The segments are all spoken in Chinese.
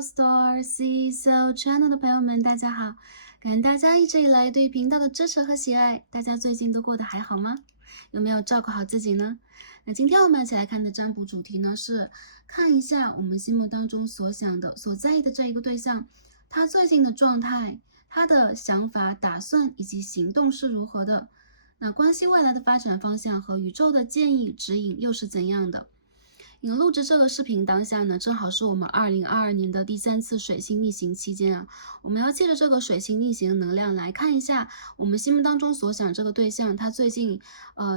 Star Channel 的朋友们，大家好！感恩大家一直以来对频道的支持和喜爱，大家最近都过得还好吗？有没有照顾好自己呢？那今天我们一起来看的占卜主题呢，是看一下我们心目当中所想的、所在意的这一个对象，他最近的状态、他的想法、打算以及行动是如何的。那关系未来的发展方向和宇宙的建议指引又是怎样的？录制这个视频当下呢，正好是我们2022年的第3次水星逆行期间啊。我们要借着这个水星逆行的能量来看一下我们心目当中所想这个对象，他最近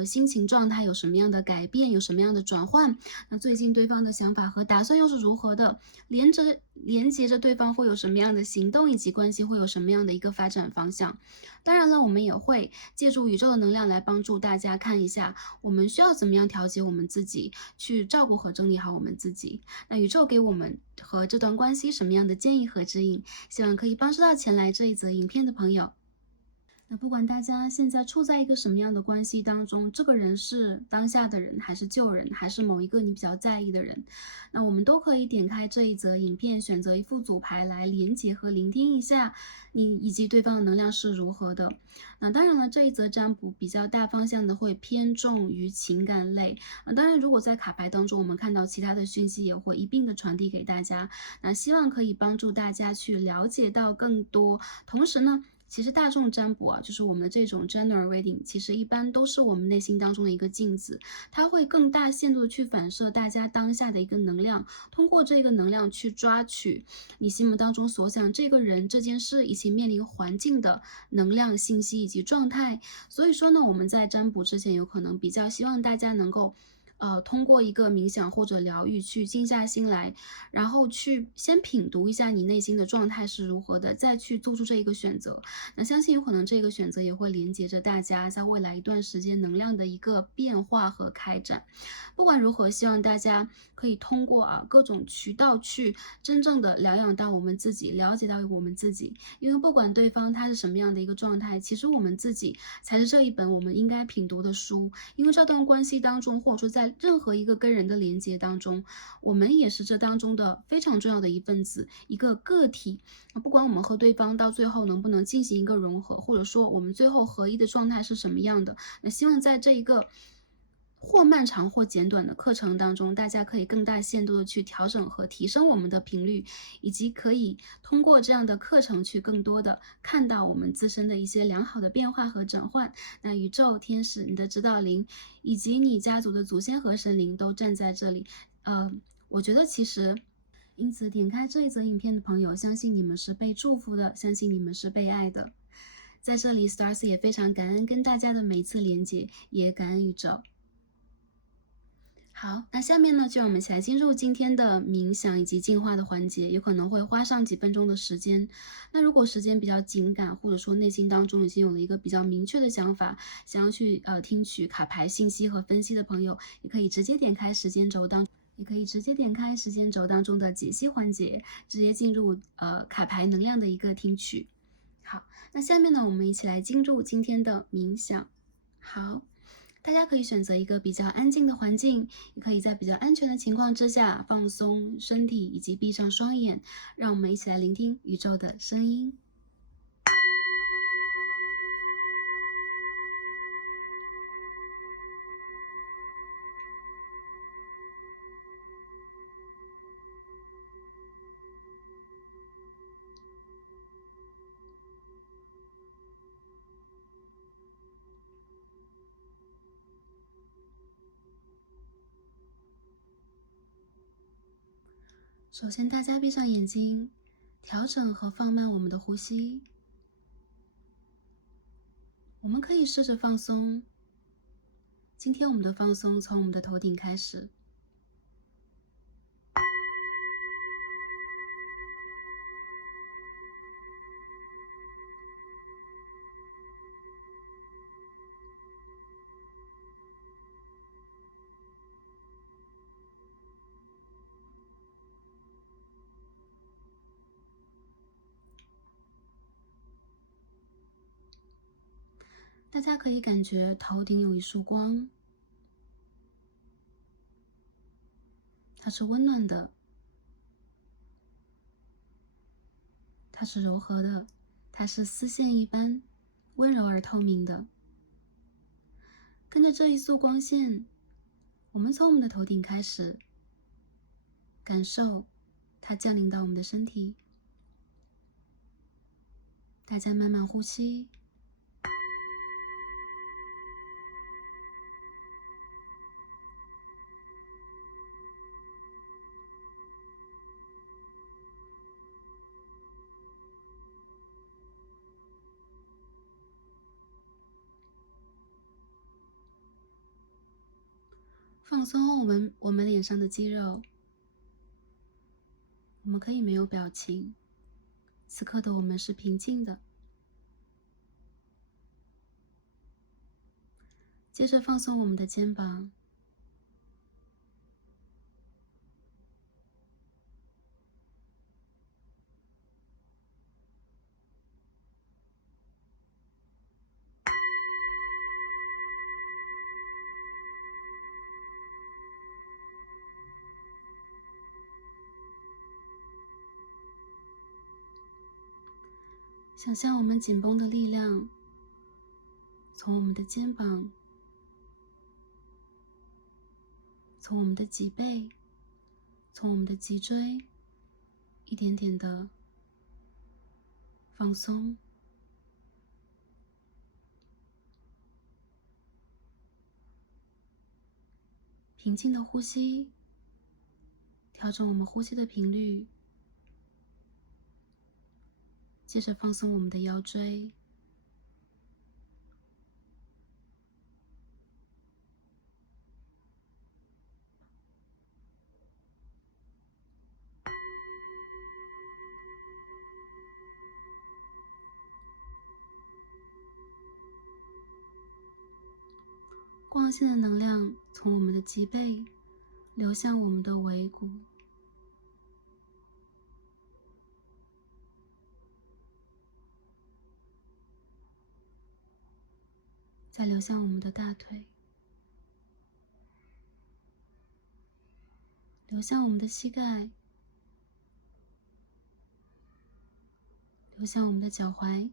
心情状态有什么样的改变，有什么样的转换？那最近对方的想法和打算又是如何的？连接着对方会有什么样的行动，以及关系会有什么样的一个发展方向？当然了，我们也会借助宇宙的能量来帮助大家看一下，我们需要怎么样调节我们自己，去照顾和整理好我们自己。那宇宙给我们和这段关系什么样的建议和指引，希望可以帮助到前来这一则影片的朋友。那不管大家现在处在一个什么样的关系当中，这个人是当下的人，还是旧人，还是某一个你比较在意的人，那我们都可以点开这一则影片，选择一副组牌来连接和聆听一下你以及对方的能量是如何的。那当然了，这一则占卜比较大方向的会偏重于情感类。当然，如果在卡牌当中我们看到其他的讯息，也会一并的传递给大家。那希望可以帮助大家去了解到更多，同时呢，其实大众占卜啊，就是我们的这种 general reading，其实一般都是我们内心当中的一个镜子，它会更大限度的去反射大家当下的一个能量，通过这个能量去抓取你心目当中所想这个人、这件事以及面临环境的能量信息以及状态。所以说呢，我们在占卜之前，有可能比较希望大家能够通过一个冥想或者疗愈去静下心来，然后去先品读一下你内心的状态是如何的，再去做出这一个选择。那相信有可能这个选择也会连接着大家在未来一段时间能量的一个变化和开展。不管如何，希望大家可以通过各种渠道去真正的疗养到我们自己，了解到我们自己。因为不管对方他是什么样的一个状态，其实我们自己才是这一本我们应该品读的书。因为这段关系当中，或者说在任何一个跟人的连接当中，我们也是这当中的非常重要的一份子，一个个体。不管我们和对方到最后能不能进行一个融合，或者说我们最后合一的状态是什么样的，那希望在这一个或漫长或简短的课程当中，大家可以更大限度的去调整和提升我们的频率，以及可以通过这样的课程去更多的看到我们自身的一些良好的变化和转换。那宇宙、天使、你的指导灵，以及你家族的祖先和神灵都站在这里。我觉得其实因此点开这一则影片的朋友，相信你们是被祝福的，相信你们是被爱的。在这里 Stars 也非常感恩跟大家的每一次连接，也感恩宇宙。好，那下面呢，就让我们一起来进入今天的冥想以及净化的环节，有可能会花上几分钟的时间。那如果时间比较紧赶，或者说内心当中已经有了一个比较明确的想法，想要去听取卡牌信息和分析的朋友，也可以直接点开时间轴当中的解析环节，直接进入卡牌能量的一个听取。好，那下面呢，我们一起来进入今天的冥想。好。大家可以选择一个比较安静的环境，也可以在比较安全的情况之下放松身体以及闭上双眼，让我们一起来聆听宇宙的声音。首先，大家闭上眼睛，调整和放慢我们的呼吸。我们可以试着放松。今天我们的放松从我们的头顶开始。大家可以感觉头顶有一束光，它是温暖的，它是柔和的，它是丝线一般温柔而透明的。跟着这一束光线，我们从我们的头顶开始，感受它降临到我们的身体。大家慢慢呼吸，放松我们脸上的肌肉。我们可以没有表情，此刻的我们是平静的。接着放松我们的肩膀，想象我们紧绷的力量从我们的肩膀，从我们的脊背，从我们的脊椎，一点点的放松。平静的呼吸，调整我们呼吸的频率，接着放松我们的腰椎。光线的能量从我们的脊背流向我们的尾骨，再流向我们的大腿，流向我们的膝盖，流向我们的脚踝，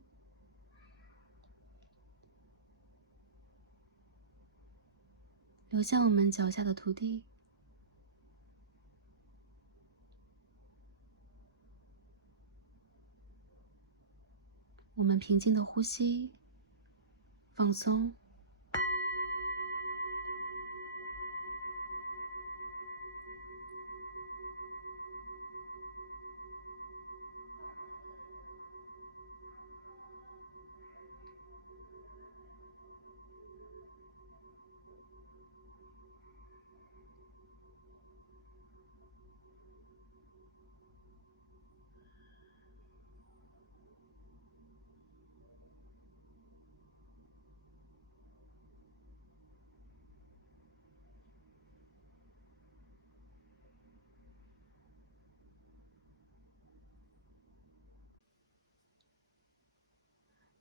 流向我们脚下的土地。我们平静的呼吸，放松。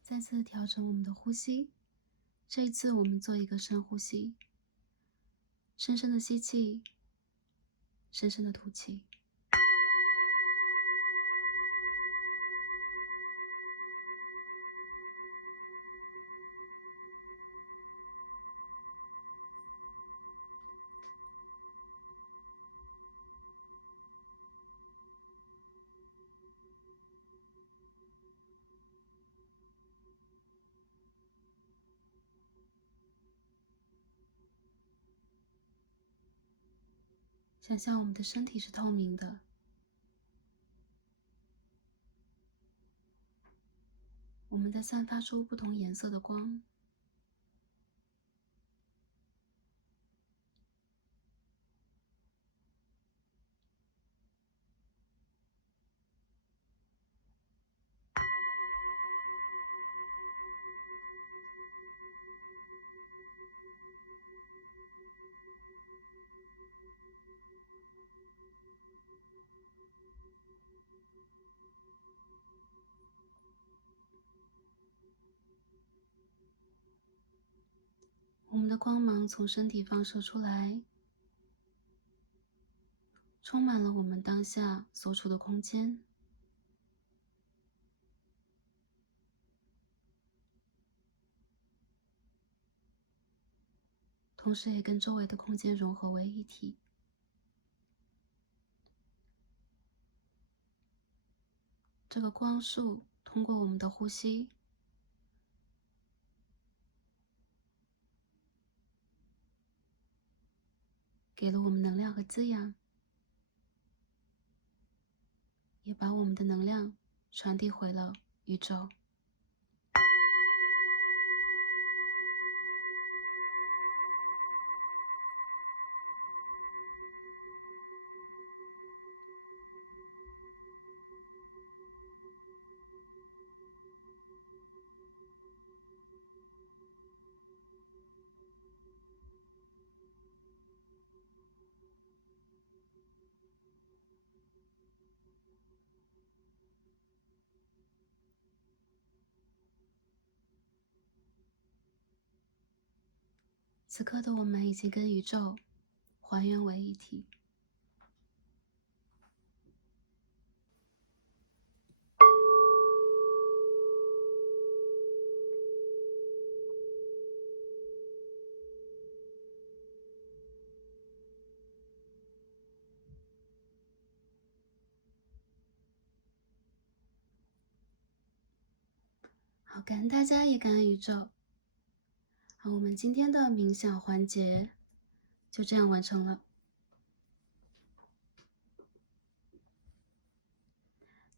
再次调整我们的呼吸，这一次我们做一个深呼吸，深深的吸气，深深的吐气。想象我们的身体是透明的，我们在散发出不同颜色的光。我们的光芒从身体放射出来，充满了我们当下所处的空间。同时也跟周围的空间融合为一体。这个光束通过我们的呼吸，给了我们能量和滋养，也把我们的能量传递回了宇宙。此刻的我们已经跟宇宙还原为一体。好，感恩大家，也感恩宇宙。好，我们今天的冥想环节就这样完成了。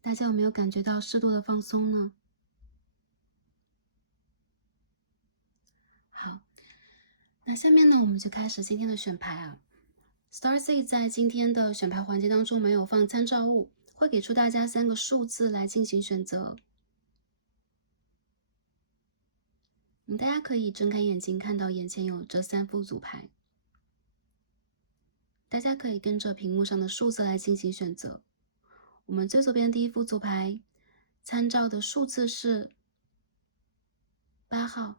大家有没有感觉到适度的放松呢？好，那下面呢，我们就开始今天的选牌啊。Starseed 在今天的选牌环节当中没有放参照物，会给出大家3个数字来进行选择。大家可以睁开眼睛，看到眼前有这3副组牌，大家可以跟着屏幕上的数字来进行选择。我们最左边的第1副组牌，参照的数字是8号。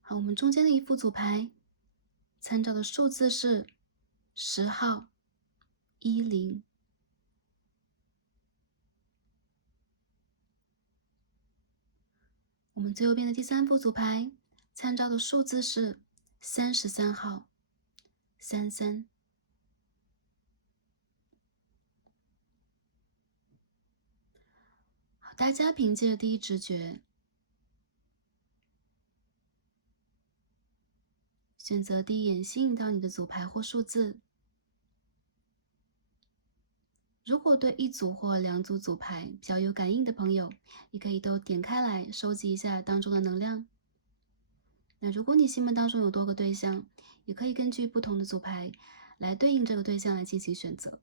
好，我们中间的1副组牌，参照的数字是10号10。我们最右边的第3副组牌，参照的数字是33号33。好，大家凭借第一直觉，选择第一眼吸引到你的组牌或数字。如果对1组或2组组牌比较有感应的朋友，也可以都点开来收集一下当中的能量。那如果你心目当中有多个对象，也可以根据不同的组牌来对应这个对象来进行选择。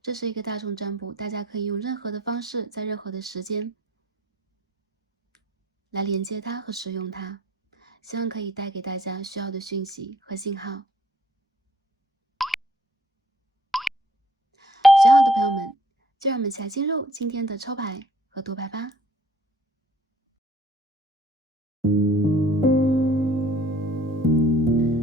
这是一个大众占卜，大家可以用任何的方式，在任何的时间来连接它和使用它，希望可以带给大家需要的讯息和信号。选好的朋友们，就让我们一起来进入今天的抽牌和读牌吧。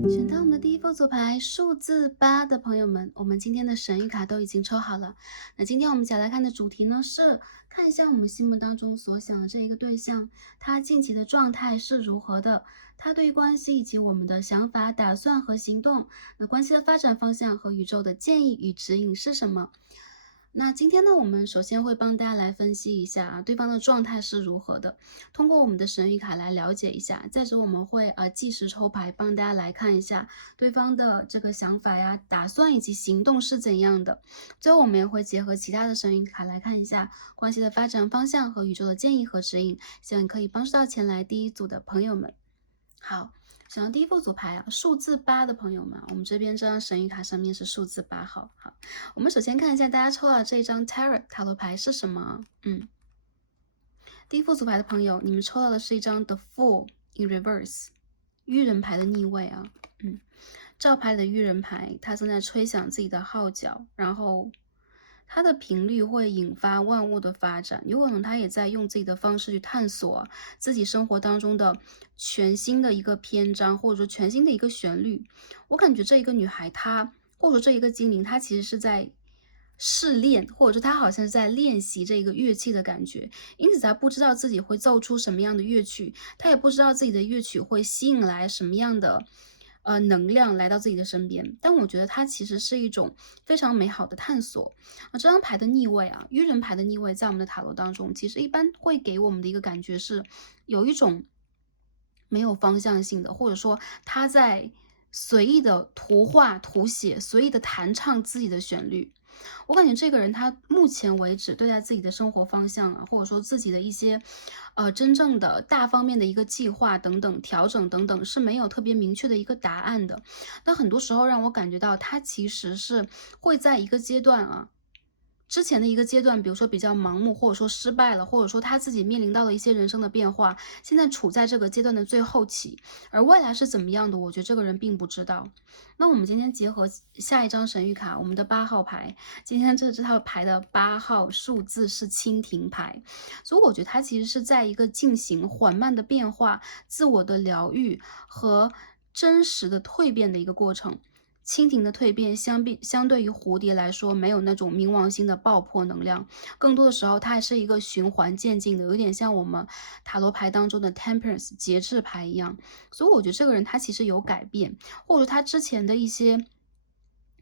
选到我们的第1副组牌数字8的朋友们，我们今天的神谕卡都已经抽好了。那今天我们一起来看的主题呢，是看一下我们心目当中所想的这一个对象，他近期的状态是如何的，他对于关系以及我们的想法、打算和行动，那关系的发展方向和宇宙的建议与指引是什么？那今天呢，我们首先会帮大家来分析一下对方的状态是如何的，通过我们的神谕卡来了解一下。再者，我们会计时抽牌，帮大家来看一下对方的这个想法呀、打算以及行动是怎样的。最后，我们也会结合其他的神谕卡来看一下关系的发展方向和宇宙的建议和指引，希望可以帮助到前来第1组的朋友们。好。选到第1副组牌数字8的朋友们，我们这边这张神谕卡上面是数字8号。好，我们首先看一下大家抽到的这张 Tarot 塔罗牌是什么。第1副组牌的朋友，你们抽到的是一张 The Fool in Reverse 愚人牌的逆位啊。照牌里的愚人牌，它正在吹响自己的号角，然后它的频率会引发万物的发展，有可能他也在用自己的方式去探索自己生活当中的全新的一个篇章，或者说全新的一个旋律。我感觉这一个女孩她，或者说这一个精灵，她其实是在试炼，或者说他好像是在练习这个乐器的感觉，因此他不知道自己会奏出什么样的乐曲，他也不知道自己的乐曲会吸引来什么样的能量来到自己的身边。但我觉得它其实是一种非常美好的探索。这张牌的逆位啊，愚人牌的逆位，在我们的塔罗当中，其实一般会给我们的一个感觉是有一种没有方向性的，或者说他在随意的图画、图写，随意的弹唱自己的旋律。我感觉这个人他目前为止对待自己的生活方向啊，或者说自己的一些，真正的大方面的一个计划等等调整等等是没有特别明确的一个答案的。那很多时候让我感觉到他其实是会在一个阶段啊，之前的一个阶段，比如说比较盲目，或者说失败了，或者说他自己面临到了一些人生的变化，现在处在这个阶段的最后期，而未来是怎么样的，我觉得这个人并不知道。那我们今天结合下一张神谕卡，我们的8号牌，今天这套牌的8号数字是蜻蜓牌，所以我觉得他其实是在一个进行缓慢的变化、自我的疗愈和真实的蜕变的一个过程。蜻蜓的蜕变相对于蝴蝶来说，没有那种冥王星的爆破能量，更多的时候它还是一个循环渐进的，有点像我们塔罗牌当中的 Temperance 节制牌一样。所以我觉得这个人他其实有改变，或者他之前的一些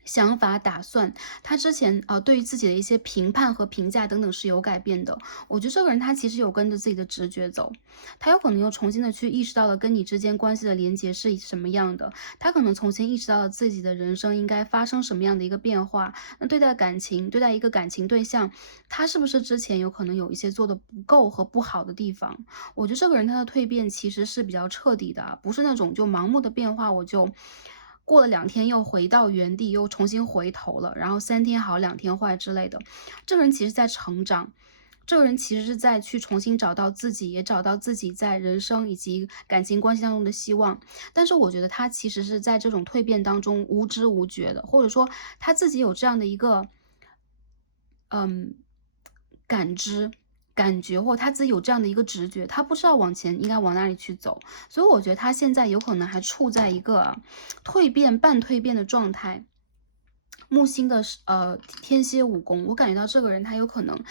想法打算，他之前对于自己的一些评判和评价等等是有改变的。我觉得这个人他其实有跟着自己的直觉走，他有可能又重新的去意识到了跟你之间关系的连接是什么样的，他可能重新意识到了自己的人生应该发生什么样的一个变化。那对待感情，对待一个感情对象，他是不是之前有可能有一些做的不够和不好的地方？我觉得这个人他的蜕变其实是比较彻底的，不是那种就盲目的变化，我就过了2天又回到原地，又重新回头了，然后3天好2天坏之类的。这个人其实在成长，这个人其实是在去重新找到自己，也找到自己在人生以及感情关系当中的希望。但是我觉得他其实是在这种蜕变当中无知无觉的，或者说他自己有这样的一个感知、感觉，或他自己有这样的一个直觉，他不知道往前应该往哪里去走，所以我觉得他现在有可能还处在一个蜕变、半蜕变的状态。木星的天蝎武功，我感觉到这个人他有可能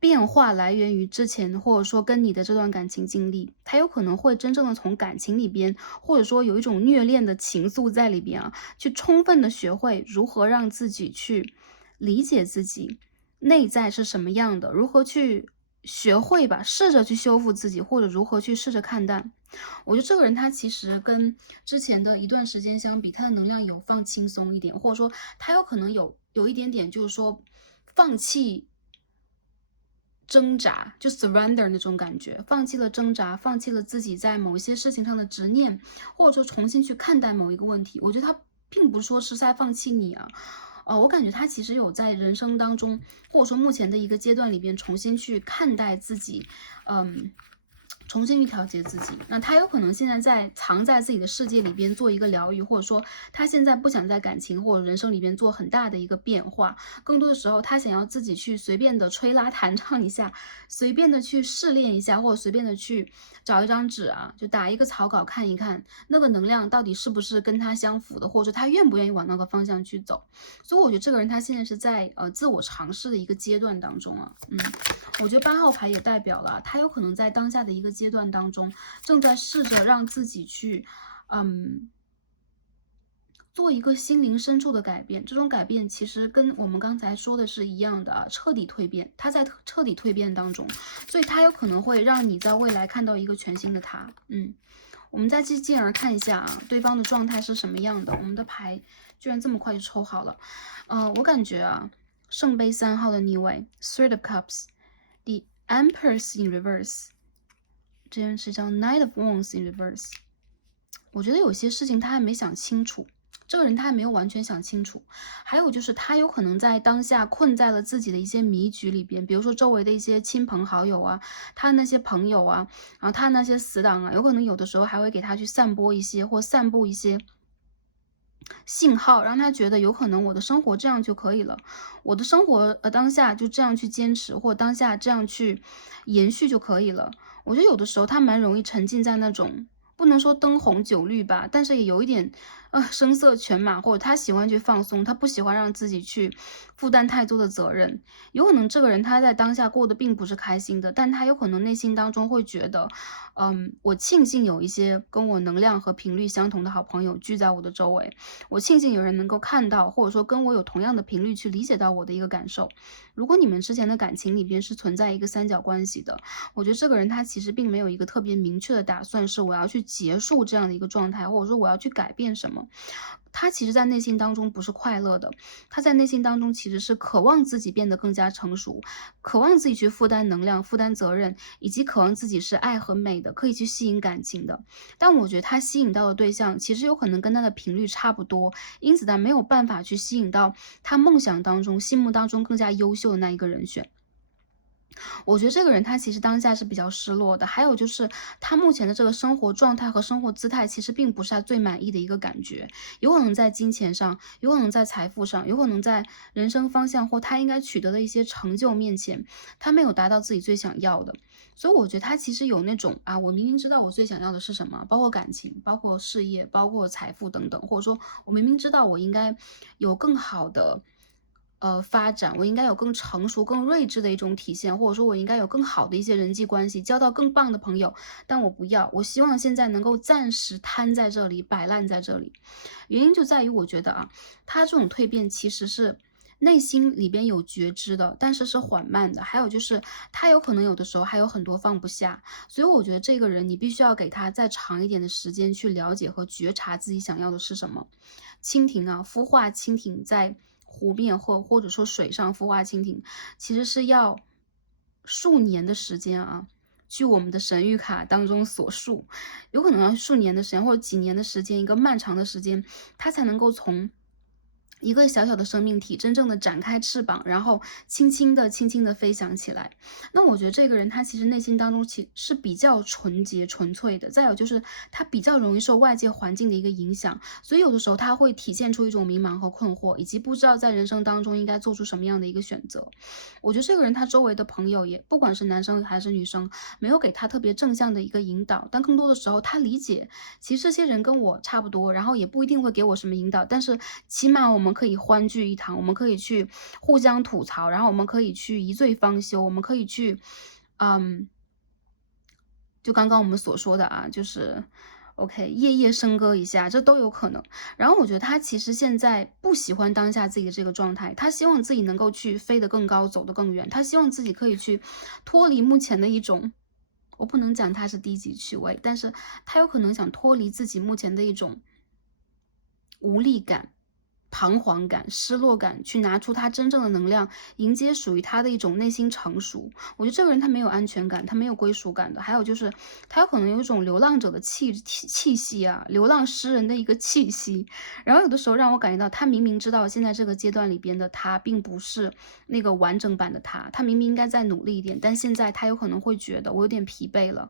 变化来源于之前，或者说跟你的这段感情经历，他有可能会真正的从感情里边，或者说有一种虐恋的情愫在里边啊，去充分的学会如何让自己去理解自己内在是什么样的，如何去学会吧，试着去修复自己，或者如何去试着看淡。我觉得这个人他其实跟之前的一段时间相比，他的能量有放轻松一点，或者说他有可能有一点点就是说放弃挣扎，就 surrender 那种感觉，放弃了挣扎，放弃了自己在某一些事情上的执念，或者说重新去看待某一个问题。我觉得他并不是说是在放弃你啊，我感觉他其实有在人生当中，或者说目前的一个阶段里边重新去看待自己，重新去调节自己。那他有可能现在藏在自己的世界里边做一个疗愈，或者说他现在不想在感情或者人生里边做很大的一个变化，更多的时候他想要自己去随便的吹拉弹唱一下，随便的去试炼一下，或者随便的去找一张纸啊，就打一个草稿看一看那个能量到底是不是跟他相符的，或者说他愿不愿意往那个方向去走。所以我觉得这个人他现在是在自我尝试的一个阶段当中啊，我觉得8号牌也代表了他有可能在当下的一个阶段当中，正在试着让自己去，做一个心灵深处的改变。这种改变其实跟我们刚才说的是一样的啊，彻底蜕变。他在彻底蜕变当中，所以他有可能会让你在未来看到一个全新的他。我们再进而看一下啊，对方的状态是什么样的。我们的牌居然这么快就抽好了，我感觉啊，圣杯3号的逆位 ，Three of Cups。The Empress in reverse， 这边是一张 Knight of Wands in reverse。我觉得有些事情他还没想清楚，这个人他还没有完全想清楚。还有就是他有可能在当下困在了自己的一些迷局里边，比如说周围的一些亲朋好友啊，他那些朋友啊，然后他那些死党啊，有可能有的时候还会给他去散布一些信号，让他觉得有可能我的生活这样就可以了，我的生活当下就这样去坚持，或当下这样去延续就可以了。我觉得有的时候他蛮容易沉浸在那种不能说灯红酒绿吧，但是也有一点，声色犬马，或者他喜欢去放松，他不喜欢让自己去负担太多的责任。有可能这个人他在当下过得并不是开心的，但他有可能内心当中会觉得，我庆幸有一些跟我能量和频率相同的好朋友聚在我的周围，我庆幸有人能够看到，或者说跟我有同样的频率去理解到我的一个感受。如果你们之前的感情里边是存在一个三角关系的，我觉得这个人他其实并没有一个特别明确的打算，是我要去结束这样的一个状态，或者说我要去改变什么。他其实在内心当中不是快乐的，他在内心当中其实是渴望自己变得更加成熟，渴望自己去负担能量、负担责任，以及渴望自己是爱和美的，可以去吸引感情的。但我觉得他吸引到的对象其实有可能跟他的频率差不多，因此他没有办法去吸引到他梦想当中、心目当中更加优秀的那一个人选。我觉得这个人他其实当下是比较失落的，还有就是他目前的这个生活状态和生活姿态，其实并不是他最满意的一个感觉。有可能在金钱上，有可能在财富上，有可能在人生方向或他应该取得的一些成就面前，他没有达到自己最想要的。所以我觉得他其实有那种啊，我明明知道我最想要的是什么，包括感情，包括事业，包括财富等等，或者说我明明知道我应该有更好的发展，我应该有更成熟、更睿智的一种体现，或者说我应该有更好的一些人际关系，交到更棒的朋友，但我不要，我希望现在能够暂时瘫在这里，摆烂在这里。原因就在于我觉得啊，他这种蜕变其实是内心里边有觉知的，但是是缓慢的。还有就是他有可能有的时候还有很多放不下，所以我觉得这个人你必须要给他再长一点的时间去了解和觉察自己想要的是什么。蜻蜓啊，孵化蜻蜓在湖面或者说水上孵化蜻蜓，其实是要数年的时间啊。据我们的神谕卡当中所述，有可能要数年的时间或者几年的时间，一个漫长的时间，它才能够从一个小小的生命体真正的展开翅膀，然后轻轻的飞翔起来。那我觉得这个人他其实内心当中其是比较纯洁纯粹的，再有就是他比较容易受外界环境的一个影响，所以有的时候他会体现出一种迷茫和困惑，以及不知道在人生当中应该做出什么样的一个选择。我觉得这个人他周围的朋友也不管是男生还是女生，没有给他特别正向的一个引导，但更多的时候他理解，其实这些人跟我差不多，然后也不一定会给我什么引导，但是起码我们可以欢聚一堂，我们可以去互相吐槽，然后我们可以去一醉方休，我们可以去，嗯，就刚刚我们所说的啊，就是，OK，夜夜笙歌一下，这都有可能。然后我觉得他其实现在不喜欢当下自己的这个状态，他希望自己能够去飞得更高，走得更远，他希望自己可以去脱离目前的一种，我不能讲他是低级趣味，但是他有可能想脱离自己目前的一种无力感、彷徨感、失落感，去拿出他真正的能量，迎接属于他的一种内心成熟。我觉得这个人他没有安全感，他没有归属感的。还有就是他有可能有一种流浪者的气息啊，流浪诗人的一个气息。然后有的时候让我感觉到，他明明知道现在这个阶段里边的他并不是那个完整版的他，他明明应该再努力一点，但现在他有可能会觉得我有点疲惫了，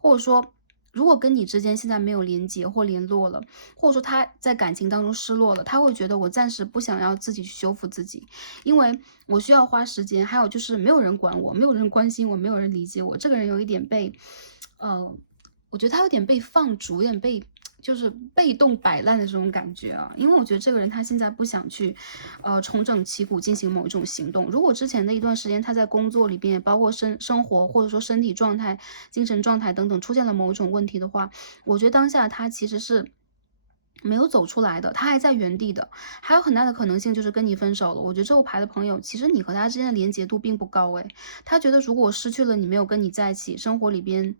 或者说，如果跟你之间现在没有连接或联络了，或者说他在感情当中失落了，他会觉得我暂时不想要自己去修复自己，因为我需要花时间，还有就是没有人管我，没有人关心我，没有人理解我，这个人有一点被，我觉得他有点被放逐，有点被就是被动摆烂的这种感觉啊，因为我觉得这个人他现在不想去，重整旗鼓进行某一种行动。如果之前的一段时间他在工作里边，包括生活或者说身体状态、精神状态等等出现了某一种问题的话，我觉得当下他其实是没有走出来的，他还在原地的，还有很大的可能性就是跟你分手了。我觉得这后排的朋友，其实你和他之间的连结度并不高诶，他觉得如果我失去了你，没有跟你在一起，生活里边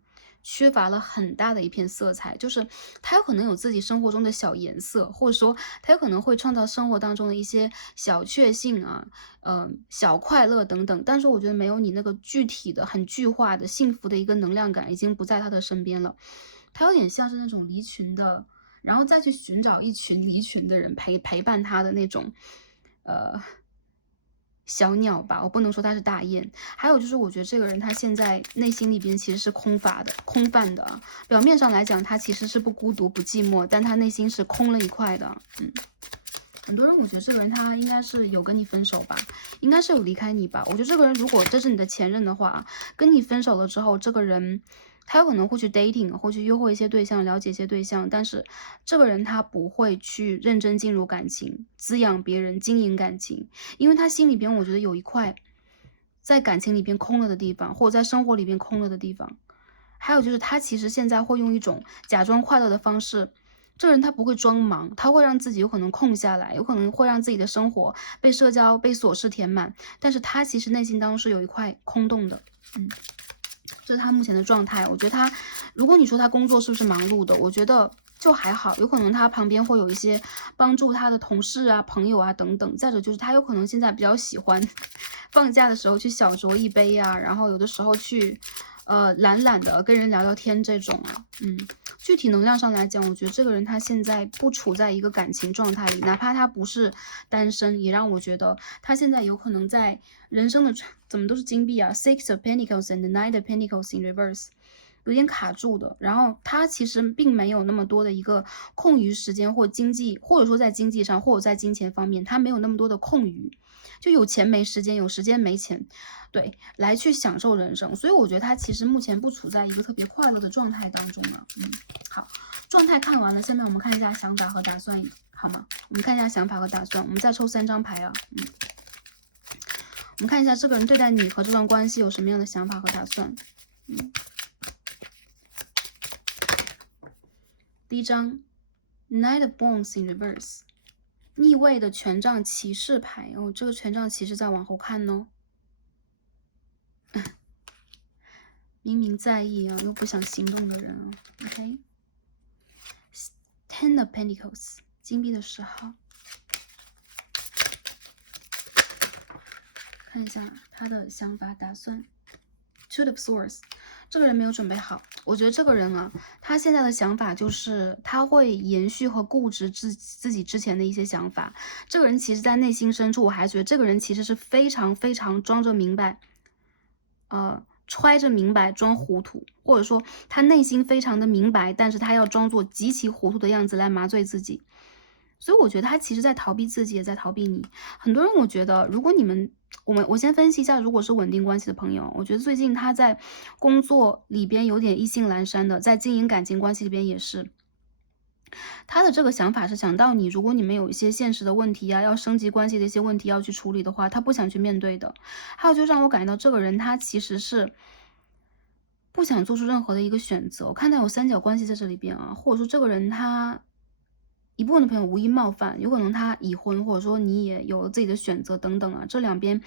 缺乏了很大的一片色彩，就是他有可能有自己生活中的小颜色，或者说他有可能会创造生活当中的一些小确幸啊，小快乐等等。但是我觉得没有你那个具体的、很具化的幸福的一个能量感，已经不在他的身边了。他有点像是那种离群的，然后再去寻找一群离群的人陪伴他的那种，呃。小鸟吧，我不能说他是大雁。还有就是，我觉得这个人他现在内心里边其实是空乏的、空泛的啊。表面上来讲，他其实是不孤独、不寂寞，但他内心是空了一块的。很多人我觉得这个人他应该是有跟你分手吧，应该是有离开你吧。我觉得这个人如果这是你的前任的话，跟你分手了之后，这个人他有可能会去 dating，会去约会一些对象，了解一些对象，但是这个人他不会去认真进入感情，滋养别人，经营感情，因为他心里边我觉得有一块在感情里边空了的地方，或者在生活里边空了的地方。还有就是他其实现在会用一种假装快乐的方式，这个人他不会装忙，他会让自己有可能空下来，有可能会让自己的生活被社交、被琐事填满，但是他其实内心当中是有一块空洞的。这是他目前的状态。我觉得他，如果你说他工作是不是忙碌的，我觉得就还好，有可能他旁边会有一些帮助他的同事啊、朋友啊等等。再者就是他有可能现在比较喜欢放假的时候去小酌一杯啊，然后有的时候去懒懒的跟人聊聊天这种啊。具体能量上来讲，我觉得这个人他现在不处在一个感情状态里，哪怕他不是单身，也让我觉得他现在有可能在人生的怎么都是金币啊 ，Six of Pentacles and the Knight of Pentacles in reverse， 有点卡住的。然后他其实并没有那么多的一个空余时间或经济，或者说在经济上或者在金钱方面，他没有那么多的空余，就有钱没时间，有时间没钱。对，来去享受人生，所以我觉得他其实目前不处在一个特别快乐的状态当中了。好，状态看完了，下面我们看一下想法和打算，好吗？我们看一下想法和打算，我们再抽3张牌啊。我们看一下这个人对待你和这段关系有什么样的想法和打算。第一张 Knight of Wands in reverse， 逆位的权杖骑士牌哦，这个权杖骑士再往后看哦。明明在意啊，又不想行动的人啊。OK，Ten of Pentacles， 金币的10号，看一下他的想法打算。Two of Swords， 这个人没有准备好。我觉得这个人啊，他现在的想法就是他会延续和固执自己之前的一些想法。这个人其实在内心深处，我还觉得这个人其实是非常非常装着明白，揣着明白装糊涂，或者说他内心非常的明白，但是他要装作极其糊涂的样子来麻醉自己。所以我觉得他其实在逃避自己，也在逃避你。很多人我觉得，如果你们我先分析一下，如果是稳定关系的朋友，我觉得最近他在工作里边有点意兴阑珊的，在经营感情关系里边也是。他的这个想法是想到你，如果你们有一些现实的问题啊，要升级关系的一些问题要去处理的话，他不想去面对的。还有就让我感觉到这个人他其实是不想做出任何的一个选择。我看到有3角关系在这里边啊，或者说这个人他一部分的朋友无意冒犯，有可能他已婚，或者说你也有了自己的选择等等啊，这两边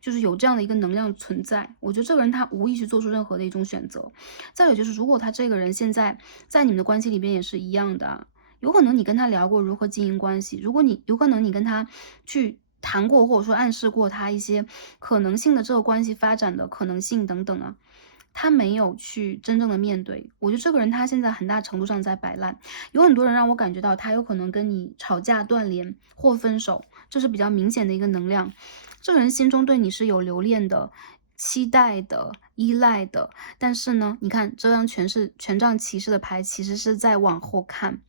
就是有这样的一个能量存在。我觉得这个人他无意去做出任何的一种选择。再有就是，如果他这个人现在在你们的关系里边也是一样的啊，有可能你跟他聊过如何经营关系，如果你有可能你跟他去谈过，或者说暗示过他一些可能性的这个关系发展的可能性等等啊，他没有去真正的面对。我觉得这个人他现在很大程度上在摆烂。有很多人让我感觉到他有可能跟你吵架断联或分手，这是比较明显的一个能量。这个人心中对你是有留恋的、期待的、依赖的，但是呢，你看这张权杖骑士的牌其实是在往后看。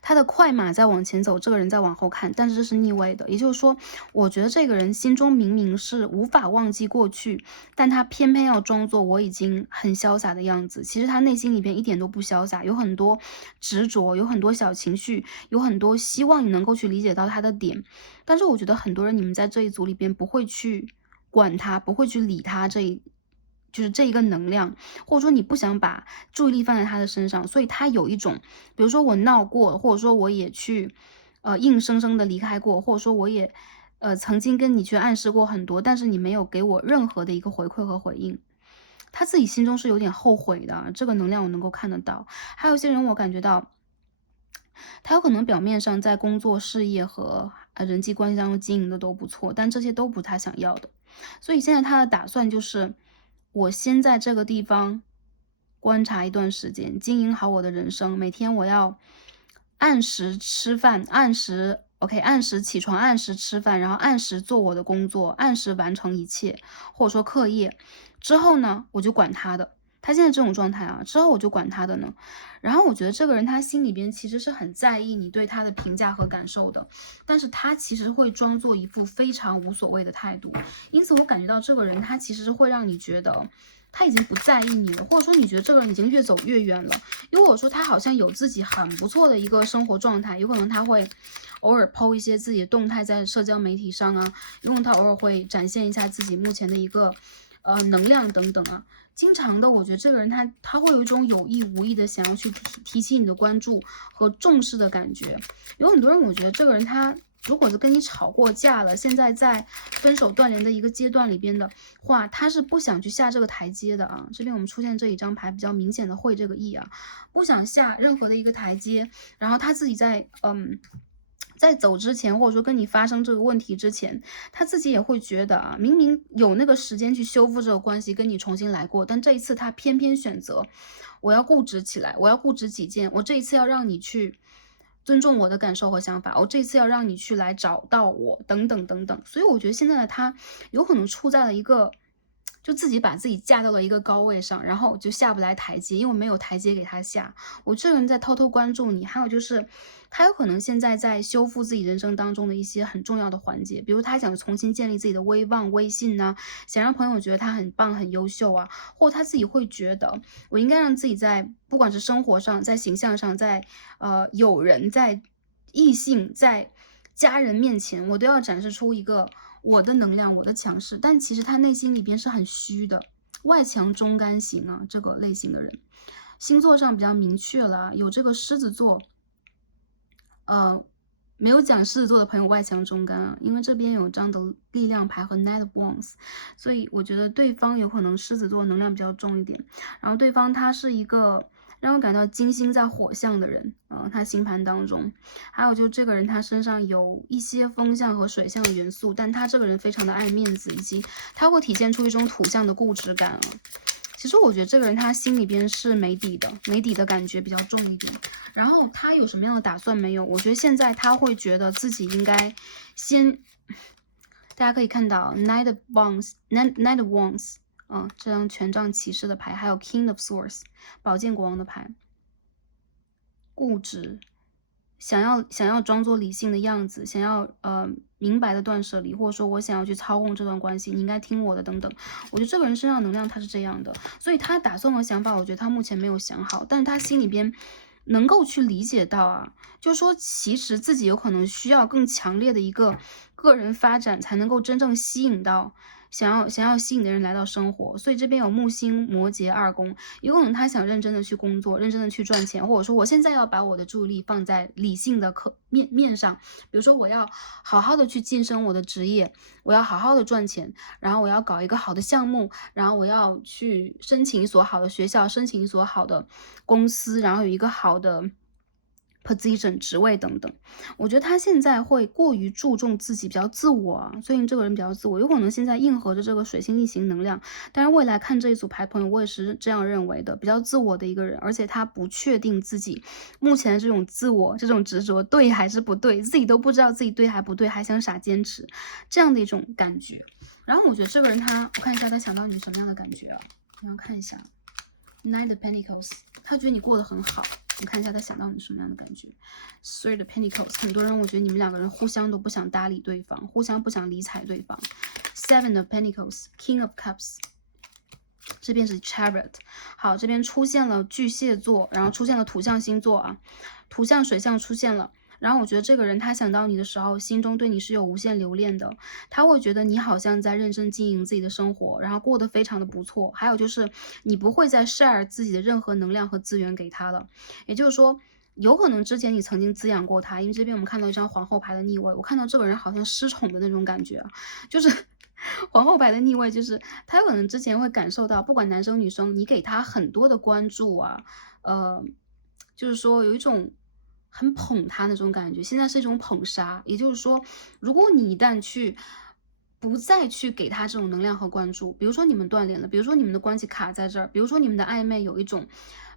他的快马在往前走，这个人在往后看，但是这是逆位的，也就是说，我觉得这个人心中明明是无法忘记过去，但他偏偏要装作我已经很潇洒的样子。其实他内心里边一点都不潇洒，有很多执着，有很多小情绪，有很多希望你能够去理解到他的点。但是我觉得很多人你们在这一组里边不会去管他，不会去理他就是这一个能量，或者说你不想把注意力放在他的身上，所以他有一种，比如说我闹过，或者说我也去硬生生的离开过，或者说我也曾经跟你去暗示过很多，但是你没有给我任何的一个回馈和回应，他自己心中是有点后悔的，这个能量我能够看得到。还有一些人我感觉到他有可能表面上在工作事业和人际关系当中经营的都不错，但这些都不是他想要的。所以现在他的打算就是我先在这个地方观察一段时间，经营好我的人生，每天我要按时吃饭，按时起床，按时吃饭，然后按时做我的工作，按时完成一切，或者说课业。之后呢，我就管他的，他现在这种状态啊，之后我就管他的呢。然后我觉得这个人他心里边其实是很在意你对他的评价和感受的，但是他其实会装作一副非常无所谓的态度。因此我感觉到这个人他其实会让你觉得他已经不在意你了，或者说你觉得这个人已经越走越远了。如果说他好像有自己很不错的一个生活状态，有可能他会偶尔 po 一些自己的动态在社交媒体上啊，有可能他偶尔会展现一下自己目前的一个能量等等啊。经常的，我觉得这个人他会有一种有意无意的想要去提起你的关注和重视的感觉。有很多人，我觉得这个人他如果是跟你吵过架了，现在在分手断联的一个阶段里边的话，他是不想去下这个台阶的啊。这边我们出现这一张牌比较明显的会这个意啊，不想下任何的一个台阶，然后他自己在走之前，或者说跟你发生这个问题之前，他自己也会觉得啊，明明有那个时间去修复这个关系，跟你重新来过，但这一次他偏偏选择，我要固执起来，我要固执己见，我这一次要让你去尊重我的感受和想法，我这一次要让你去来找到我，等等等等。所以我觉得现在的他有可能处在了一个，就自己把自己架到了一个高位上，然后就下不来台阶，因为没有台阶给他下。我这个人在偷偷关注你，还有就是他有可能现在在修复自己人生当中的一些很重要的环节，比如他想重新建立自己的威望、威信呐、想让朋友觉得他很棒、很优秀啊，或他自己会觉得我应该让自己在不管是生活上、在形象上、在友人、在异性、在家人面前，我都要展示出一个我的能量、我的强势。但其实他内心里边是很虚的，外强中干型啊，这个类型的人，星座上比较明确了啊，有这个狮子座。没有讲狮子座的朋友外强中干啊，因为这边有张的力量牌和 Knight of Wands，所以我觉得对方有可能狮子座能量比较重一点，然后对方他是一个让我感到金星在火象的人，他星盘当中，还有就这个人他身上有一些风象和水象的元素，但他这个人非常的爱面子，以及他会体现出一种土象的固执感啊。其实我觉得这个人他心里边是没底的，没底的感觉比较重一点。然后他有什么样的打算没有？我觉得现在他会觉得自己应该先，大家可以看到 Knight of Wands，Knight of Wands，这张权杖骑士的牌，还有 King of Swords，宝剑国王的牌，固执。想要装作理性的样子，想要明白的断舍离，或者说我想要去操控这段关系，你应该听我的等等。我觉得这个人身上能量他是这样的，所以他打算和想法，我觉得他目前没有想好，但是他心里边能够去理解到啊，就是说其实自己有可能需要更强烈的一个个人发展，才能够真正吸引到想要吸引的人来到生活。所以这边有木星、摩羯二宫，有可能他想认真的去工作，认真的去赚钱，或者说我现在要把我的注意力放在理性的面上，比如说我要好好的去晋升我的职业，我要好好的赚钱，然后我要搞一个好的项目，然后我要去申请一所好的学校，申请一所好的公司，然后有一个好的position 职位等等。我觉得他现在会过于注重自己，比较自我啊，最近这个人比较自我，有可能现在应和着这个水星逆行能量，但是未来看这一组牌朋友，我也是这样认为的，比较自我的一个人，而且他不确定自己目前的这种自我、这种执着对还是不对，自己都不知道自己对还不对，还想傻坚持，这样的一种感觉。然后我觉得这个人我看一下他想到你什么样的感觉啊？你要看一下 Nine of Pentacles， 他觉得你过得很好。我看一下他想到你什么样的感觉。Three of Pentacles， 很多人我觉得你们两个人互相都不想搭理对方，互相不想理睬对方。Seven of Pentacles， King of Cups， 这边是 Chariot。好，这边出现了巨蟹座，然后出现了土象星座啊，土象水象出现了。然后我觉得这个人他想到你的时候，心中对你是有无限留恋的，他会觉得你好像在认真经营自己的生活，然后过得非常的不错。还有就是你不会再 share 自己的任何能量和资源给他了，也就是说，有可能之前你曾经滋养过他，因为这边我们看到一张皇后牌的逆位，我看到这个人好像失宠的那种感觉，就是皇后牌的逆位，就是他有可能之前会感受到，不管男生女生，你给他很多的关注啊，就是说有一种很捧他那种感觉，现在是一种捧杀。也就是说，如果你一旦不再去给他这种能量和关注，比如说你们断联了，比如说你们的关系卡在这儿，比如说你们的暧昧有一种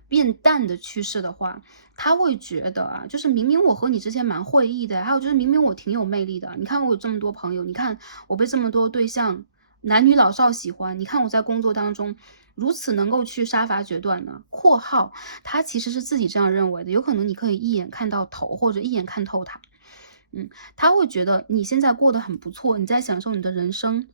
变淡的趋势的话，他会觉得啊，就是明明我和你之前蛮会意的，还有就是明明我挺有魅力的，你看我有这么多朋友，你看我被这么多对象男女老少喜欢。你看我在工作当中如此能够去杀伐决断呢？括号他其实是自己这样认为的，有可能你可以一眼看到头，或者一眼看透他。他会觉得你现在过得很不错，你在享受你的人生，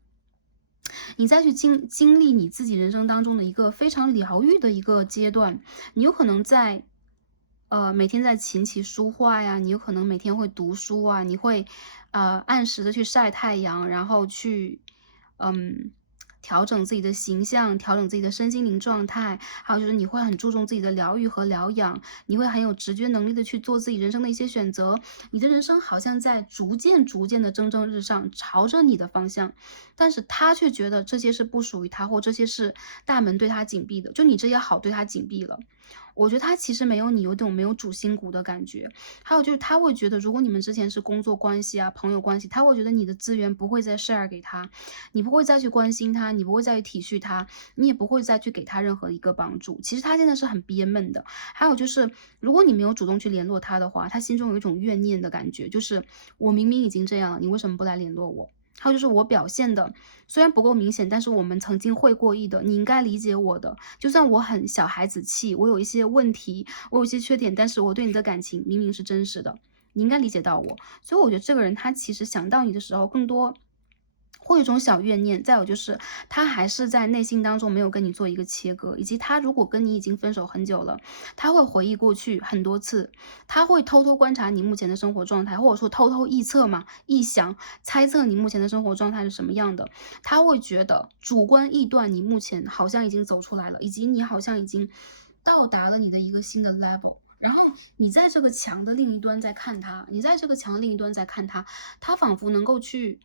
你再去经历你自己人生当中的一个非常疗愈的一个阶段，你有可能在每天在琴棋书画呀，你有可能每天会读书啊，你会按时的去晒太阳，然后去嗯调整自己的形象，调整自己的身心灵状态，还有就是你会很注重自己的疗愈和疗养，你会很有直觉能力的去做自己人生的一些选择，你的人生好像在逐渐的蒸蒸日上，朝着你的方向，但是他却觉得这些是不属于他，或这些是大门对他紧闭的，就你这些好对他紧闭了。我觉得他其实没有你有种没有主心骨的感觉，还有就是他会觉得，如果你们之前是工作关系啊、朋友关系，他会觉得你的资源不会再 share 给他，你不会再去关心他，你不会再去体恤他，你也不会再去给他任何一个帮助。其实他现在是很憋闷的。还有就是，如果你没有主动去联络他的话，他心中有一种怨念的感觉，就是我明明已经这样了，你为什么不来联络我？还有就是我表现的虽然不够明显，但是我们曾经会过意的，你应该理解我的。就算我很小孩子气，我有一些问题，我有一些缺点，但是我对你的感情明明是真实的，你应该理解到我。所以我觉得这个人他其实想到你的时候，更多会有一种小怨念，再有就是他还是在内心当中没有跟你做一个切割，以及他如果跟你已经分手很久了，他会回忆过去很多次，他会偷偷观察你目前的生活状态，或者说偷偷臆测嘛，臆想、猜测你目前的生活状态是什么样的。他会觉得主观臆断你目前好像已经走出来了，以及你好像已经到达了你的一个新的 level。然后你在这个墙的另一端在看他，你在这个墙的另一端在看他，他仿佛能够去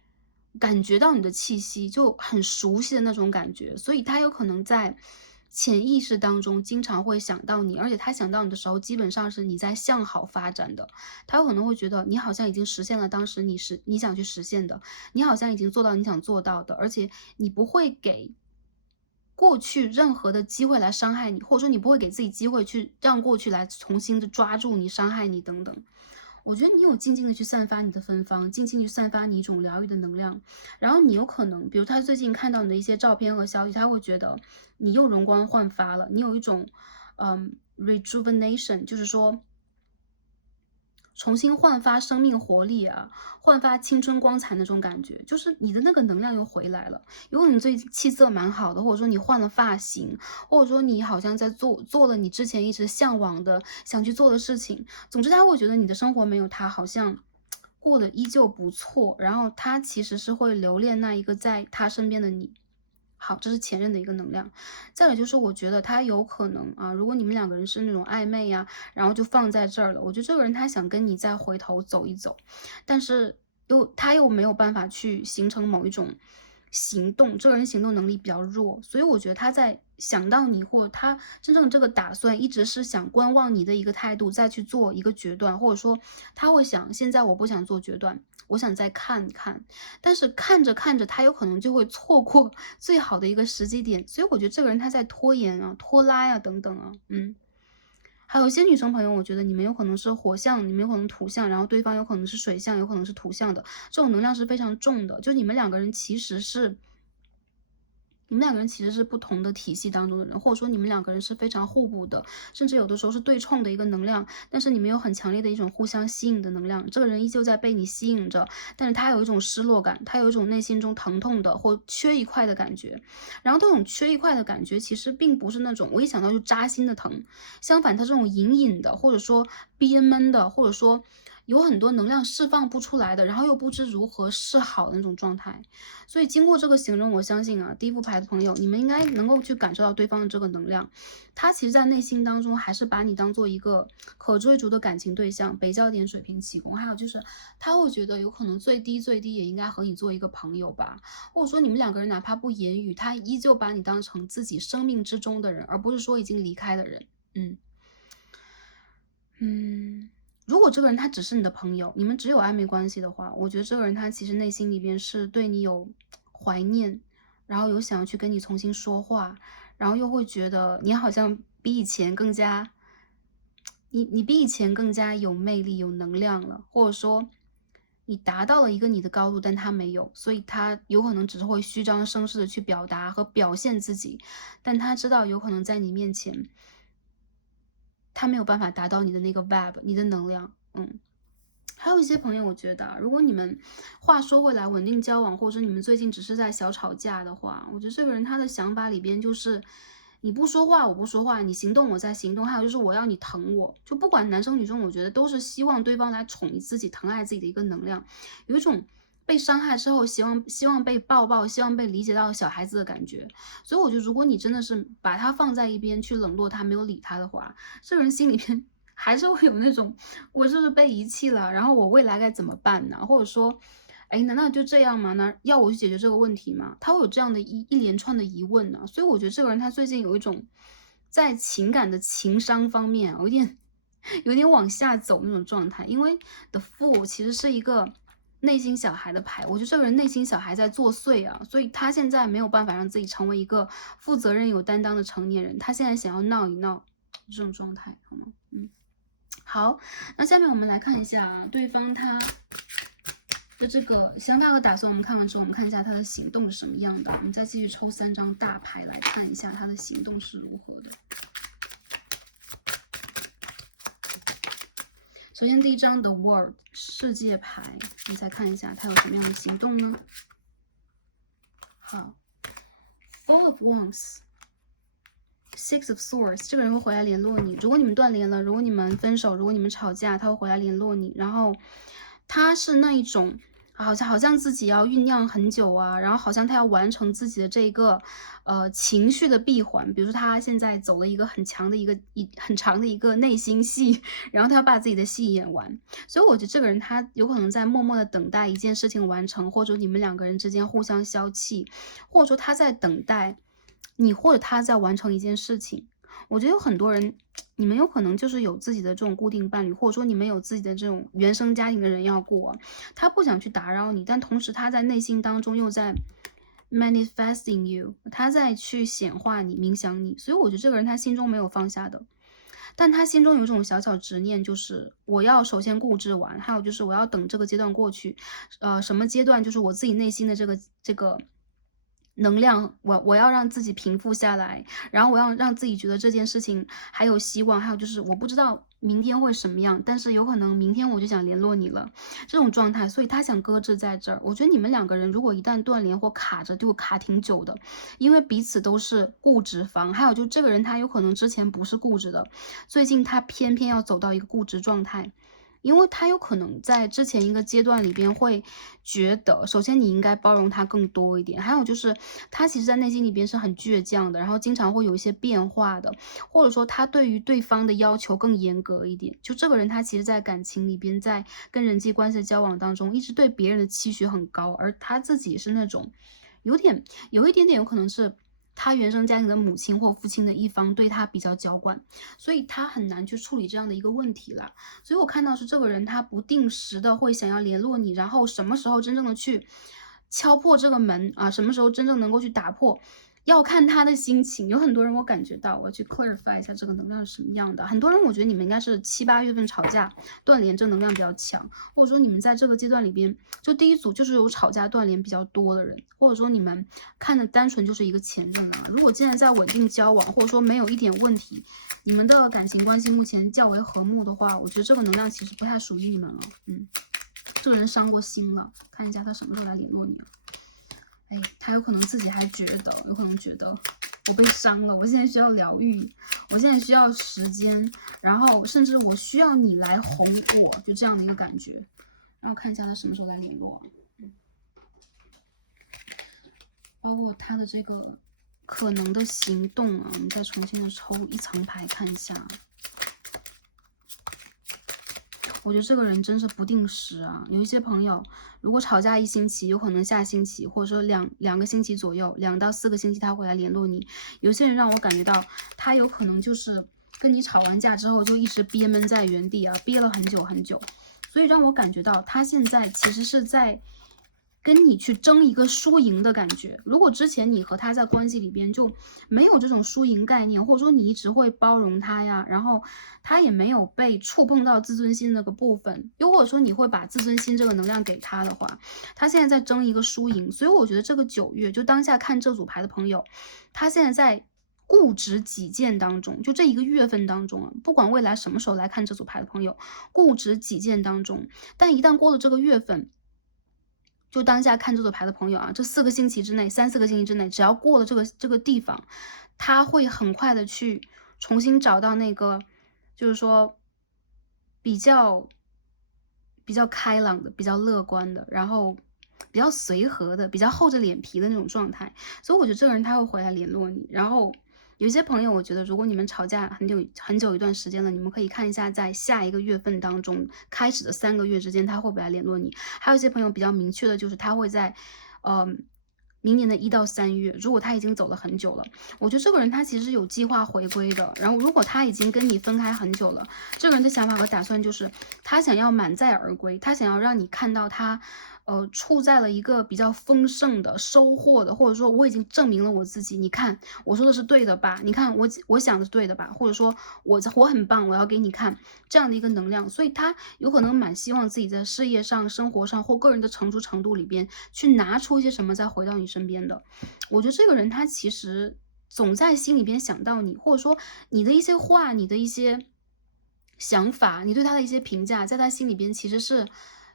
感觉到你的气息，就很熟悉的那种感觉，所以他有可能在潜意识当中经常会想到你，而且他想到你的时候，基本上是你在向好发展的。他有可能会觉得你好像已经实现了当时你想去实现的，你好像已经做到你想做到的，而且你不会给过去任何的机会来伤害你，或者说你不会给自己机会去让过去来重新的抓住你、伤害你等等。我觉得你有静静的去散发你的芬芳，静静地去散发你一种疗愈的能量，然后你有可能，比如他最近看到你的一些照片和消息，他会觉得你又容光焕发了，你有一种rejuvenation，就是说重新焕发生命活力啊，焕发青春光彩那种感觉，就是你的那个能量又回来了。如果你最近气色蛮好的，或者说你换了发型，或者说你好像在做了你之前一直向往的、想去做的事情，总之他会觉得你的生活没有他好像过得依旧不错，然后他其实是会留恋那一个在他身边的你。好，这是前任的一个能量。再有就是我觉得他有可能啊，如果你们两个人是那种暧昧呀，然后就放在这儿了，我觉得这个人他想跟你再回头走一走，但是他又没有办法去形成某一种行动，这个人行动能力比较弱，所以我觉得他在想到你，或者他真正这个打算一直是想观望你的一个态度，再去做一个决断，或者说他会想，现在我不想做决断，我想再看看，但是看着看着，他有可能就会错过最好的一个时机点，所以我觉得这个人他在拖延啊、拖拉呀、等等啊，还有一些女生朋友，我觉得你们有可能是火象，你们有可能土象，然后对方有可能是水象，有可能是土象的，这种能量是非常重的，就你们两个人其实是。你们两个人其实是不同的体系当中的人，或者说你们两个人是非常互补的，甚至有的时候是对冲的一个能量，但是你们有很强烈的一种互相吸引的能量。这个人依旧在被你吸引着，但是他有一种失落感，他有一种内心中疼痛的或缺一块的感觉。然后这种缺一块的感觉，其实并不是那种我一想到就扎心的疼，相反，他这种隐隐的，或者说憋闷的，或者说有很多能量释放不出来的，然后又不知如何是好的那种状态。所以经过这个形容，我相信啊，第一副牌的朋友，你们应该能够去感受到对方的这个能量。他其实在内心当中还是把你当做一个可追逐的感情对象，北焦点、水瓶、七宫，还有就是他会觉得有可能最低最低也应该和你做一个朋友吧，或者说你们两个人哪怕不言语，他依旧把你当成自己生命之中的人，而不是说已经离开的人。嗯嗯。如果这个人他只是你的朋友，你们只有暧昧关系的话，我觉得这个人他其实内心里边是对你有怀念，然后有想要去跟你重新说话，然后又会觉得你好像比以前更加，你比以前更加有魅力、有能量了，或者说你达到了一个你的高度，但他没有，所以他有可能只是会虚张声势的去表达和表现自己，但他知道有可能在你面前，他没有办法达到你的那个 vibe， 你的能量，还有一些朋友，我觉得如果你们话说回来稳定交往，或者说你们最近只是在小吵架的话，我觉得这个人他的想法里边就是你不说话我不说话，你行动我在行动，还有就是我要你疼我，就不管男生女生，我觉得都是希望对方来宠你自己、疼爱自己的一个能量，有一种被伤害之后希望被抱抱、希望被理解到的小孩子的感觉。所以我觉得，如果你真的是把他放在一边去冷落他、没有理他的话，这个人心里边还是会有那种我是不是被遗弃了，然后我未来该怎么办呢？或者说，哎，难道就这样吗？那要我去解决这个问题吗？他会有这样的一连串的疑问呢。所以我觉得这个人他最近有一种在情感的情商方面有点往下走那种状态，因为 The Fool 其实是一个内心小孩的牌，我觉得这个人内心小孩在作祟啊，所以他现在没有办法让自己成为一个负责任有担当的成年人，他现在想要闹一闹这种状态，好吗？好，那下面我们来看一下啊，对方他的这个想法和打算，我们看完之后，我们看一下他的行动是什么样的。我们再继续抽3张大牌来看一下他的行动是如何的。首先第一张 The World 世界牌，我们再看一下他有什么样的行动呢？好 ，Four of Wands。Six of Swords， 这个人会回来联络你。如果你们断联了，如果你们分手，如果你们吵架，他会回来联络你。然后他是那一种好像自己要酝酿很久啊，然后好像他要完成自己的这个情绪的闭环。比如说他现在走了一个很长的一个内心戏，然后他要把自己的戏演完。所以我觉得这个人他有可能在默默的等待一件事情完成，或者你们两个人之间互相消气，或者说他在等待你或者他在完成一件事情。我觉得有很多人，你们有可能就是有自己的这种固定伴侣，或者说你们有自己的这种原生家庭的人要过，他不想去打扰你，但同时他在内心当中又在 manifesting you， 他在去显化你、冥想你。所以我觉得这个人他心中没有放下的，但他心中有一种小小执念，就是我要首先固执完，还有就是我要等这个阶段过去，什么阶段就是我自己内心的这个能量，我要让自己平复下来，然后我要让自己觉得这件事情还有希望，还有就是我不知道明天会什么样，但是有可能明天我就想联络你了，这种状态，所以他想搁置在这儿。我觉得你们两个人如果一旦断联或卡着，就会卡挺久的，因为彼此都是固执方，还有就这个人他有可能之前不是固执的，最近他偏偏要走到一个固执状态。因为他有可能在之前一个阶段里边会觉得，首先你应该包容他更多一点，还有就是他其实在内心里边是很倔强的，然后经常会有一些变化的，或者说他对于对方的要求更严格一点。就这个人他其实在感情里边，在跟人际关系交往当中，一直对别人的期许很高，而他自己是那种有一点点有可能是他原生家庭的母亲或父亲的一方对他比较娇惯，所以他很难去处理这样的一个问题了。所以我看到是这个人他不定时的会想要联络你，然后什么时候真正的去敲破这个门啊，什么时候真正能够去打破，要看他的心情。有很多人我感觉到，我去 clarify 一下这个能量是什么样的。很多人我觉得你们应该是7、8月份吵架断联，这能量比较强，或者说你们在这个阶段里边，就第一组就是有吵架断联比较多的人，或者说你们看的单纯就是一个前任啊。如果现在在稳定交往，或者说没有一点问题，你们的感情关系目前较为和睦的话，我觉得这个能量其实不太属于你们了。这个人伤过心了，看一下他什么时候来联络你啊？哎，他有可能自己还觉得，有可能觉得我被伤了，我现在需要疗愈，我现在需要时间，然后甚至我需要你来哄我，就这样的一个感觉。然后看一下他什么时候来联络，包括他的这个可能的行动啊，我们再重新的抽一层牌看一下。我觉得这个人真是不定时啊，有一些朋友如果吵架1星期，有可能下星期或者说两个星期左右，2到4个星期他会来联络你。有些人让我感觉到他有可能就是跟你吵完架之后就一直憋闷在原地啊，憋了很久很久，所以让我感觉到他现在其实是在跟你去争一个输赢的感觉。如果之前你和他在关系里边就没有这种输赢概念，或者说你一直会包容他呀，然后他也没有被触碰到自尊心那个部分，又或者说你会把自尊心这个能量给他的话，他现在在争一个输赢。所以我觉得这个9月，就当下看这组牌的朋友，他现在在固执己见当中，就这一个月份当中啊，不管未来什么时候来看这组牌的朋友，固执己见当中，但一旦过了这个月份，就当下看这组牌的朋友啊，这4个星期之内，3、4个星期之内，只要过了这个地方，他会很快的去重新找到那个，就是说比较开朗的、比较乐观的，然后比较随和的、比较厚着脸皮的那种状态。所以我觉得这个人他会回来联络你。然后有些朋友，我觉得如果你们吵架很久一段时间了，你们可以看一下在下一个月份当中开始的3个月之间，他会不会来联络你。还有一些朋友比较明确的就是他会在明年的1到3月，如果他已经走了很久了，我觉得这个人他其实是有计划回归的。然后如果他已经跟你分开很久了，这个人的想法和打算就是他想要满载而归，他想要让你看到他处在了一个比较丰盛的收获的，或者说我已经证明了我自己，你看我说的是对的吧，你看我想的是对的吧，或者说我很棒，我要给你看这样的一个能量。所以他有可能蛮希望自己在事业上、生活上或个人的成熟程度里边去拿出一些什么再回到你身边的。我觉得这个人他其实总在心里边想到你，或者说你的一些话，你的一些想法，你对他的一些评价，在他心里边其实是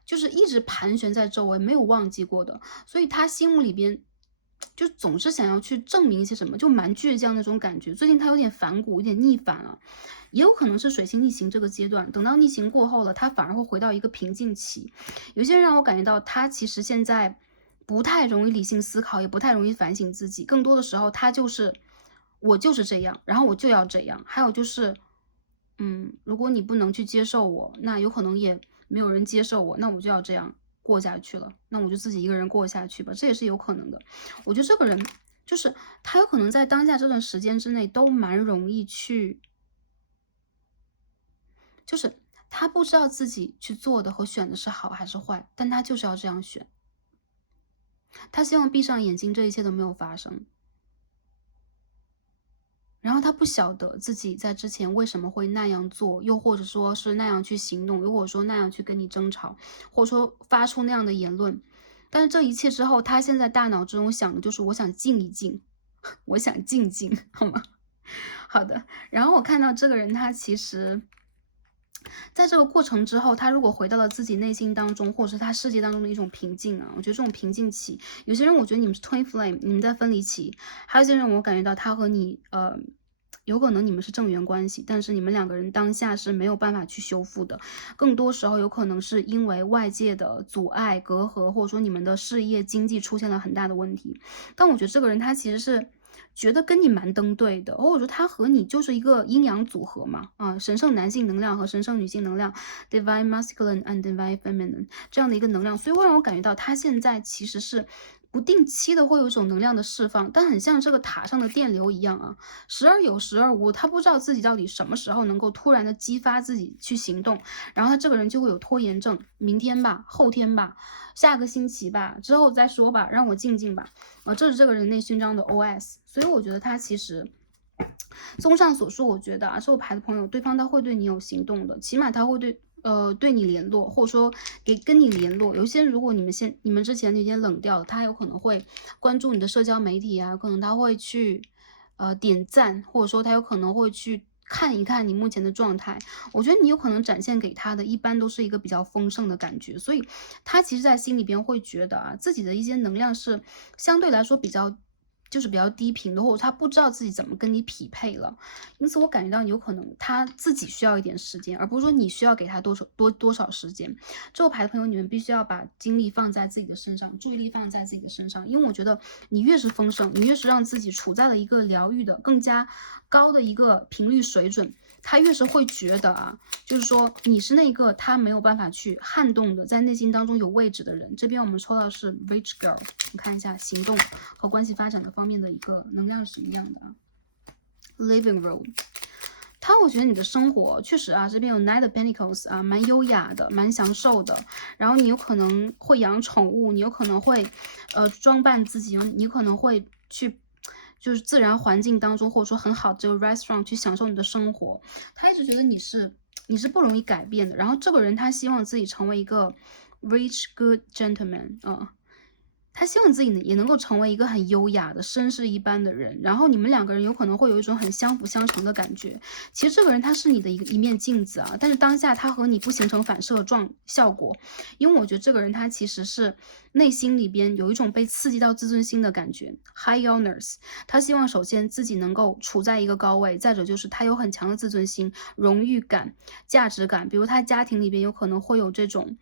就是一直盘旋在周围，没有忘记过的。所以他心目里边就总是想要去证明一些什么，就蛮倔强那种感觉。最近他有点反骨，有点逆反了，也有可能是水星逆行这个阶段，等到逆行过后了，他反而会回到一个平静期。有些人让我感觉到他其实现在不太容易理性思考，也不太容易反省自己，更多的时候他就是我就是这样，然后我就要这样。还有就是如果你不能去接受我，那有可能也没有人接受我，那我就要这样过下去了，那我就自己一个人过下去吧，这也是有可能的。我觉得这个人就是他有可能在当下这段时间之内都蛮容易去，就是他不知道自己去做的和选的是好还是坏，但他就是要这样选，他希望闭上眼睛，这一切都没有发生。然后他不晓得自己在之前为什么会那样做，又或者说是那样去行动，又或者说那样去跟你争吵，或者说发出那样的言论。但是这一切之后，他现在大脑之中想的就是我想静一静，我想静静，好吗？好的。然后我看到这个人，他其实在这个过程之后，他如果回到了自己内心当中，或者是他世界当中的一种平静啊，我觉得这种平静期，有些人我觉得你们是 twin flame，你们在分离期，还有一些人我感觉到他和你有可能你们是正缘关系，但是你们2个人当下是没有办法去修复的，更多时候有可能是因为外界的阻碍、隔阂，或者说你们的事业、经济出现了很大的问题。但我觉得这个人他其实是觉得跟你蛮登对的，或者说他和你就是一个阴阳组合嘛，神圣男性能量和神圣女性能量 ，divine masculine and divine feminine 这样的一个能量，所以会让我感觉到他现在其实是不定期的会有一种能量的释放，但很像这个塔上的电流一样啊，时而有时而无，他不知道自己到底什么时候能够突然的激发自己去行动，然后他这个人就会有拖延症，明天吧，后天吧，下个星期吧，之后再说吧，让我静静吧，这是这个人内勋章的 OS， 所以我觉得他其实综上所述，我觉得是我牌的朋友，对方他会对你有行动的，起码他会对你联络，或者说跟你联络。有一些如果你们之前有点冷掉了，他有可能会关注你的社交媒体啊，有可能他会去点赞，或者说他有可能会去看一看你目前的状态。我觉得你有可能展现给他的一般都是一个比较丰盛的感觉，所以他其实在心里边会觉得自己的一些能量是相对来说比较低频的，或者他不知道自己怎么跟你匹配了。因此我感觉到有可能他自己需要一点时间，而不是说你需要给他多少时间。这个牌的朋友，你们必须要把精力放在自己的身上，注意力放在自己的身上，因为我觉得你越是丰盛，你越是让自己处在了一个疗愈的更加高的一个频率水准，他越是会觉得就是说你是那个他没有办法去撼动的，在内心当中有位置的人。这边我们抽到是 Rich Girl， 我们看一下行动和关系发展的方面的一个能量是什么样的Living room，我觉得你的生活确实啊，这边有 Knight of Pentacles 啊，蛮优雅的，蛮享受的。然后你有可能会养宠物，你有可能会装扮自己，你可能会去就是自然环境当中，或者说很好的这个 restaurant 去享受你的生活。他一直觉得你是不容易改变的。然后这个人他希望自己成为一个 rich good gentleman 他希望自己也能够成为一个很优雅的绅士一般的人，然后你们两个人有可能会有一种很相辅相成的感觉。其实这个人他是你的一面镜子啊，但是当下他和你不形成反射效果，因为我觉得这个人他其实是内心里边有一种被刺激到自尊心的感觉 ，high honors。他希望首先自己能够处在一个高位，再者就是他有很强的自尊心、荣誉感、价值感，比如他家庭里边有可能会有这种，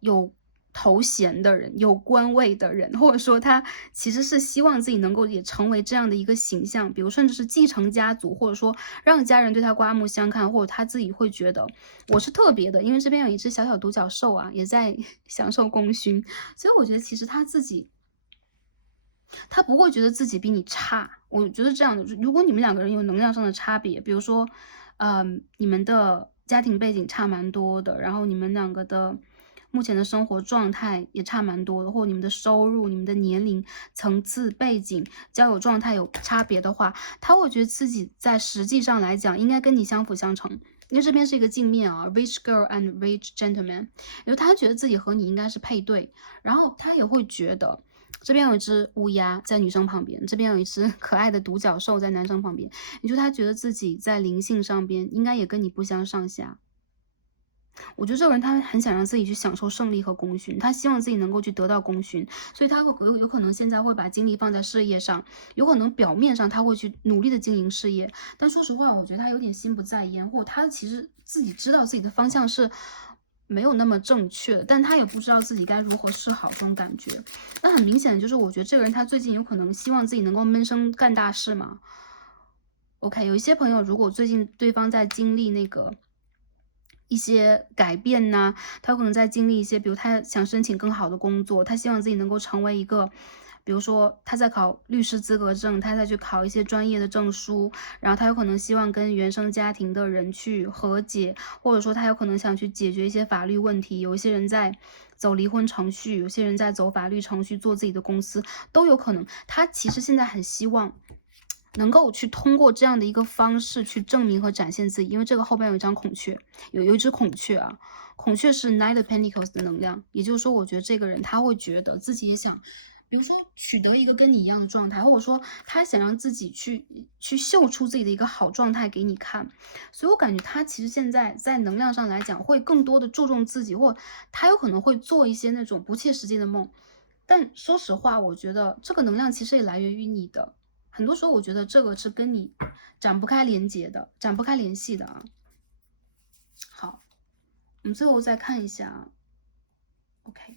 有头衔的人，有官位的人，或者说他其实是希望自己能够也成为这样的一个形象，比如甚至是继承家族，或者说让家人对他刮目相看，或者他自己会觉得我是特别的，因为这边有一只小小独角兽啊，也在享受功勋，所以我觉得其实他不会觉得自己比你差，我觉得这样的，如果你们两个人有能量上的差别，比如说，你们的家庭背景差蛮多的，然后你们两个的目前的生活状态也差蛮多的，或者你们的收入、你们的年龄层次、背景、交友状态有差别的话，他会觉得自己在实际上来讲应该跟你相辅相成。因为这边是一个镜面啊，rich girl and rich gentleman，因为他觉得自己和你应该是配对，然后他也会觉得这边有一只乌鸦在女生旁边，这边有一只可爱的独角兽在男生旁边，也就他觉得自己在灵性上边应该也跟你不相上下。我觉得这个人他很想让自己去享受胜利和功勋，他希望自己能够去得到功勋，所以他会有可能现在会把精力放在事业上，有可能表面上他会去努力的经营事业，但说实话，我觉得他有点心不在焉，或者他其实自己知道自己的方向是没有那么正确的，但他也不知道自己该如何是好，这种感觉。那很明显的就是，我觉得这个人他最近有可能希望自己能够闷声干大事嘛。OK，有一些朋友如果最近对方在经历那个一些改变呐，他有可能在经历一些，比如他想申请更好的工作，他希望自己能够成为一个，比如说他在考律师资格证，他再去考一些专业的证书，然后他有可能希望跟原生家庭的人去和解，或者说他有可能想去解决一些法律问题，有一些人在走离婚程序，有些人在走法律程序，做自己的公司都有可能。他其实现在很希望能够去通过这样的一个方式去证明和展现自己，因为这个后边有一张孔雀，有一只孔雀啊，孔雀是 Knight of Pentacles 的能量，也就是说，我觉得这个人他会觉得自己也想，比如说取得一个跟你一样的状态，或者说他想让自己去秀出自己的一个好状态给你看，所以我感觉他其实现在在能量上来讲，会更多的注重自己，或他有可能会做一些那种不切实际的梦，但说实话，我觉得这个能量其实也来源于你的。很多时候我觉得这个是跟你展不开连接的，展不开联系的啊。好，我们最后再看一下 OK，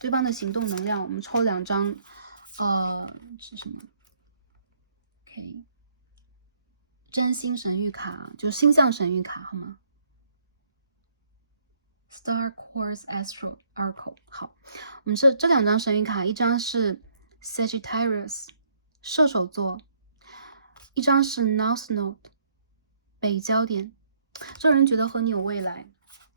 对方的行动能量，我们抽2张，是什么 ？OK， 真心神谕卡，就是星象神谕卡，好吗？Star Quartz Astro Oracle， 好，我们这2张神谕卡，一张是 Sagittarius， 射手座，一张是 North Node， 北焦点。这个人觉得和你有未来，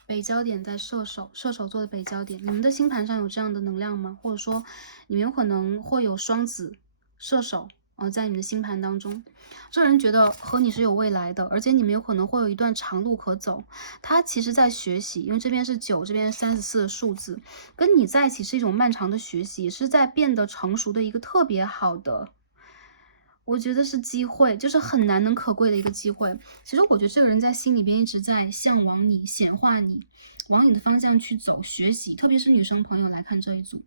北焦点在射手座的北焦点。你们的星盘上有这样的能量吗？或者说，你们有可能会有双子、射手在你们的星盘当中，这人觉得和你是有未来的，而且你们有可能会有一段长路可走。他其实在学习，因为这边是9，这边是34的数字，跟你在一起是一种漫长的学习，也是在变得成熟的一个特别好的。我觉得是机会，就是很难能可贵的一个机会。其实我觉得这个人在心里边一直在向往你、显化你，往你的方向去走，学习。特别是女生朋友来看这一组，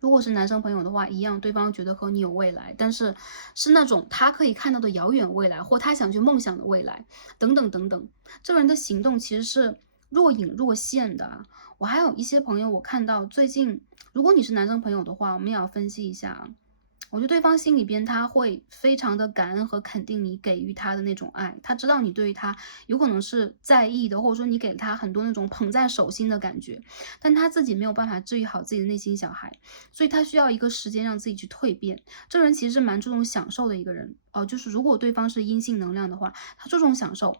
如果是男生朋友的话，一样，对方觉得和你有未来，但是是那种他可以看到的遥远未来，或他想去梦想的未来，等等等等。这个人的行动其实是若隐若现的啊。我还有一些朋友，我看到最近，如果你是男生朋友的话，我们也要分析一下啊。我觉得对方心里边他会非常的感恩和肯定你给予他的那种爱，他知道你对于他有可能是在意的，或者说你给了他很多那种捧在手心的感觉，但他自己没有办法治愈好自己的内心小孩，所以他需要一个时间让自己去蜕变。这个人其实是蛮注重享受的一个人，就是如果对方是阴性能量的话，他注重享受。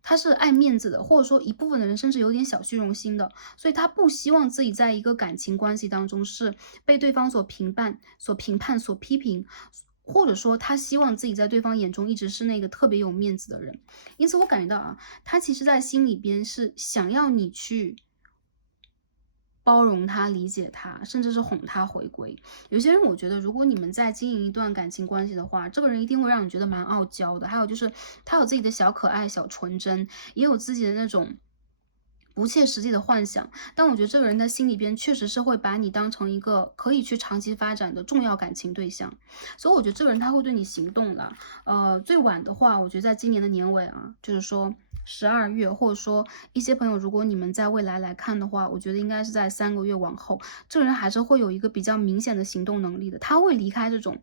他是爱面子的，或者说一部分的人甚至有点小虚荣心的，所以他不希望自己在一个感情关系当中是被对方所评判、所批评，或者说他希望自己在对方眼中一直是那个特别有面子的人。因此我感觉到他其实在心里边是想要你去包容他、理解他，甚至是哄他回归。有些人我觉得，如果你们在经营一段感情关系的话，这个人一定会让你觉得蛮傲娇的。还有就是他有自己的小可爱、小纯真，也有自己的那种不切实际的幻想。但我觉得这个人在心里边确实是会把你当成一个可以去长期发展的重要感情对象。所以我觉得这个人他会对你行动了。最晚的话，我觉得在今年的年尾就是说12月，或者说一些朋友，如果你们在未来来看的话，我觉得应该是在3个月往后，这个人还是会有一个比较明显的行动能力的，他会离开这种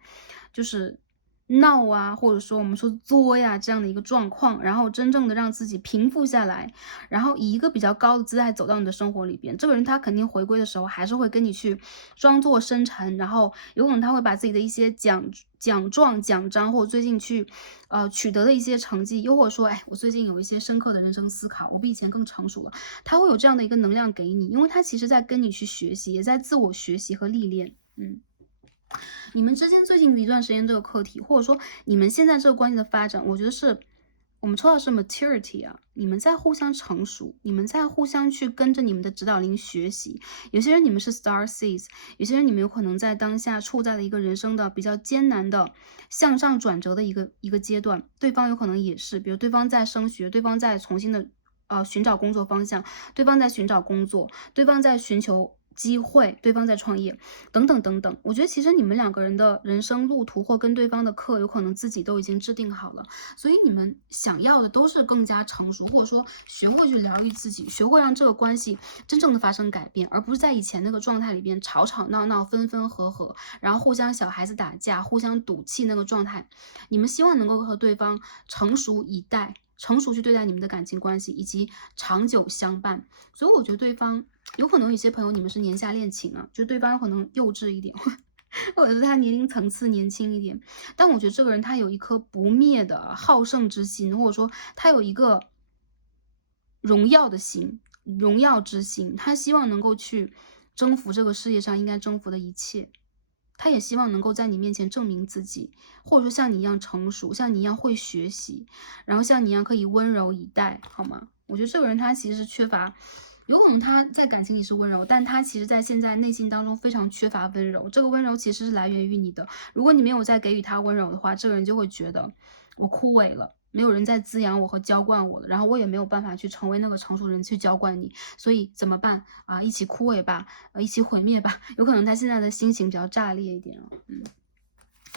就是闹或者说我们说作呀这样的一个状况，然后真正的让自己平复下来，然后以一个比较高的姿态走到你的生活里边。这个人他肯定回归的时候还是会跟你去装作深沉，然后有可能他会把自己的一些奖状、奖章，或者最近去取得的一些成绩，又或者说，我最近有一些深刻的人生思考，我比以前更成熟了，他会有这样的一个能量给你，因为他其实在跟你去学习，也在自我学习和历练。你们之间最近的一段时间这个课题，或者说你们现在这个关系的发展，我觉得是我们抽到是 maturity 你们在互相成熟，你们在互相去跟着你们的指导灵学习。有些人你们是 star seeds，有些人你们有可能在当下处在了一个人生的比较艰难的向上转折的一个阶段，对方有可能也是，比如对方在升学，对方在重新的寻找工作方向，对方在寻找工作，对方在寻求机会，对方在创业，等等等等。我觉得其实你们两个人的人生路途或跟对方的课，有可能自己都已经制定好了，所以你们想要的都是更加成熟，或者说学会去疗愈自己，学会让这个关系真正的发生改变，而不是在以前那个状态里边吵吵闹闹、分分合合，然后互相小孩子打架、互相赌气那个状态。你们希望能够和对方成熟以待。成熟去对待你们的感情关系，以及长久相伴。所以我觉得对方有可能有一些朋友你们是年下恋情就对方有可能幼稚一点，或者是他年龄层次年轻一点，但我觉得这个人他有一颗不灭的好胜之心，或者说他有一个荣耀的心、荣耀之心，他希望能够去征服这个世界上应该征服的一切。他也希望能够在你面前证明自己，或者说像你一样成熟，像你一样会学习，然后像你一样可以温柔以待，好吗？我觉得这个人他其实是缺乏，有可能他在感情里是温柔，但他其实在现在内心当中非常缺乏温柔。这个温柔其实是来源于你的，如果你没有再给予他温柔的话，这个人就会觉得我枯萎了。没有人在滋养我和浇灌我了，然后我也没有办法去成为那个成熟人去浇灌你，所以怎么办一起枯萎吧，一起毁灭吧。有可能他现在的心情比较炸裂一点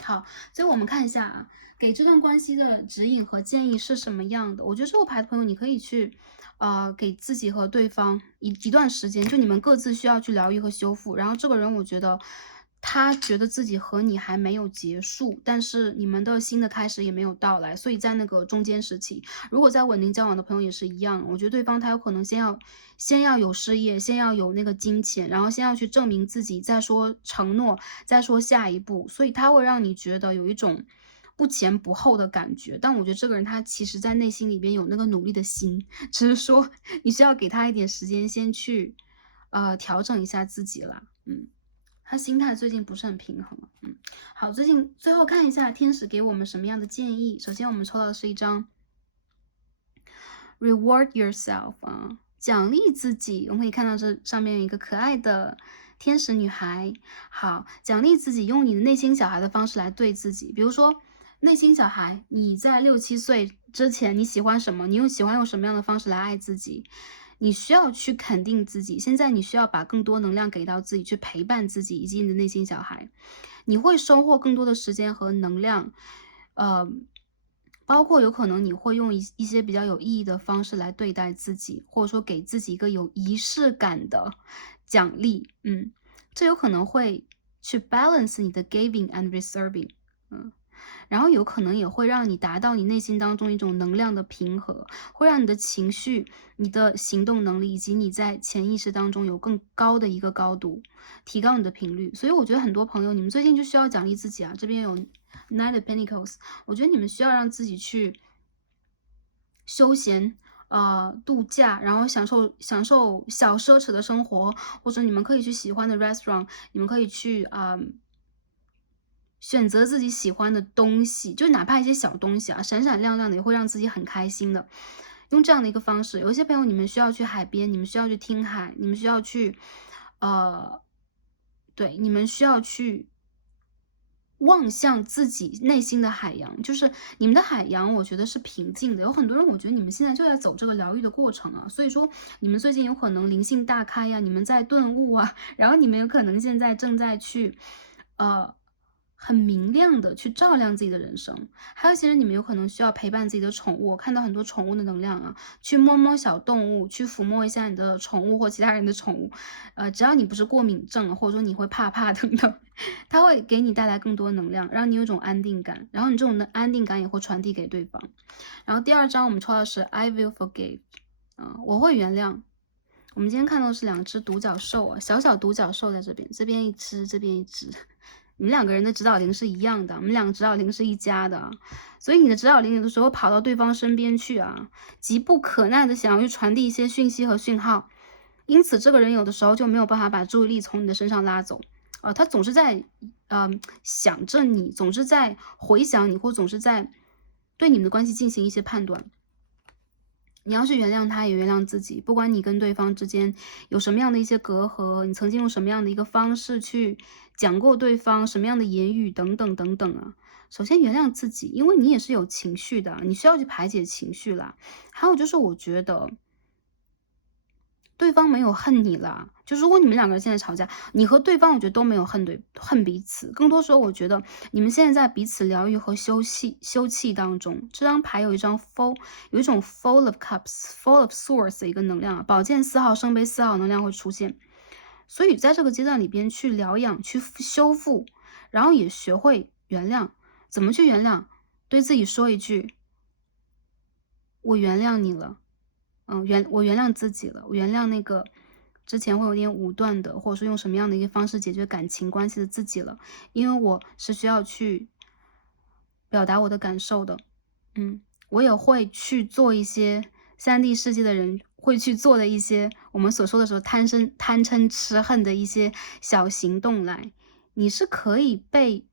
好，所以我们看一下给这段关系的指引和建议是什么样的。我觉得这个牌的朋友，你可以去给自己和对方一段时间，就你们各自需要去疗愈和修复。然后这个人，我觉得他觉得自己和你还没有结束，但是你们的新的开始也没有到来，所以在那个中间时期，如果在稳定交往的朋友也是一样，我觉得对方他有可能先要有事业，先要有那个金钱，然后先要去证明自己，再说承诺，再说下一步，所以他会让你觉得有一种不前不后的感觉。但我觉得这个人他其实在内心里边有那个努力的心，只是说你需要给他一点时间，先去调整一下自己啦。他心态最近不是很平衡。好，最后看一下天使给我们什么样的建议。首先我们抽到的是一张 Reward Yourself 奖励自己。我们可以看到这上面有一个可爱的天使女孩。好，奖励自己，用你的内心小孩的方式来对自己。比如说内心小孩，你在6、7岁之前你喜欢什么，你喜欢用什么样的方式来爱自己，你需要去肯定自己。现在你需要把更多能量给到自己，去陪伴自己以及你的内心小孩，你会收获更多的时间和能量。包括有可能你会用一些比较有意义的方式来对待自己，或者说给自己一个有仪式感的奖励。这有可能会去 balance 你的 giving and receiving。然后有可能也会让你达到你内心当中一种能量的平和，会让你的情绪、你的行动能力以及你在潜意识当中有更高的一个高度，提高你的频率。所以我觉得很多朋友，你们最近就需要奖励自己啊。这边有 Knight of Pentacles，我觉得你们需要让自己去休闲。度假，然后享受小奢侈的生活，或者你们可以去喜欢的 restaurant，你们可以去选择自己喜欢的东西，就哪怕一些小东西啊，闪闪亮亮的，也会让自己很开心的。用这样的一个方式，有一些朋友你们需要去海边，你们需要去听海，你们需要去，对，你们需要去望向自己内心的海洋，就是你们的海洋，我觉得是平静的。有很多人，我觉得你们现在就在走这个疗愈的过程啊，所以说你们最近有可能灵性大开呀，你们在顿悟啊，然后你们有可能现在正在去，很明亮的去照亮自己的人生。还有一些人，你们有可能需要陪伴自己的宠物，我看到很多宠物的能量啊，去摸摸小动物，去抚摸一下你的宠物或其他人的宠物，只要你不是过敏症，或者说你会怕等等，它会给你带来更多能量，让你有一种安定感，然后你这种的安定感也会传递给对方。然后第二张我们抽到的是 I will forgive，我会原谅。我们今天看到的是两只独角兽啊，小独角兽在这边，这边一只，这边一只。你们两个人的指导灵是一样的，我们两个指导灵是一家的，所以你的指导灵有的时候跑到对方身边去啊，急不可耐的想要去传递一些讯息和讯号，因此这个人有的时候就没有办法把注意力从你的身上拉走，他总是在想着你，总是在回想你，或总是在对你们的关系进行一些判断。你要去原谅他，也原谅自己。不管你跟对方之间有什么样的一些隔阂，你曾经用什么样的一个方式去讲过对方，什么样的言语等等等等啊。首先原谅自己，因为你也是有情绪的，你需要去排解情绪啦。还有就是我觉得对方没有恨你啦，就如果你们两个人现在吵架，你和对方我觉得都没有恨彼此，更多时候我觉得你们现在在彼此疗愈和休憩当中。这张牌有一张 full， 有一种 full of cups，full of swords 的一个能量，宝剑4号、圣杯4号能量会出现。所以在这个阶段里边去疗养、去修复，然后也学会原谅。怎么去原谅？对自己说一句：我原谅你了。我原谅自己了，我原谅那个之前会有点武断的，或者说用什么样的一个方式解决感情关系的自己了，因为我是需要去表达我的感受的。我也会去做一些3D 世界的人会去做的一些我们所说的时候贪嗔痴恨的一些小行动来，你是可以被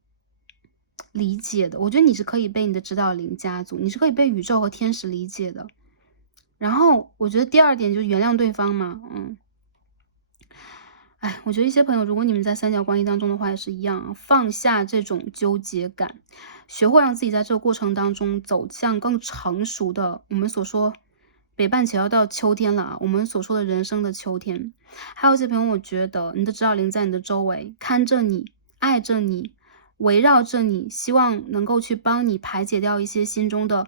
理解的。我觉得你是可以被你的指导灵家族，你是可以被宇宙和天使理解的。然后我觉得第二点就是原谅对方嘛，我觉得一些朋友，如果你们在三角关系当中的话，也是一样，放下这种纠结感，学会让自己在这个过程当中走向更成熟的，我们所说北半球要到秋天了啊，我们所说的人生的秋天。还有一些朋友，我觉得你的指导灵在你的周围，看着你，爱着你，围绕着你，希望能够去帮你排解掉一些心中的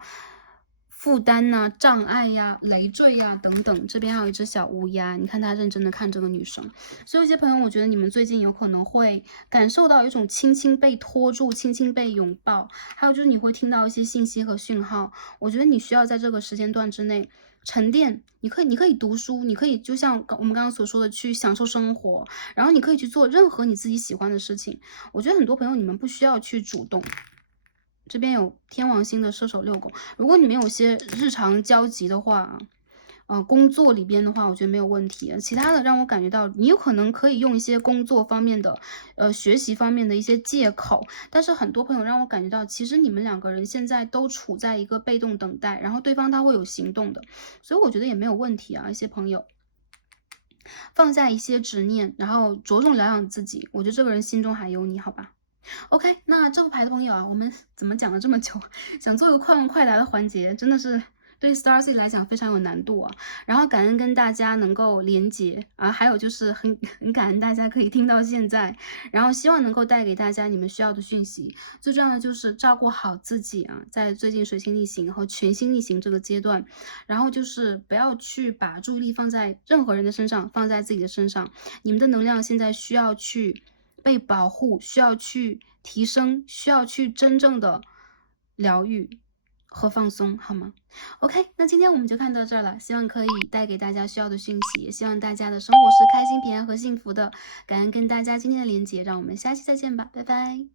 负担呐、障碍呀、累赘呀等等。这边还有一只小乌鸦，你看它认真的看这个女生。所以有些朋友，我觉得你们最近有可能会感受到一种轻轻被拖住、轻轻被拥抱，还有就是你会听到一些信息和讯号。我觉得你需要在这个时间段之内沉淀，你可以读书，你可以就像我们刚刚所说的去享受生活，然后你可以去做任何你自己喜欢的事情。我觉得很多朋友你们不需要去主动。这边有天王星的射手6宫，如果你们有些日常交集的话，工作里边的话，我觉得没有问题。其他的让我感觉到，你有可能可以用一些工作方面的，学习方面的一些借口，但是很多朋友让我感觉到，其实你们两个人现在都处在一个被动等待，然后对方他会有行动的，所以我觉得也没有问题啊。一些朋友放下一些执念，然后着重疗养自己，我觉得这个人心中还有你，好吧？OK，那这副牌的朋友啊，我们怎么讲了这么久？想做一个快问快答的环节，真的是对 Starseed 来讲非常有难度啊。然后感恩跟大家能够连接啊，还有就是很感恩大家可以听到现在，然后希望能够带给大家你们需要的讯息。最重要的就是照顾好自己啊，在最近水星逆行和全星逆行这个阶段，然后就是不要去把注意力放在任何人的身上，放在自己的身上。你们的能量现在需要去被保护，需要去提升，需要去真正的疗愈和放松，好吗？ OK， 那今天我们就看到这儿了，希望可以带给大家需要的讯息，也希望大家的生活是开心、平安和幸福的。感恩跟大家今天的连接，让我们下期再见吧，拜拜。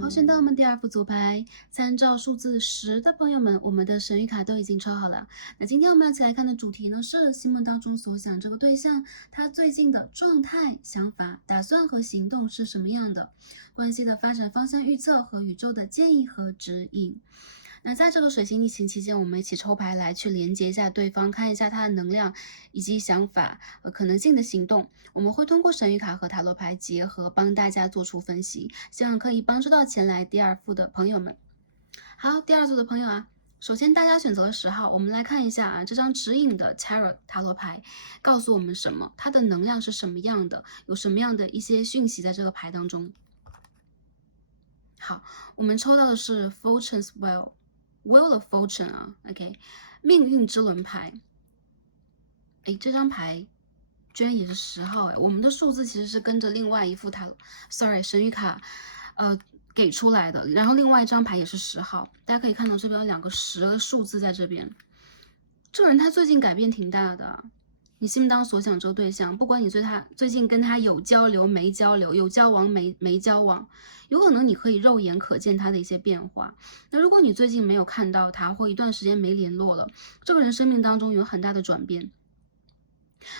好，选到我们第2副组牌，参照数字10的朋友们，我们的神谕卡都已经抽好了。那今天我们要一起来看的主题呢，是心目当中所想这个对象，他最近的状态、想法、打算和行动是什么样的？关系的发展方向预测和宇宙的建议和指引。那在这个水星逆行期间，我们一起抽牌来去连接一下对方，看一下他的能量以及想法和可能性的行动。我们会通过神谕卡和塔罗牌结合，帮大家做出分析，希望可以帮助到前来第2副的朋友们。好，第2组的朋友啊，首先大家选择了10号，我们来看一下啊，这张指引的 Tarot 塔罗牌告诉我们什么？它的能量是什么样的？有什么样的一些讯息在这个牌当中？好，我们抽到的是 Fortune's Wheel of Fortune 啊 ，OK， 命运之轮牌。诶，这张牌居然也是10号诶，我们的数字其实是跟着另外一副神谕卡，给出来的。然后另外一张牌也是10号，大家可以看到这边有2个10的数字在这边。这个人他最近改变挺大的，你心目当中所想这个对象，不管你最近跟他有交流没交流，有交往没交往，有可能你可以肉眼可见他的一些变化。那如果你最近没有看到他，或一段时间没联络了，这个人生命当中有很大的转变。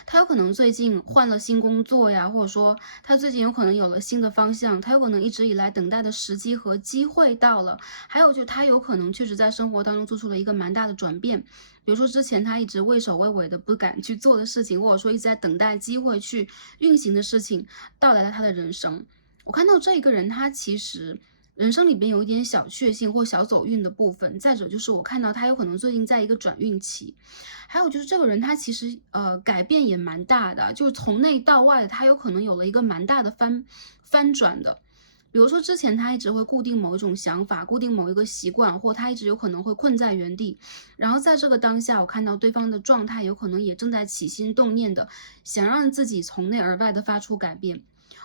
他有可能最近换了新工作呀，或者说他最近有可能有了新的方向，他有可能一直以来等待的时机和机会到了。还有就是他有可能确实在生活当中做出了一个蛮大的转变，比如说之前他一直畏首畏尾的不敢去做的事情，或者说一直在等待机会去运行的事情，到来了他的人生。我看到这一个人，他其实人生里边有一点小确幸或小走运的部分，再者就是我看到他有可能最近在一个转运期，还有就是这个人他其实改变也蛮大的，就是从内到外的他有可能有了一个蛮大的翻转的。比如说之前他一直会固定某一种想法，固定某一个习惯，或他一直有可能会困在原地，然后在这个当下我看到对方的状态有可能也正在起心动念的想让自己从内而外的发出改变。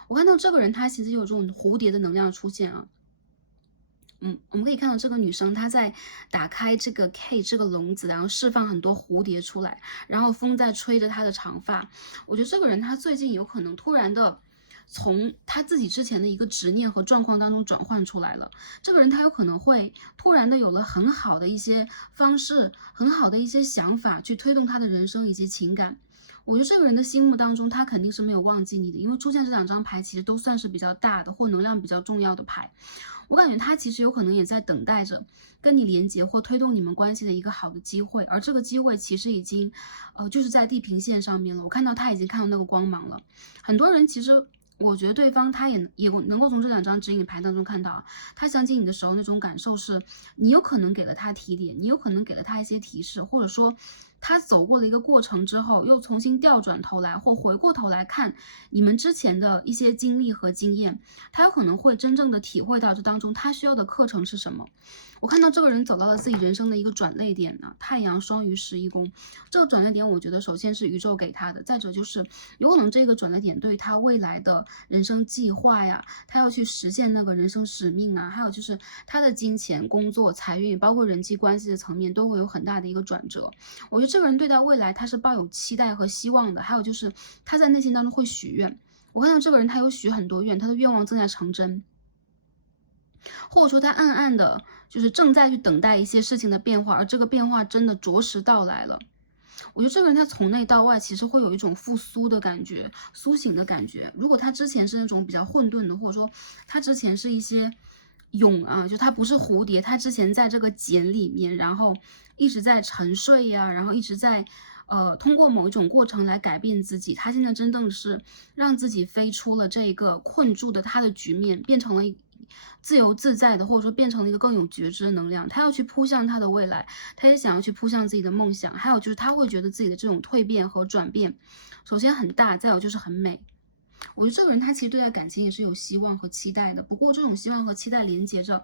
我看到这个人他其实有这种蝴蝶的能量出现啊。我们可以看到这个女生她在打开这个 K 这个笼子，然后释放很多蝴蝶出来，然后风在吹着她的长发。我觉得这个人她最近有可能突然的从她自己之前的一个执念和状况当中转换出来了。这个人他有可能会突然的有了很好的一些方式，很好的一些想法去推动他的人生以及情感。我觉得这个人的心目当中，他肯定是没有忘记你的，因为出现这2张牌其实都算是比较大的或能量比较重要的牌。我感觉他其实有可能也在等待着跟你连接或推动你们关系的一个好的机会，而这个机会其实已经，就是在地平线上面了。我看到他已经看到那个光芒了。很多人其实，我觉得对方他也能够从这2张指引牌当中看到，他想起你的时候那种感受是，你有可能给了他提点，你有可能给了他一些提示，或者说他走过了一个过程之后，又重新调转头来或回过头来看你们之前的一些经历和经验，他有可能会真正的体会到这当中他需要的课程是什么。我看到这个人走到了自己人生的一个转捩点呢，太阳双鱼11宫，这个转捩点我觉得首先是宇宙给他的，再者就是有可能这个转捩点对于他未来的人生计划呀，他要去实现那个人生使命啊，还有就是他的金钱、工作、财运，包括人际关系的层面都会有很大的一个转折。我觉得这个人对待未来他是抱有期待和希望的，还有就是他在内心当中会许愿。我看到这个人他有许很多愿，他的愿望正在成真。或者说他暗暗的就是正在去等待一些事情的变化，而这个变化真的着实到来了。我觉得这个人他从内到外其实会有一种复苏的感觉，苏醒的感觉。如果他之前是那种比较混沌的，或者说他之前是一些蛹啊，就他不是蝴蝶，他之前在这个茧里面，然后一直在沉睡呀，然后一直在通过某一种过程来改变自己。他现在真正是让自己飞出了这个困住的他的局面，变成了自由自在的，或者说变成了一个更有觉知的能量。他要去扑向他的未来，他也想要去扑向自己的梦想。还有就是他会觉得自己的这种蜕变和转变，首先很大，再有就是很美。我觉得这个人他其实对待感情也是有希望和期待的，不过这种希望和期待连接着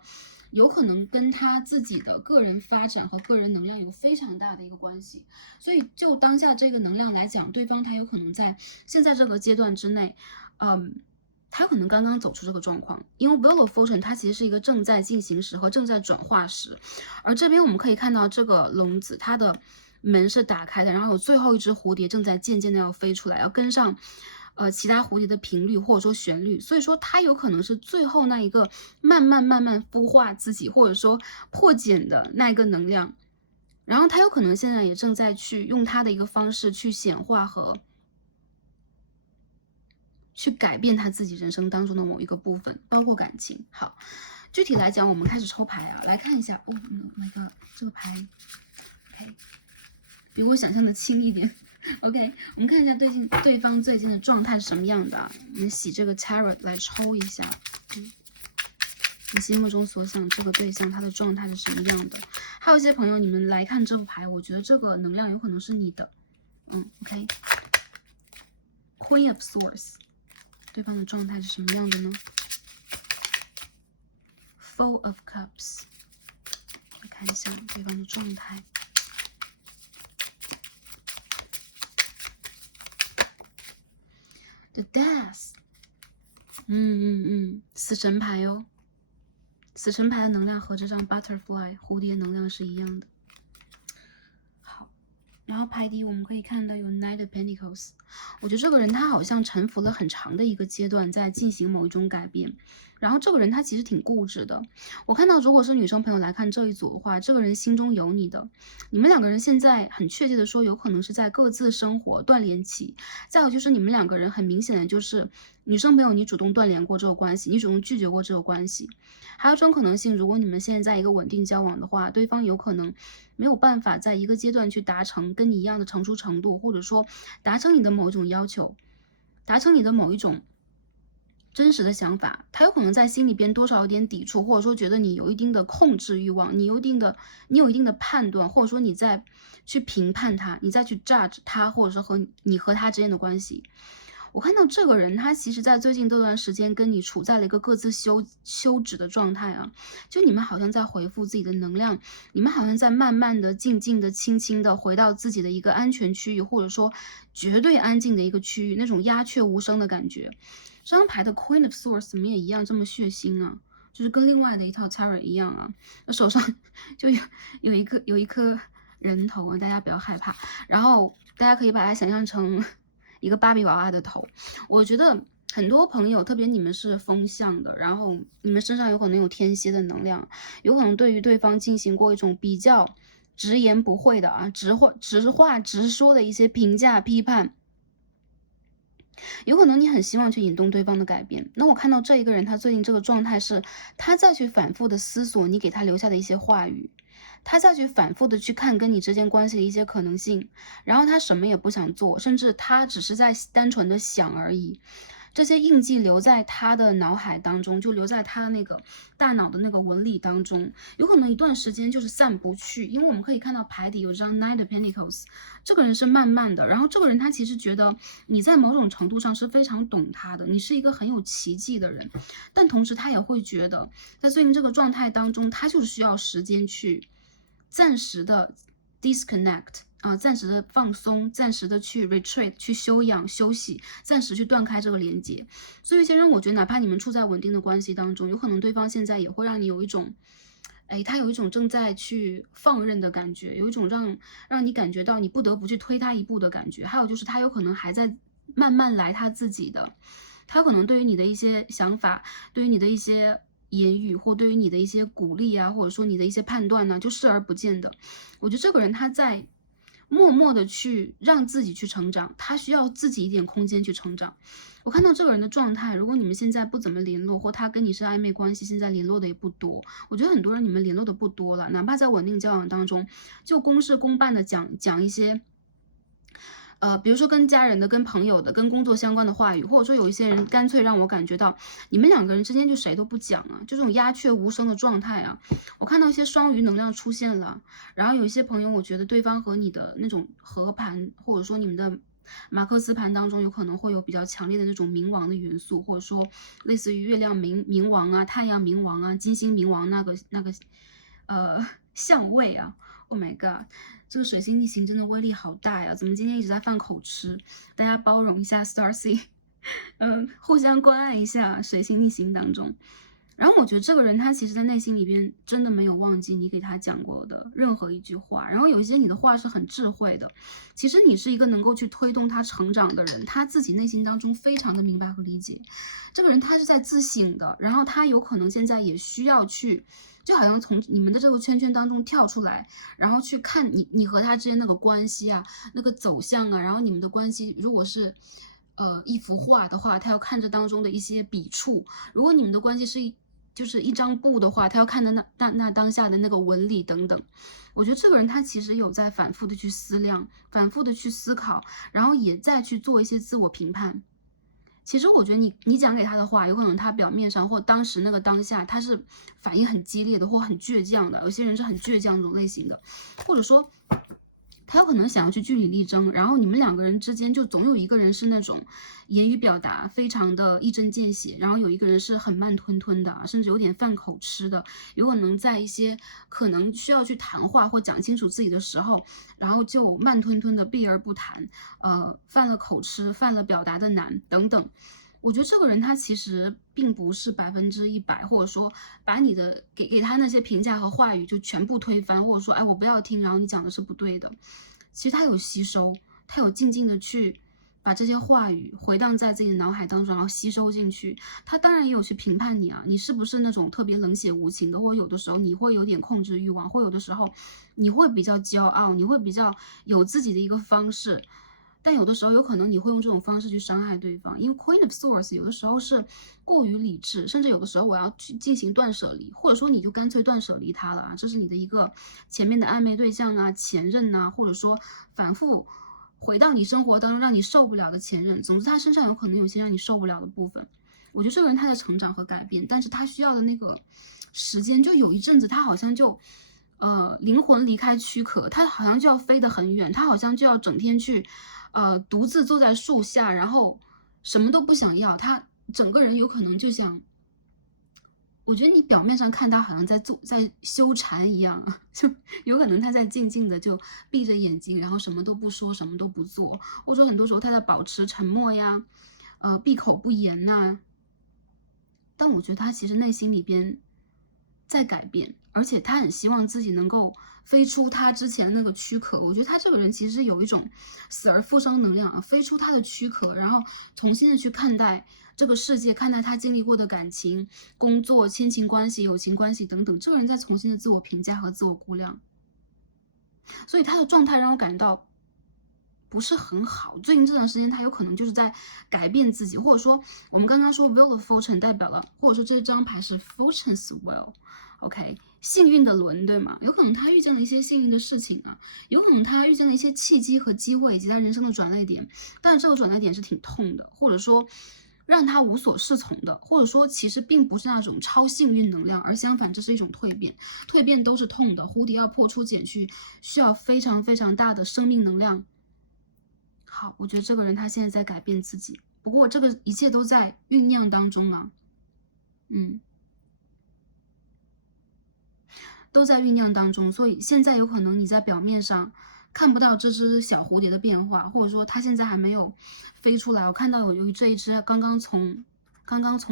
有可能跟他自己的个人发展和个人能量有非常大的一个关系。所以就当下这个能量来讲，对方他有可能在现在这个阶段之内，他可能刚刚走出这个状况，因为 Wheel of Fortune 它其实是一个正在进行时和正在转化时，而这边我们可以看到这个笼子它的门是打开的，然后有最后一只蝴蝶正在渐渐的要飞出来，要跟上其他蝴蝶的频率或者说旋律，所以说它有可能是最后那一个慢慢孵化自己或者说破茧的那一个能量，然后他有可能现在也正在去用他的一个方式去显化和去改变他自己人生当中的某一个部分，包括感情。好，具体来讲，我们开始抽牌啊，来看一下。哦，My God，这个牌 ，OK， 比我想象的轻一点。OK， 我们看一下对方最近的状态是什么样的啊。我们洗这个 Tarot 来抽一下。你心目中所想这个对象他的状态是什么样的？还有一些朋友，你们来看这副牌，我觉得这个能量有可能是你的。OK，Queen of Swords。对方的状态是什么样的呢 ？Four of Cups， 来看一下对方的状态。The Death， 死神牌哦，死神牌的能量和这张 Butterfly 蝴蝶能量是一样的。好，然后牌底我们可以看到有 Knight of Pentacles， 我觉得这个人他好像沉浮了很长的一个阶段，在进行某一种改变。然后这个人他其实挺固执的，我看到如果是女生朋友来看这一组的话，这个人心中有你的，你们两个人现在很确切的说，有可能是在各自生活断联期。再有就是你们两个人很明显的就是女生朋友你主动断联过这个关系，你主动拒绝过这个关系。还有一种可能性，如果你们现在在一个稳定交往的话，对方有可能没有办法在一个阶段去达成跟你一样的成熟程度，或者说达成你的某一种要求，达成你的某一种真实的想法，他有可能在心里边多少有点抵触，或者说觉得你有一定的控制欲望，你有一定的判断，或者说你在去评判他，你再去 judge 他，或者说和他之间的关系。我看到这个人，他其实在最近这段时间跟你处在了一个各自休止的状态啊，就你们好像在回复自己的能量，你们好像在慢慢的、静静的、轻轻的回到自己的一个安全区域，或者说绝对安静的一个区域，那种鸦雀无声的感觉。这张牌的 Queen of Swords 怎么也一样这么血腥啊？就是跟另外的一套 Tarot 一样啊，那手上就有一颗人头啊，大家不要害怕。然后大家可以把它想象成一个芭比娃娃的头。我觉得很多朋友，特别你们是风象的，然后你们身上有可能有天蝎的能量，有可能对于对方进行过一种比较直言不讳的啊，直话直说的一些评价批判。有可能你很希望去引动对方的改变，那我看到这一个人他最近这个状态是，他再去反复的思索你给他留下的一些话语，他再去反复的去看跟你之间关系的一些可能性，然后他什么也不想做，甚至他只是在单纯的想而已。这些印记留在他的脑海当中，就留在他的那个大脑的那个纹理当中，有可能一段时间就是散不去。因为我们可以看到牌底有张 Knight of Pentacles， 这个人是慢慢的，然后这个人他其实觉得你在某种程度上是非常懂他的，你是一个很有奇迹的人，但同时他也会觉得在最近这个状态当中，他就是需要时间去暂时的 disconnect。暂时的放松，暂时的去 retreat， 去休养休息，暂时去断开这个连接。所以有些人，我觉得哪怕你们处在稳定的关系当中，有可能对方现在也会让你有一种，他有一种正在去放任的感觉，有一种让你感觉到你不得不去推他一步的感觉。还有就是他有可能还在慢慢来他自己的，他可能对于你的一些想法，对于你的一些言语，或对于你的一些鼓励啊，或者说你的一些判断呢，就视而不见的。我觉得这个人他在默默的去让自己去成长，他需要自己一点空间去成长。我看到这个人的状态，如果你们现在不怎么联络，或他跟你是暧昧关系，现在联络的也不多，我觉得很多人你们联络的不多了，哪怕在稳定交往当中，就公事公办的讲一些比如说跟家人的、跟朋友的、跟工作相关的话语，或者说有一些人干脆让我感觉到你们两个人之间就谁都不讲啊，就这种鸦雀无声的状态啊。我看到一些双鱼能量出现了，然后有一些朋友，我觉得对方和你的那种和盘，或者说你们的马克思盘当中有可能会有比较强烈的那种冥王的元素，或者说类似于月亮冥王啊、太阳冥王啊、金星冥王那个相位啊。Oh my god， 这个水星逆行真的威力好大呀！怎么今天一直在犯口吃？大家包容一下 Starcy， 互相关爱一下水星逆行当中。然后我觉得这个人他其实在内心里边真的没有忘记你给他讲过的任何一句话，然后有一些你的话是很智慧的，其实你是一个能够去推动他成长的人，他自己内心当中非常的明白和理解。这个人他是在自省的，然后他有可能现在也需要去，就好像从你们的这个圈圈当中跳出来，然后去看你和他之间那个关系啊，那个走向啊，然后你们的关系如果是一幅画的话，他要看这当中的一些笔触；如果你们的关系是就是一张布的话，他要看的那当下的那个纹理等等。我觉得这个人他其实有在反复的去思量，反复的去思考，然后也在去做一些自我评判。其实我觉得你讲给他的话，有可能他表面上或当时那个当下他是反应很激烈的或很倔强的，有些人是很倔强这种类型的，或者说他有可能想要去据理力争，然后你们两个人之间就总有一个人是那种言语表达非常的一针见血，然后有一个人是很慢吞吞的，甚至有点犯口吃的，有可能在一些可能需要去谈话或讲清楚自己的时候，然后就慢吞吞的避而不谈，犯了口吃，犯了表达的难等等。我觉得这个人他其实并不是100%，或者说把你的给他那些评价和话语就全部推翻，或者说哎我不要听，然后你讲的是不对的。其实他有吸收，他有静静的去把这些话语回荡在自己的脑海当中，然后吸收进去。他当然也有去评判你啊，你是不是那种特别冷血无情的，或者有的时候你会有点控制欲望，或有的时候你会比较骄傲，你会比较有自己的一个方式。但有的时候有可能你会用这种方式去伤害对方，因为 Queen of Swords 有的时候是过于理智，甚至有的时候我要去进行断舍离，或者说你就干脆断舍离他了啊，这是你的一个前面的暧昧对象啊、前任啊，或者说反复回到你生活当中让你受不了的前任，总之他身上有可能有些让你受不了的部分。我觉得这个人他在成长和改变，但是他需要的那个时间，就有一阵子他好像就灵魂离开躯壳，他好像就要飞得很远，他好像就要整天去独自坐在树下，然后什么都不想要，他整个人有可能就像，我觉得你表面上看他好像在修禅一样啊，就有可能他在静静的就闭着眼睛，然后什么都不说，什么都不做，或者说很多时候他在保持沉默呀，闭口不言呐。但我觉得他其实内心里边在改变，而且他很希望自己能够飞出他之前的那个躯壳。我觉得他这个人其实有一种死而复生能量啊，飞出他的躯壳，然后重新的去看待这个世界，看待他经历过的感情、工作、亲情关系、友情关系等等。这个人在重新的自我评价和自我估量，所以他的状态让我感到不是很好。最近这段时间，他有可能就是在改变自己，或者说我们刚刚说 Wheel of Fortune 代表了，或者说这张牌是 Fortune's Wheel。OK， 幸运的轮，对吗？有可能他遇见了一些幸运的事情啊，有可能他遇见了一些契机和机会，以及他人生的转捩点。但是这个转捩点是挺痛的，或者说让他无所适从的，或者说其实并不是那种超幸运能量，而相反这是一种蜕变。蜕变都是痛的，蝴蝶要破出茧去，需要非常非常大的生命能量。好，我觉得这个人他现在在改变自己，不过这个一切都在酝酿当中啊，都在酝酿当中，所以现在有可能你在表面上看不到这只小蝴蝶的变化，或者说它现在还没有飞出来。我看到有这一只刚刚从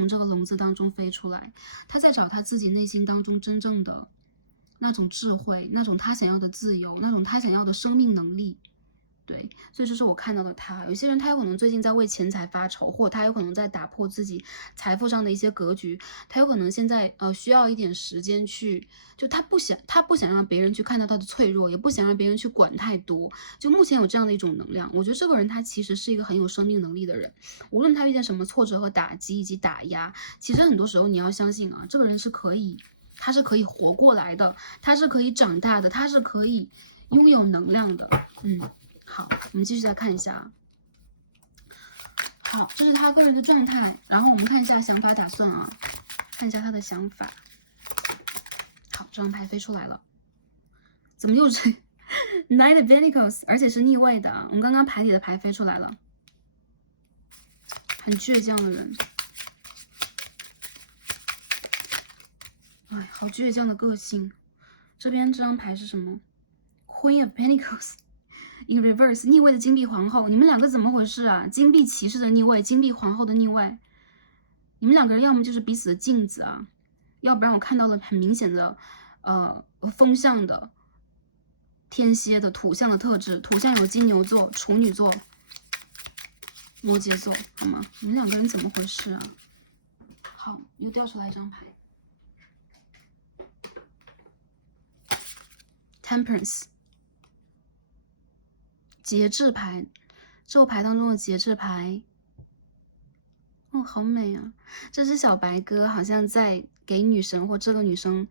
这个笼子当中飞出来，它在找它自己内心当中真正的那种智慧，那种他想要的自由，那种他想要的生命能力。对，所以这是我看到的他。有些人他有可能最近在为钱财发愁，或者他有可能在打破自己财富上的一些格局，他有可能现在需要一点时间去，就他不想让别人去看到他的脆弱，也不想让别人去管太多。就目前有这样的一种能量，我觉得这个人他其实是一个很有生命能力的人，无论他遇见什么挫折和打击以及打压，其实很多时候你要相信啊，这个人是可以，他是可以活过来的，他是可以长大的，他是可以拥有能量的。好，我们继续再看一下啊。好，这是他个人的状态，然后我们看一下想法打算啊，看一下他的想法。好，这张牌飞出来了，怎么又是 Knight of Pentacles， 而且是逆位的。我们刚刚牌里的牌飞出来了，很倔强的人。哎，好倔强的个性。这边这张牌是什么 ？Queen of Pentacles in reverse， 逆位的金币皇后。你们两个怎么回事啊？金币骑士的逆位，金币皇后的逆位。你们两个人要么就是彼此的镜子啊，要不然我看到了很明显的，风象的、天蝎的、土象的特质。土象有金牛座、处女座、摩羯座，好吗？你们两个人怎么回事啊？好，又掉出来一张牌 ，Temperance， 节制牌，这牌当中的节制牌。哦，好美啊！这只小白鸽好像在给女神或这个女生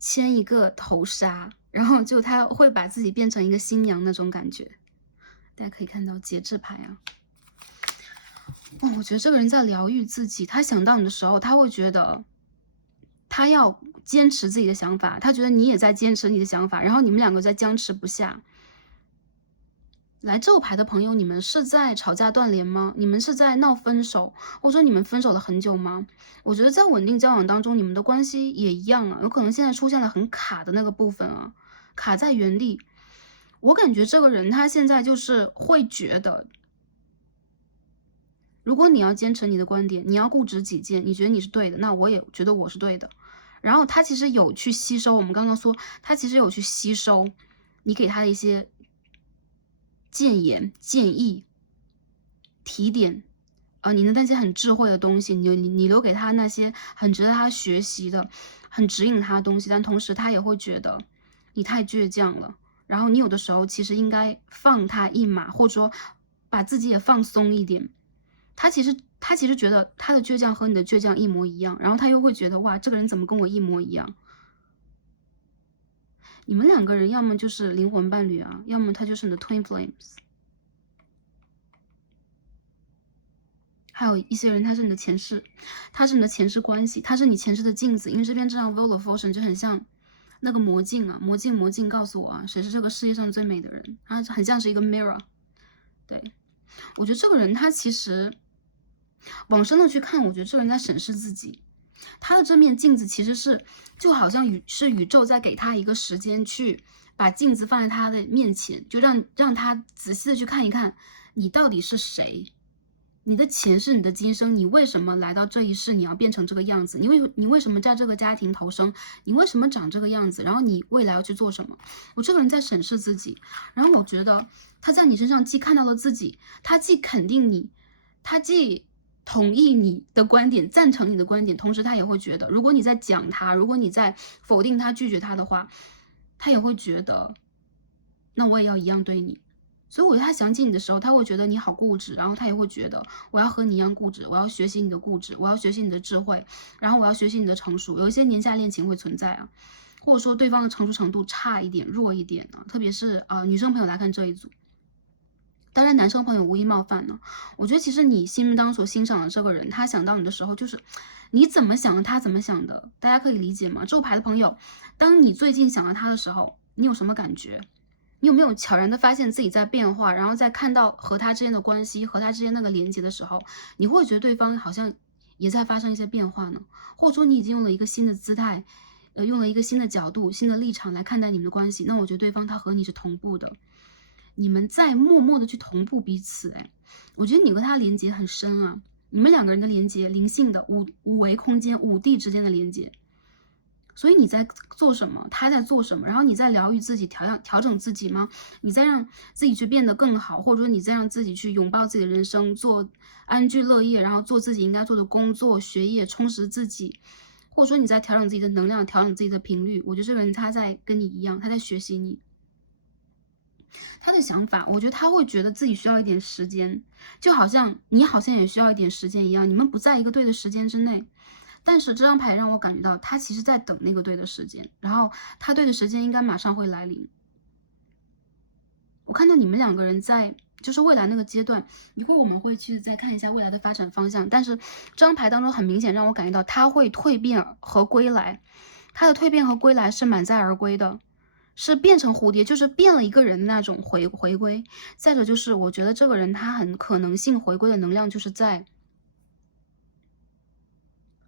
牵一个头纱，然后就她会把自己变成一个新娘那种感觉。大家可以看到节制牌啊。哦，我觉得这个人在疗愈自己。他想到你的时候，他会觉得他要坚持自己的想法，他觉得你也在坚持你的想法，然后你们两个在僵持不下。来这牌的朋友，你们是在吵架断联吗？你们是在闹分手，或者说你们分手了很久吗？我觉得在稳定交往当中，你们的关系也一样啊，有可能现在出现了很卡的那个部分啊，卡在原地。我感觉这个人他现在就是会觉得，如果你要坚持你的观点，你要固执己见，你觉得你是对的，那我也觉得我是对的。然后他其实有去吸收，我们刚刚说他其实有去吸收你给他的一些建言、建议、提点，你的那些很智慧的东西，你留给他那些很值得他学习的、很指引他的东西，但同时他也会觉得你太倔强了。然后你有的时候其实应该放他一马，或者说把自己也放松一点。他其实觉得他的倔强和你的倔强一模一样，然后他又会觉得哇，这个人怎么跟我一模一样？你们两个人要么就是灵魂伴侣啊，要么他就是你的 twin flames。还有一些人他是你的前世，他是你的前世关系，他是你前世的镜子。因为这边这张 Wheel of Fortune 就很像那个魔镜啊，魔镜告诉我啊，谁是这个世界上最美的人，他很像是一个 mirror。对，我觉得这个人他其实往深的去看，我觉得这个人在审视自己。他的这面镜子其实是就好像是宇宙在给他一个时间去把镜子放在他的面前，就让他仔细的去看一看你到底是谁，你的前世、你的今生，你为什么来到这一世，你要变成这个样子？你为什么在这个家庭投生？你为什么长这个样子？然后你未来要去做什么？我这个人在审视自己，然后我觉得他在你身上既看到了自己，他既肯定你，他既同意你的观点，赞成你的观点，同时他也会觉得，如果你在讲他，如果你在否定他、拒绝他的话，他也会觉得，那我也要一样对你。所以我觉得他想起你的时候，他会觉得你好固执，然后他也会觉得我要和你一样固执，我要学习你的固执，我要学习你的智慧，然后我要学习你的成熟。有一些年下恋情会存在啊，或者说对方的成熟程度差一点、弱一点呢，特别是女生朋友来看这一组。当然，男生朋友无意冒犯呢。我觉得其实你心目当中所欣赏的这个人，他想到你的时候，就是你怎么想的，他怎么想的，大家可以理解吗？这牌的朋友，当你最近想到他的时候，你有什么感觉？你有没有悄然的发现自己在变化？然后在看到和他之间的关系，和他之间那个连接的时候，你会觉得对方好像也在发生一些变化呢？或者说你已经用了一个新的姿态，用了一个新的角度、新的立场来看待你们的关系，那我觉得对方他和你是同步的。你们在默默的去同步彼此，我觉得你和他连接很深啊，你们两个人的连接，灵性的五维空间、5D 之间的连接。所以你在做什么，他在做什么，然后你在疗愈自己、调整自己吗？你在让自己去变得更好，或者说你在让自己去拥抱自己的人生，做安居乐业，然后做自己应该做的工作、学业，充实自己，或者说你在调整自己的能量、调整自己的频率。我觉得这个人他在跟你一样，他在学习你。他的想法，我觉得他会觉得自己需要一点时间，就好像你好像也需要一点时间一样，你们不在一个对的时间之内。但是这张牌让我感觉到他其实在等那个对的时间，然后他对的时间应该马上会来临。我看到你们两个人在就是未来那个阶段，一会儿我们会去再看一下未来的发展方向。但是这张牌当中很明显让我感觉到他会蜕变和归来，他的蜕变和归来是满载而归的。是变成蝴蝶，就是变了一个人的那种回归。再者就是我觉得这个人他很可能性回归的能量就是在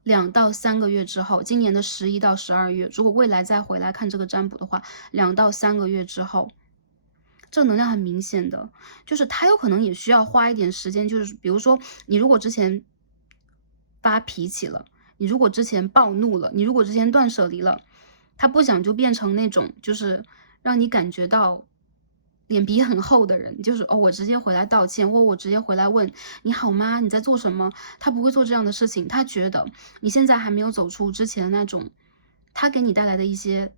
2到3个月之后，今年的11到12月，如果未来再回来看这个占卜的话，2到3个月之后，这能量很明显的，就是他有可能也需要花一点时间，就是比如说你如果之前发脾气了，你如果之前暴怒了，你如果之前断舍离了，他不想就变成那种就是让你感觉到脸皮很厚的人，就是我直接回来道歉，或我直接回来问你好吗？你在做什么？他不会做这样的事情，他觉得你现在还没有走出之前的那种他给你带来的一些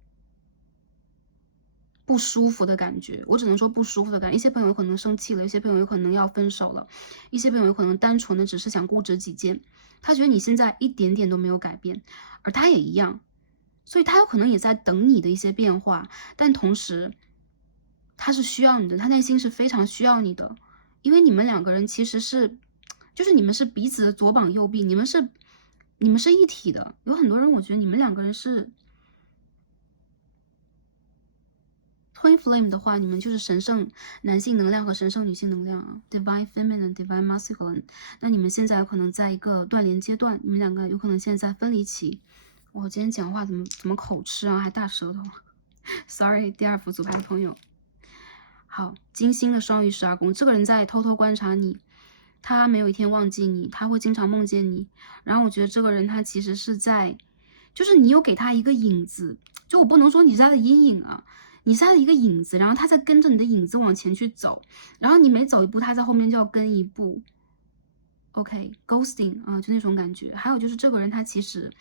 不舒服的感觉，我只能说不舒服的感觉。一些朋友有可能生气了，一些朋友有可能要分手了，一些朋友有可能单纯的只是想固执己见。他觉得你现在一点点都没有改变，而他也一样，所以他有可能也在等你的一些变化，但同时他是需要你的，他内心是非常需要你的，因为你们两个人其实是，就是你们是彼此的左膀右臂，你们是一体的。有很多人我觉得你们两个人是Twin Flame 的话，你们就是神圣男性能量和神圣女性能量啊 ，Divine Feminine、Divine Masculine。那你们现在有可能在一个断联阶段，你们两个有可能现在在分离期。我今天讲话怎么口吃啊，还大舌头？Sorry， 第2副组牌的朋友。好，金星的双鱼12宫，这个人在偷偷观察你，他没有一天忘记你，他会经常梦见你。然后我觉得这个人他其实是在，就是你有给他一个影子，就我不能说你是他的阴影啊。你是他的一个影子，然后他在跟着你的影子往前去走，然后你每走一步，他在后面就要跟一步。OK，ghosting 啊，就那种感觉。还有就是这个人他其实，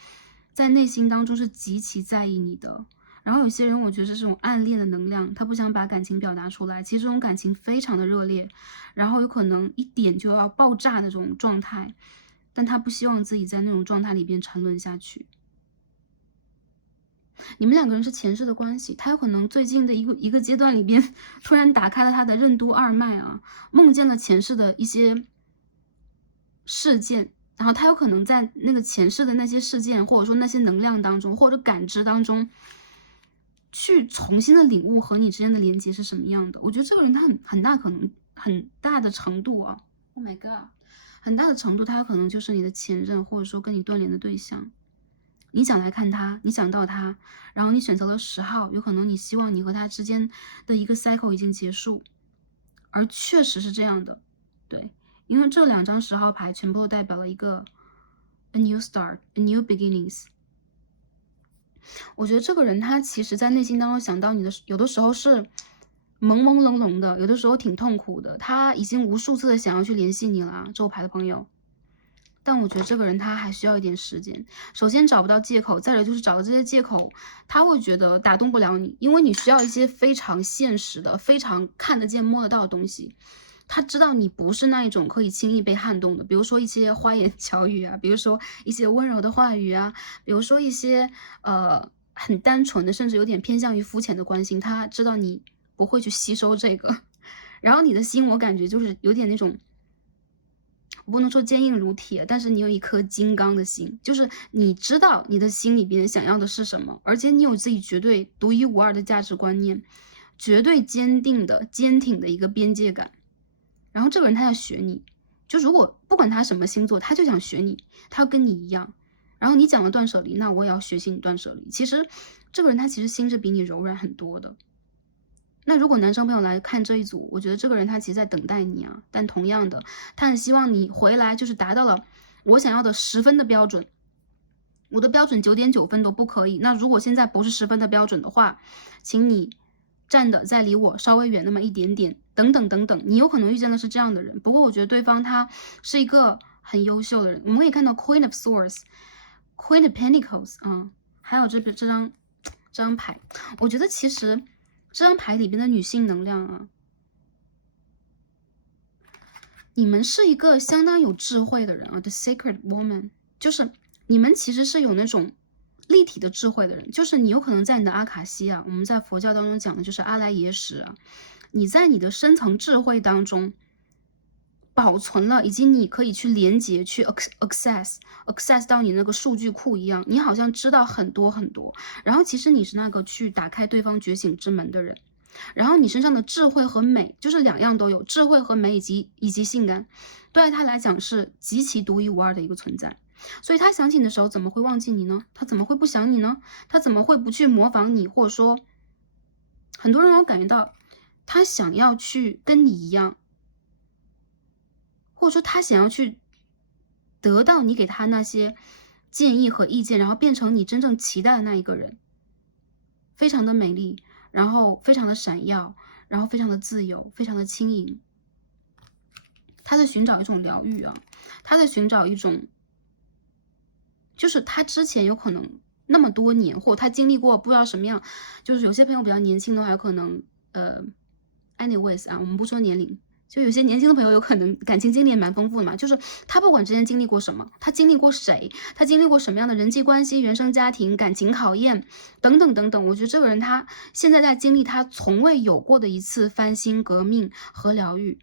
在内心当中是极其在意你的。然后有些人我觉得是这种暗恋的能量，他不想把感情表达出来，其实这种感情非常的热烈，然后有可能一点就要爆炸的这种状态，但他不希望自己在那种状态里边沉沦下去。你们两个人是前世的关系，他有可能最近的一个阶段里边，突然打开了他的任督二脉啊，梦见了前世的一些事件，然后他有可能在那个前世的那些事件，或者说那些能量当中，或者感知当中，去重新的领悟和你之间的连接是什么样的。我觉得这个人他很大可能很大的程度啊 ，Oh my god， 很大的程度他有可能就是你的前任，或者说跟你断联的对象。你想来看他，你想到他，然后你选择了10号，有可能你希望你和他之间的一个 cycle 已经结束，而确实是这样的，对，因为这2张10号牌全部都代表了一个 a new start，a new beginnings。我觉得这个人他其实在内心当中想到你的，有的时候是朦朦胧胧的，有的时候挺痛苦的，他已经无数次的想要去联系你了，这牌的朋友。但我觉得这个人他还需要一点时间，首先找不到借口，再者就是找到这些借口，他会觉得打动不了你，因为你需要一些非常现实的、非常看得见摸得到的东西。他知道你不是那一种可以轻易被撼动的，比如说一些花言巧语啊，比如说一些温柔的话语啊，比如说一些很单纯的，甚至有点偏向于肤浅的关心，他知道你不会去吸收这个，然后你的心我感觉就是有点那种。我不能说坚硬如铁，但是你有一颗金刚的心，就是你知道你的心里边想要的是什么，而且你有自己绝对独一无二的价值观念，绝对坚定的、坚挺的一个边界感。然后这个人他要学你，就如果不管他什么星座，他就想学你，他要跟你一样。然后你讲了断舍离，那我也要学习你断舍离。其实这个人他其实心是比你柔软很多的。那如果男生朋友来看这一组，我觉得这个人他其实在等待你啊，但同样的，他很希望你回来，就是达到了我想要的10分的标准，我的标准9.9分都不可以。那如果现在不是10分的标准的话，请你站的再离我稍微远那么一点点，等等等等，你有可能遇见的是这样的人。不过我觉得对方他是一个很优秀的人，我们可以看到 Queen of Swords、Queen of Pentacles 啊，还有这张牌，我觉得其实。这张牌里边的女性能量啊，你们是一个相当有智慧的人啊 ，The Sacred Woman， 就是你们其实是有那种立体的智慧的人，就是你有可能在你的阿卡西啊，我们在佛教当中讲的就是阿赖耶识啊，你在你的深层智慧当中，保存了，以及你可以去连接、去 access 到你那个数据库一样，你好像知道很多很多。然后其实你是那个去打开对方觉醒之门的人。然后你身上的智慧和美，就是两样都有，智慧和美以及性感，对他来讲是极其独一无二的一个存在。所以他想起你的时候，怎么会忘记你呢？他怎么会不想你呢？他怎么会不去模仿你？或者说，很多人有感觉到，他想要去跟你一样，或者说他想要去得到你给他那些建议和意见，然后变成你真正期待的那一个人，非常的美丽，然后非常的闪耀，然后非常的自由，非常的轻盈。他在寻找一种疗愈啊，他在寻找一种，就是他之前有可能那么多年，或他经历过不知道什么样，就是有些朋友比较年轻的话，有可能anyways 啊，我们不说年龄。就有些年轻的朋友有可能感情经历也蛮丰富的嘛，就是他不管之前经历过什么，他经历过谁，他经历过什么样的人际关系、原生家庭、感情考验等等等等，我觉得这个人他现在在经历他从未有过的一次翻新、革命和疗愈。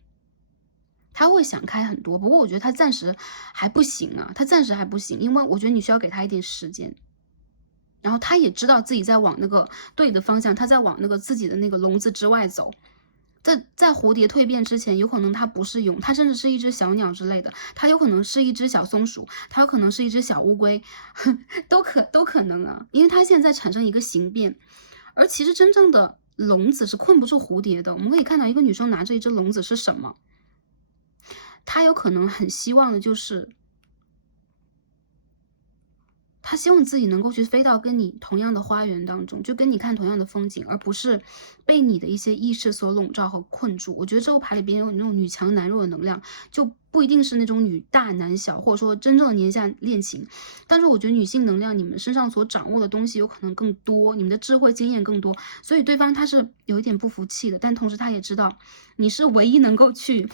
他会想开很多，不过我觉得他暂时还不行啊，他暂时还不行，因为我觉得你需要给他一点时间。然后他也知道自己在往那个对的方向，他在往那个自己的那个笼子之外走。在蝴蝶蜕变之前，有可能它不是蛹，它甚至是一只小鸟之类的，它有可能是一只小松鼠，它有可能是一只小乌龟，都可能啊，因为它现在产生一个形变。而其实真正的笼子是困不住蝴蝶的。我们可以看到一个女生拿着一只笼子是什么，她有可能很希望的就是他希望自己能够去飞到跟你同样的花园当中，就跟你看同样的风景，而不是被你的一些意识所笼罩和困住。我觉得这个牌里边有那种女强男弱的能量，就不一定是那种女大男小，或者说真正的年下恋情。但是我觉得女性能量，你们身上所掌握的东西有可能更多，你们的智慧经验更多，所以对方他是有一点不服气的，但同时他也知道你是唯一能够去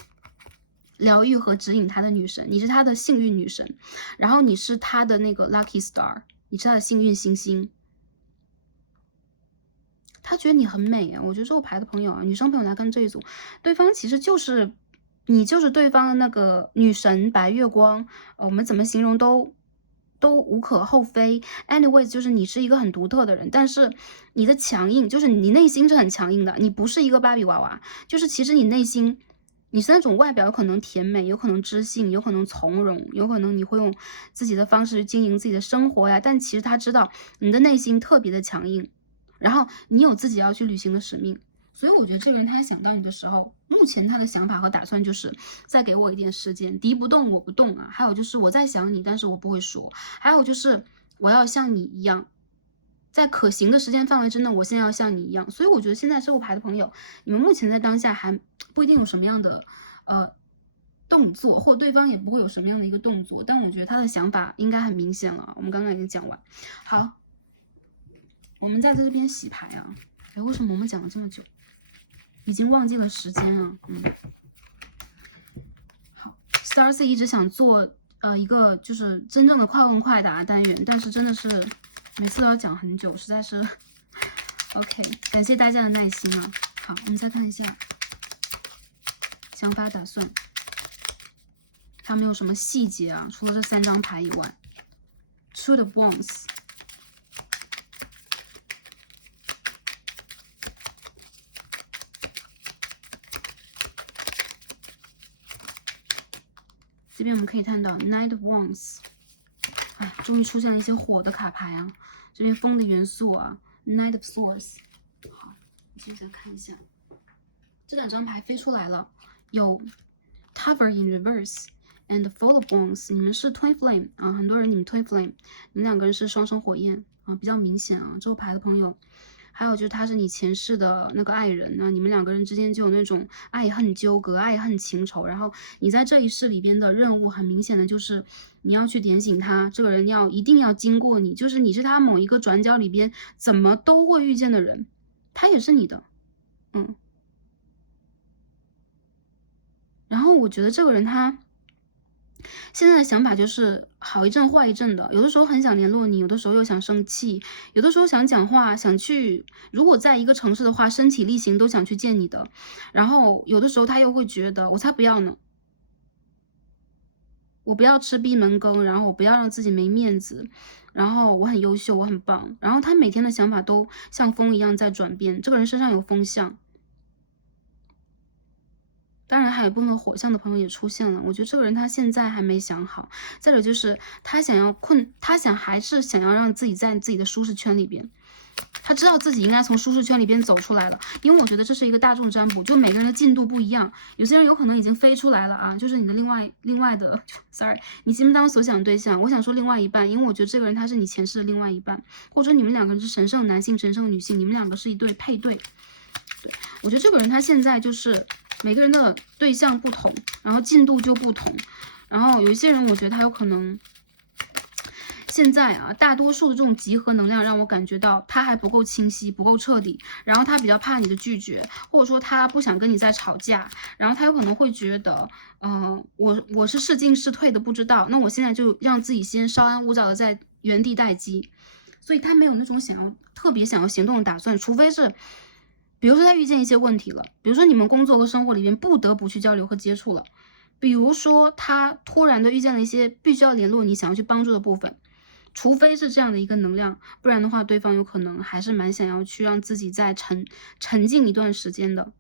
疗愈和指引他的女神，你是他的幸运女神，然后你是他的那个 lucky star， 你是他的幸运星星。他觉得你很美啊，我觉得这个牌的朋友啊，女生朋友来看这一组，对方其实就是你，就是对方的那个女神白月光，我们怎么形容都无可厚非。anyways， 就是你是一个很独特的人，但是你的强硬，就是你内心是很强硬的，你不是一个芭比娃娃，就是其实你内心。你是那种外表有可能甜美，有可能知性，有可能从容，有可能你会用自己的方式经营自己的生活呀。但其实他知道你的内心特别的强硬，然后你有自己要去履行的使命。所以我觉得这个人他想到你的时候，目前他的想法和打算就是再给我一点时间，敌不动我不动啊。还有就是我在想你，但是我不会说。还有就是我要像你一样。在可行的时间范围之内，我现在要像你一样，所以我觉得现在这副牌的朋友，你们目前在当下还不一定有什么样的动作，或对方也不会有什么样的一个动作，但我觉得他的想法应该很明显了。我们刚刚已经讲完，好，我们在这边洗牌啊，哎，为什么我们讲了这么久，已经忘记了时间啊？好 ，Starcy 一直想做一个就是真正的快问快答单元，但是真的是。每次都要讲很久，实在是 OK。感谢大家的耐心啊！好，我们再看一下想法打算，他没有什么细节啊，除了这3张牌以外。Two of Wands， 这边我们可以看到 Knight of Wands。哎，终于出现了一些火的卡牌啊！这边风的元素啊 ，Knight of Swords。好，接着看一下，这2张牌飞出来了，有 Tower in Reverse and Full of Wands。你们是 Twin Flame 啊，很多人你们 Twin Flame， 你们2个人是双生火焰啊，比较明显啊。这个牌的朋友，还有就是他是你前世的那个爱人呢，你们2个人之间就有那种爱恨纠葛、爱恨情仇。然后你在这一世里边的任务，很明显的就是你要去点醒他，这个人一定要经过你，就是你是他某一个转角里边怎么都会遇见的人，他也是你的，然后我觉得这个人他现在的想法就是好一阵坏一阵的，有的时候很想联络你，有的时候又想生气，有的时候想讲话，想去，如果在一个城市的话，身体力行都想去见你的。然后有的时候他又会觉得，我才不要呢，我不要吃闭门羹，然后我不要让自己没面子，然后我很优秀，我很棒。然后他每天的想法都像风一样在转变，这个人身上有风象。当然还有部分火象的朋友也出现了，我觉得这个人他现在还没想好。再者就是他还是想要让自己在自己的舒适圈里边。他知道自己应该从舒适圈里边走出来了，因为我觉得这是一个大众占卜，就每个人的进度不一样，有些人有可能已经飞出来了啊，就是你的另外的，sorry， 你心目当中所想对象，我想说另外一半，因为我觉得这个人他是你前世的另外一半，或者你们两个人是神圣男性、神圣女性，你们两个是一对配对。对，我觉得这个人他现在就是每个人的对象不同，然后进度就不同，然后有一些人我觉得他有可能。现在啊，大多数的这种集合能量让我感觉到他还不够清晰，不够彻底，然后他比较怕你的拒绝，或者说他不想跟你再吵架，然后他有可能会觉得，我是是进是退的不知道，那我现在就让自己先稍安勿躁的在原地待机，所以他没有那种特别想要行动的打算，除非是，比如说他遇见一些问题了，比如说你们工作和生活里面不得不去交流和接触了，比如说他突然的遇见了一些必须要联络你想要去帮助的部分。除非是这样的一个能量，不然的话，对方有可能还是蛮想要去让自己再沉浸一段时间的。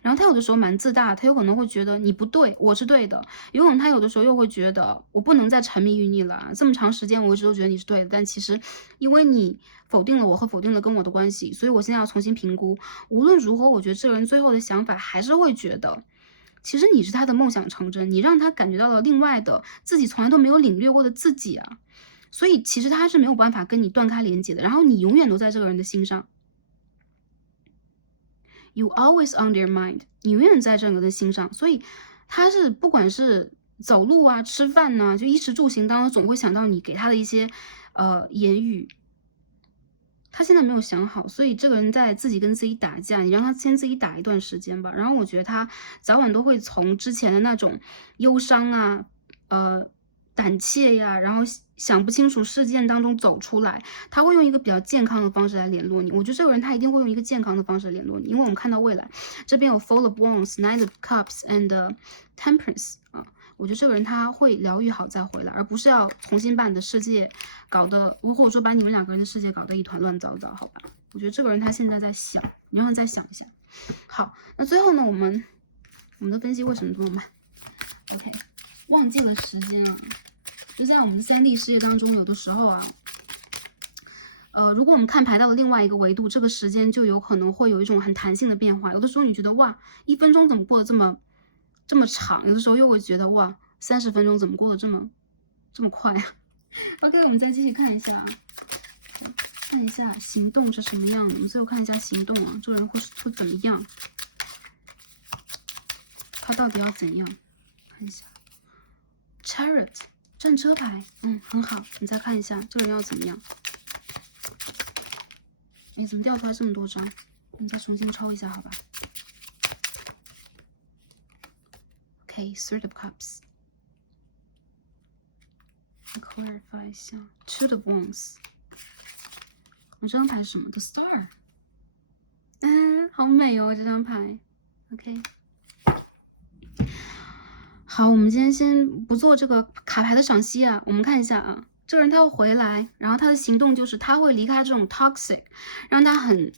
然后他有的时候蛮自大，他有可能会觉得你不对，我是对的。有可能他有的时候又会觉得我不能再沉迷于你了，这么长时间我一直都觉得你是对的，但其实因为你否定了我和否定了跟我的关系，所以我现在要重新评估。无论如何，我觉得这个人最后的想法还是会觉得。其实你是他的梦想成真，你让他感觉到了另外的自己从来都没有领略过的自己啊。所以其实他是没有办法跟你断开连接的，然后你永远都在这个人的心上 ，You always on their mind， 你永远在这个人的心上，所以他是不管是走路啊、吃饭呢、就衣食住行当中总会想到你给他的一些言语。他现在没有想好，所以这个人在自己跟自己打架，你让他先自己打一段时间吧。然后我觉得他早晚都会从之前的那种忧伤啊，胆怯呀，然后想不清楚事件当中走出来，他会用一个比较健康的方式来联络你。我觉得这个人他一定会用一个健康的方式联络你，因为我们看到未来这边有 Four of Wands、Nine of Cups and Temperance 啊，我觉得这个人他会疗愈好再回来，而不是要重新把你的世界搞得，或者说把你们两个人的世界搞得一团乱糟糟，好吧？我觉得这个人他现在在想，你让他再想一下。好，那最后呢，我们的分析为什么这么慢 ？OK， 忘记了时间了。就在我们的3D 世界当中，有的时候啊，如果我们看牌到了另外一个维度，这个时间就有可能会有一种很弹性的变化。有的时候你觉得哇，1分钟怎么过得这么长？有的时候又会觉得哇，30分钟怎么过得这么快啊？OK， 我们再继续看一下啊，看一下行动是什么样的。我们最后看一下行动啊，这个人会怎么样？他到底要怎样？看一下 ，Chariot。战车牌，很好。你再看一下这个人要怎么样？你怎么掉出来这么多张？你再重新抽一下，好吧 ？OK，Third of Cups。clarify 一下 ，Two of Wands。我这张牌是什么 ？The Star。好美哦，这张牌。OK。好，我们今天先不做这个卡牌的赏析啊，我们看一下啊，这个人他要回来，然后他的行动就是他会离开这种 toxic， 让他很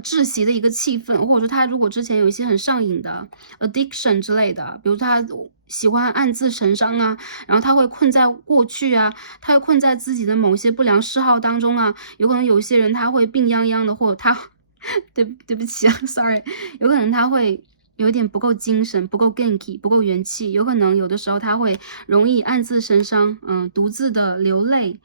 窒息的一个气氛，或者说他如果之前有一些很上瘾的 addiction 之类的，比如他喜欢暗自神伤啊，然后他会困在过去啊，他会困在自己的某些不良嗜好当中啊，有可能有一些人他会病殃殃的，或者他对不起啊 ，sorry， 有可能他会。有点不够精神，不够 genki， 不够元气，有可能有的时候他会容易暗自神伤，独自的流泪，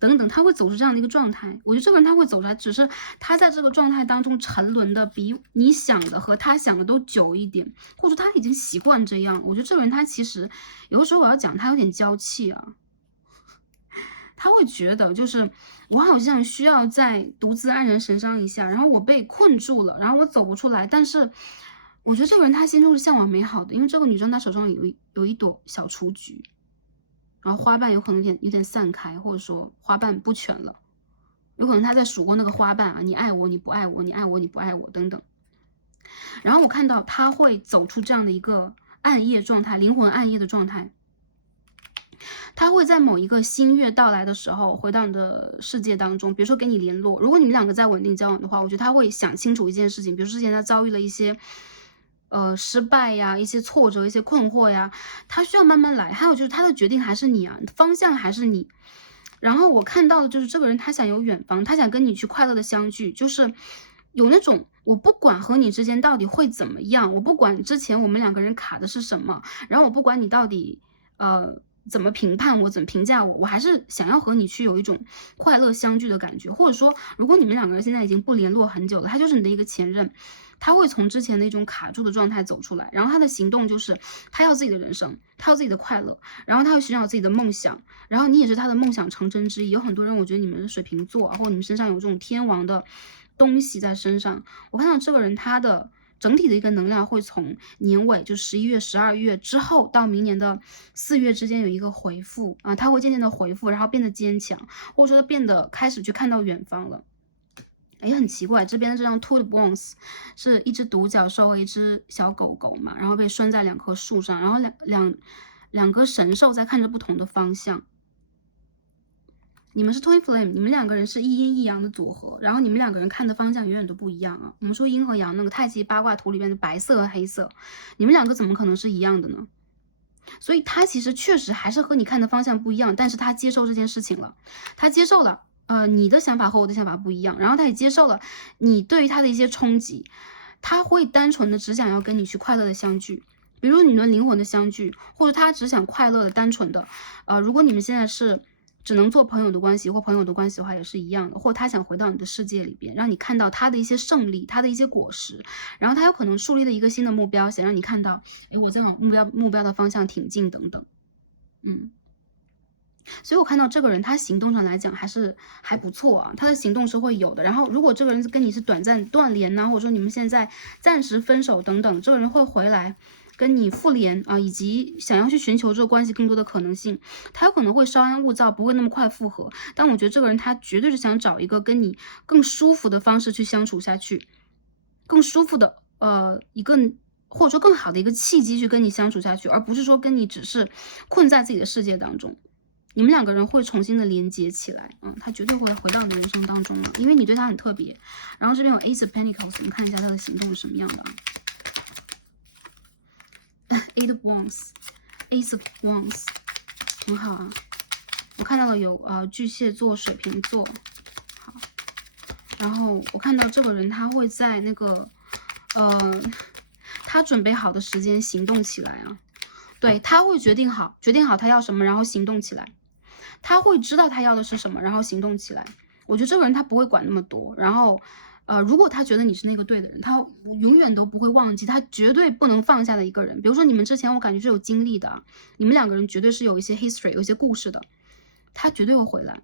等等，他会走出这样的一个状态。我觉得这个人他会走出来，只是他在这个状态当中沉沦的比你想的和他想的都久一点，或者他已经习惯这样。我觉得这个人他其实有的时候我要讲他有点娇气啊，他会觉得就是我好像需要再独自黯然神伤一下，然后我被困住了，然后我走不出来，但是。我觉得这个人他心中是向往美好的，因为这个女生她手上有一朵小雏菊，然后花瓣有可能有点散开，或者说花瓣不全了，有可能她在数过那个花瓣啊，你爱我你不爱我，你爱我你不爱我等等。然后我看到他会走出这样的一个暗夜状态，灵魂暗夜的状态，他会在某一个新月到来的时候回到你的世界当中，比如说跟你联络。如果你们两个在稳定交往的话，我觉得他会想清楚一件事情，比如说之前他遭遇了一些失败呀、一些挫折、一些困惑呀，他需要慢慢来。还有就是他的决定还是你啊，方向还是你。然后我看到的就是这个人他想有远方，他想跟你去快乐的相聚，就是有那种我不管和你之间到底会怎么样，我不管之前我们两个人卡的是什么，然后我不管你到底怎么评判我，怎么评价我，我还是想要和你去有一种快乐相聚的感觉。或者说，如果你们两个人现在已经不联络很久了，他就是你的一个前任，他会从之前的一种卡住的状态走出来，然后他的行动就是他要自己的人生，他要自己的快乐，然后他会寻找自己的梦想，然后你也是他的梦想成真之一。有很多人，我觉得你们是水瓶座，或者你们身上有这种天王的东西在身上。我看到这个人他的整体的一个能量会从年尾就11月、12月之后到明年的4月之间有一个回复啊，他会渐渐的回复，然后变得坚强，或者说变得开始去看到远方了。哎，很奇怪，这边的这张 Two Bones 是一只独角兽和一只小狗狗嘛，然后被拴在2棵树上，然后两个神兽在看着不同的方向。你们是 Twin Flame， 你们两个人是一阴一阳的组合，然后你们两个人看的方向永远都不一样啊。我们说阴和阳，那个太极八卦图里面的白色和黑色，你们两个怎么可能是一样的呢？所以他其实确实还是和你看的方向不一样，但是他接受这件事情了，他接受了。你的想法和我的想法不一样，然后他也接受了你对于他的一些冲击，他会单纯的只想要跟你去快乐的相聚，比如你们灵魂的相聚，或者他只想快乐的单纯的，如果你们现在是只能做朋友的关系或朋友的关系的话也是一样的，或他想回到你的世界里边，让你看到他的一些胜利，他的一些果实，然后他有可能树立了一个新的目标，想让你看到，诶，我正好目标的方向挺近等等，所以我看到这个人他行动上来讲还不错啊，他的行动是会有的。然后如果这个人跟你是短暂断联呐，或者说你们现在暂时分手等等，这个人会回来跟你复联啊，以及想要去寻求这个关系更多的可能性。他有可能会稍安勿躁，不会那么快复合，但我觉得这个人他绝对是想找一个跟你更舒服的方式去相处下去，更舒服的一个或者说更好的一个契机去跟你相处下去，而不是说跟你只是困在自己的世界当中。你们两个人会重新的连接起来，他绝对会回到你的人生当中了，因为你对他很特别。然后这边有 Ace of Pentacles， 我们看一下他的行动是什么样的啊？Eight of Wands，Ace of Wands， 很好啊。我看到了有巨蟹座、水瓶座，好。然后我看到这个人他会在那个他准备好的时间行动起来啊。对，他会决定好他要什么，然后行动起来。他会知道他要的是什么，然后行动起来。我觉得这个人他不会管那么多，然后，如果他觉得你是那个对的人，他永远都不会忘记，他绝对不能放下的一个人。比如说你们之前我感觉是有经历的，你们两个人绝对是有一些 history， 有一些故事的，他绝对会回来。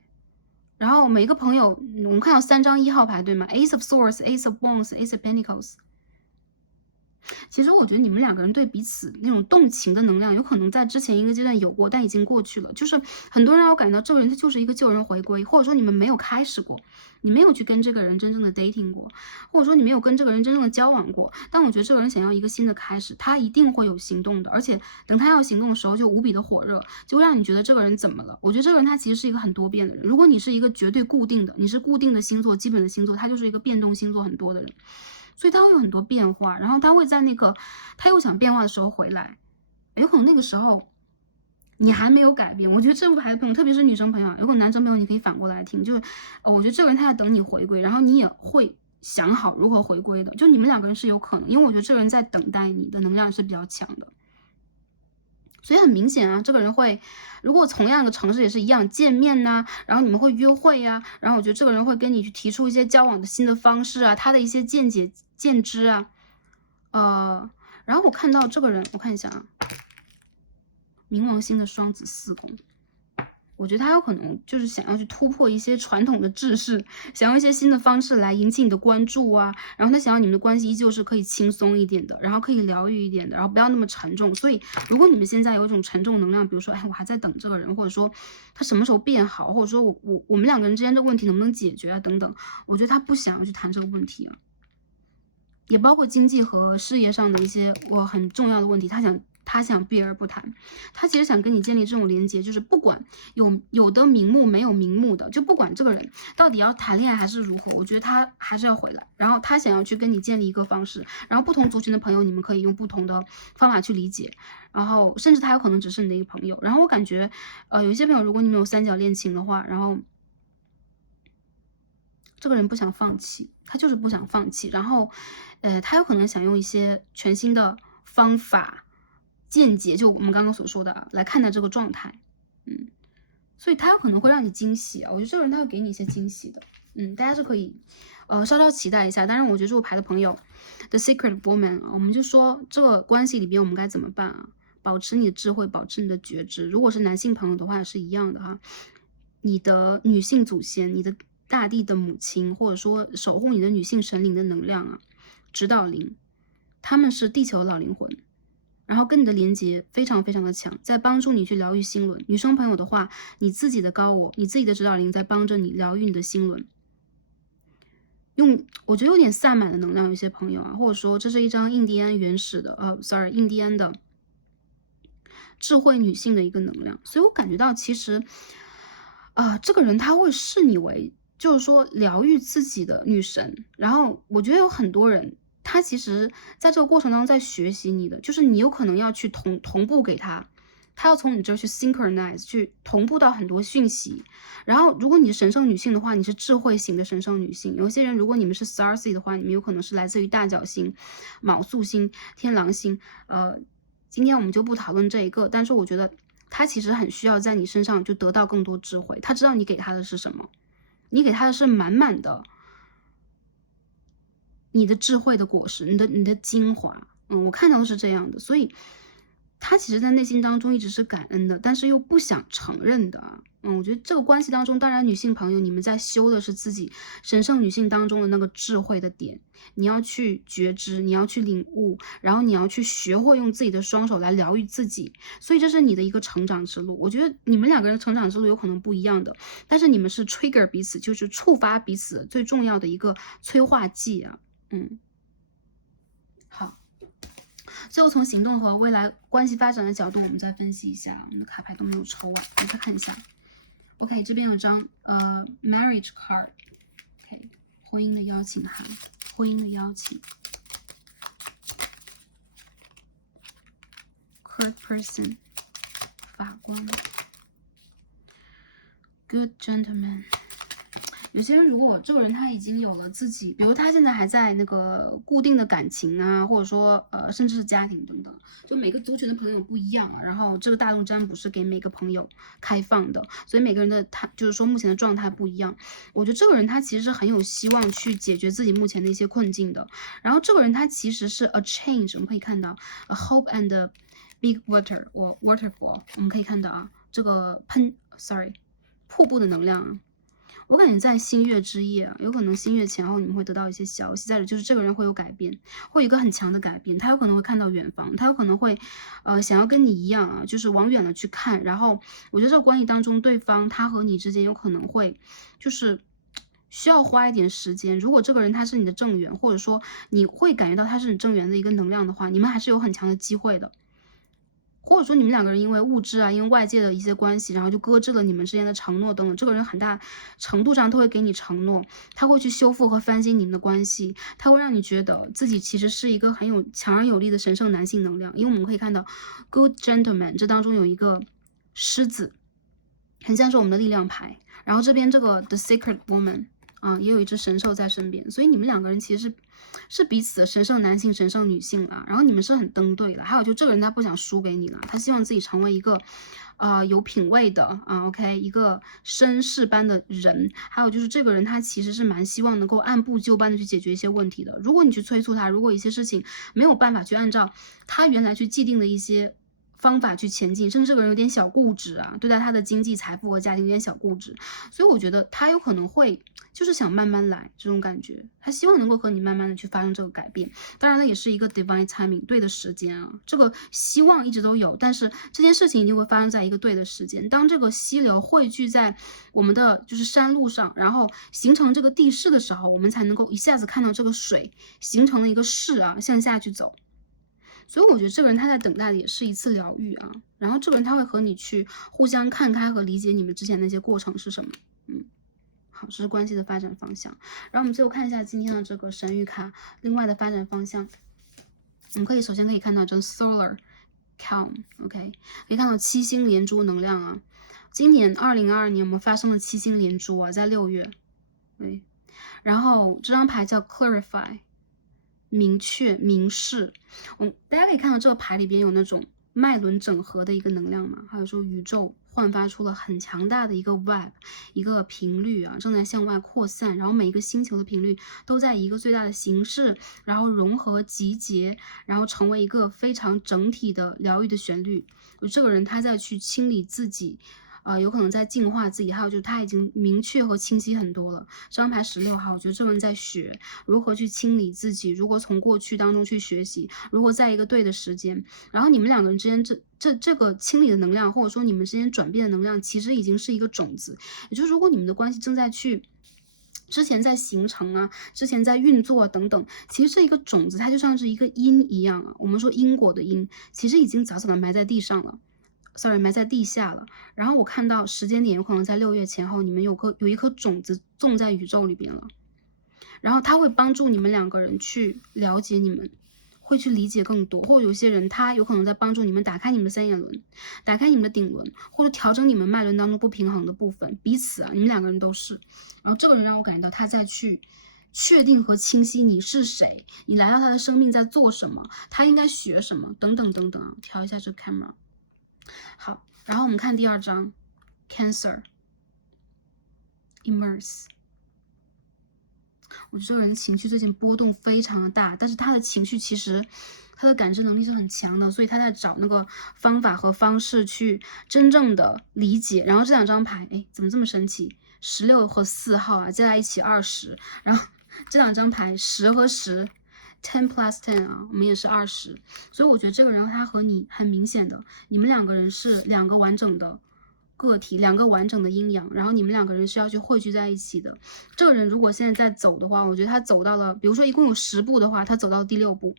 然后每个朋友，我们看到3张1号牌对吗 ？Ace of Swords，Ace of Wands，Ace of Pentacles。其实我觉得你们两个人对彼此那种动情的能量，有可能在之前一个阶段有过，但已经过去了。就是很多人让我感觉到这个人他就是一个旧人回归，或者说你们没有开始过，你没有去跟这个人真正的 dating 过，或者说你没有跟这个人真正的交往过。但我觉得这个人想要一个新的开始，他一定会有行动的，而且等他要行动的时候就无比的火热，就会让你觉得这个人怎么了？我觉得这个人他其实是一个很多变的人。如果你是一个绝对固定的，你是固定的星座，基本的星座，他就是一个变动星座很多的人。所以他会有很多变化，然后他会在那个他又想变化的时候回来，有可能那个时候你还没有改变。我觉得这副牌的朋友，特别是女生朋友，有可能男生朋友你可以反过来听，就是我觉得这个人他在等你回归，然后你也会想好如何回归的，就你们两个人是有可能，因为我觉得这个人在等待你的能量是比较强的。所以很明显啊，这个人会，如果同样的城市也是一样见面呐，然后你们会约会呀，然后我觉得这个人会跟你去提出一些交往的新的方式啊，他的一些见解见知啊，然后我看到这个人，我看一下啊，冥王星的双子4宫。我觉得他有可能就是想要去突破一些传统的制式，想要一些新的方式来引起你的关注啊，然后他想要你们的关系依旧是可以轻松一点的，然后可以疗愈一点的，然后不要那么沉重。所以如果你们现在有一种沉重能量，比如说，哎，我还在等这个人，或者说他什么时候变好，或者说我们两个人之间的问题能不能解决啊，等等，我觉得他不想要去谈这个问题啊，也包括经济和事业上的一些很重要的问题，他想他想避而不谈，他其实想跟你建立这种连接，就是不管有的名目没有名目的，就不管这个人到底要谈恋爱还是如何，我觉得他还是要回来，然后他想要去跟你建立一个方式，然后不同族群的朋友你们可以用不同的方法去理解，然后甚至他有可能只是你的一个朋友，然后我感觉有一些朋友如果你们有三角恋情的话，然后这个人不想放弃，他就是不想放弃，然后他有可能想用一些全新的方法见解，就我们刚刚所说的来看待这个状态，所以他有可能会让你惊喜啊，我觉得这个人他会给你一些惊喜的，大家是可以稍稍期待一下。当然我觉得这个牌的朋友 The Secret Woman 我们就说这个关系里边我们该怎么办啊，保持你的智慧，保持你的觉知，如果是男性朋友的话也是一样的哈，你的女性祖先，你的大地的母亲，或者说守护你的女性神灵的能量指导灵，他们是地球的老灵魂，然后跟你的连接非常非常的强，在帮助你去疗愈心轮。女生朋友的话，你自己的高我，你自己的指导灵在帮着你疗愈你的心轮。我觉得有点萨满的能量，有些朋友或者说这是一张印第安原始的印第安的智慧女性的一个能量，所以我感觉到其实这个人他会视你为就是说疗愈自己的女神，然后我觉得有很多人他其实在这个过程当中在学习你的，就是你有可能要去同步给他要从你这儿去 synchronize 去同步到很多讯息，然后如果你是神圣女性的话，你是智慧型的神圣女性，有些人如果你们是 Starseed 的话，你们有可能是来自于大角星、昴宿星、天狼星，今天我们就不讨论这一个，但是我觉得他其实很需要在你身上就得到更多智慧，他知道你给他的是什么，你给他的是满满的你的智慧的果实，你的精华，我看到的是这样的，所以他其实在内心当中一直是感恩的，但是又不想承认的我觉得这个关系当中，当然女性朋友你们在修的是自己神圣女性当中的那个智慧的点，你要去觉知，你要去领悟，然后你要去学会用自己的双手来疗愈自己，所以这是你的一个成长之路。我觉得你们两个人成长之路有可能不一样的，但是你们是 trigger 彼此，就是触发彼此最重要的一个催化剂好，最后从行动和未来关系发展的角度，我们再分析一下。我们的卡牌都没有抽我们再看一下。OK， 这边有张marriage card，OK， 婚姻的邀请函，婚姻的邀请。Court person， 法官。Good gentleman。有些人如果这个人他已经有了自己，比如他现在还在那个固定的感情或者说甚至是家庭等等，就每个族群的朋友不一样然后这个大众占卜是给每个朋友开放的，所以每个人的就是说目前的状态不一样。我觉得这个人他其实是很有希望去解决自己目前的一些困境的，然后这个人他其实是 a change， 我们可以看到 a hope and a big water or waterfall， 我们可以看到这个瀑布的能量我感觉在新月之夜有可能新月前后你们会得到一些消息。再者就是这个人会有改变，会有一个很强的改变，他有可能会看到远方，他有可能会想要跟你一样就是往远了去看。然后我觉得这个关系当中，对方他和你之间有可能会就是需要花一点时间。如果这个人他是你的正缘，或者说你会感觉到他是你正缘的一个能量的话，你们还是有很强的机会的。或者说你们两个人因为物质因为外界的一些关系，然后就搁置了你们之间的承诺等等，这个人很大程度上都会给你承诺，他会去修复和翻新你们的关系，他会让你觉得自己其实是一个很有强而有力的神圣男性能量。因为我们可以看到 Good gentleman 这当中有一个狮子，很像是我们的力量牌，然后这边这个 The Secret Woman也有一只神兽在身边，所以你们两个人其实是彼此的神圣男性、神圣女性然后你们是很登对了。还有就这个人他不想输给你了，他希望自己成为一个有品位的OK 一个绅士般的人。还有就是这个人他其实是蛮希望能够按部就班的去解决一些问题的。如果你去催促他，如果一些事情没有办法去按照他原来去既定的一些方法去前进，甚至这个人有点小固执对待他的经济财富和家庭有点小固执，所以我觉得他有可能会就是想慢慢来这种感觉，他希望能够和你慢慢的去发生这个改变。当然了，也是一个 divine timing 对的时间这个希望一直都有，但是这件事情一定会发生在一个对的时间。当这个溪流汇聚在我们的就是山路上，然后形成这个地势的时候，我们才能够一下子看到这个水形成了一个势向下去走。所以我觉得这个人他在等待的也是一次疗愈啊。然后这个人他会和你去互相看开和理解你们之前那些过程是什么。好，这是关系的发展方向。然后我们最后看一下今天的这个神谕卡，另外的发展方向。我们首先可以看到这个 Solar Calm，OK，可以看到7星连珠能量啊。今年2022年我们发生了7星连珠啊，在6月。对，然后这张牌叫 Clarify， 明确、明示。大家可以看到这个牌里边有那种脉轮整合的一个能量嘛，还有说宇宙焕发出了很强大的一个 vibe， 一个频率啊，正在向外扩散，然后每一个星球的频率都在一个最大的形式，然后融合集结，然后成为一个非常整体的疗愈的旋律。这个人他在去清理自己。有可能在净化自己，还有就是他已经明确和清晰很多了。这张牌16号，我觉得这个人在学如何去清理自己，如何从过去当中去学习，如何在一个对的时间。然后你们两个人之间这个清理的能量，或者说你们之间转变的能量，其实已经是一个种子。也就是如果你们的关系正在去之前在形成啊，之前在运作啊等等，其实这一个种子它就像是一个因一样啊。我们说因果的因，其实已经早早的埋在地上了。埋在地下了。然后我看到时间点有可能在6月前后，你们有一颗种子种在宇宙里边了。然后它会帮助你们两个人去了解你们，会去理解更多。或者有些人他有可能在帮助你们打开你们的3眼轮，打开你们的顶轮，或者调整你们脉轮当中不平衡的部分。彼此啊，你们两个人都是。然后这个人让我感觉到他在去确定和清晰你是谁，你来到他的生命在做什么，他应该学什么，等等等等啊。调一下这 camera。好，然后我们看第2章 Cancer Immerse。 我觉得这个人情绪最近波动非常的大，但是他的情绪其实他的感知能力是很强的，所以他在找那个方法和方式去真正的理解。然后这2张牌，哎，怎么这么神奇？16和4号啊，加在一起20，然后这2张牌10和10。10 plus 10啊，我们也是20，所以我觉得这个人他和你很明显的，你们两个人是2个完整的个体，2个完整的阴阳，然后你们两个人是要去汇聚在一起的。这个人如果现在在走的话，我觉得他走到了，比如说一共有10步的话，他走到第6步，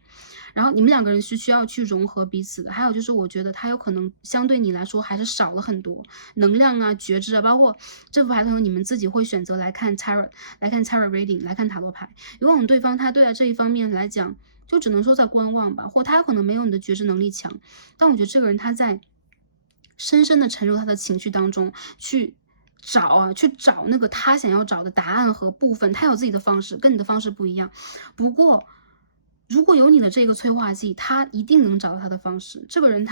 然后你们两个人是需要去融合彼此的。还有就是我觉得他有可能相对你来说还是少了很多能量啊、觉知啊，包括这副牌可能你们自己会选择来看 tarot reading， 来看塔罗牌，有可能对方他对待这一方面来讲就只能说在观望吧，或他有可能没有你的觉知能力强。但我觉得这个人他在深深的沉入他的情绪当中去找那个他想要找的答案和部分，他有自己的方式，跟你的方式不一样。不过如果有你的这个催化剂，他一定能找到他的方式。这个人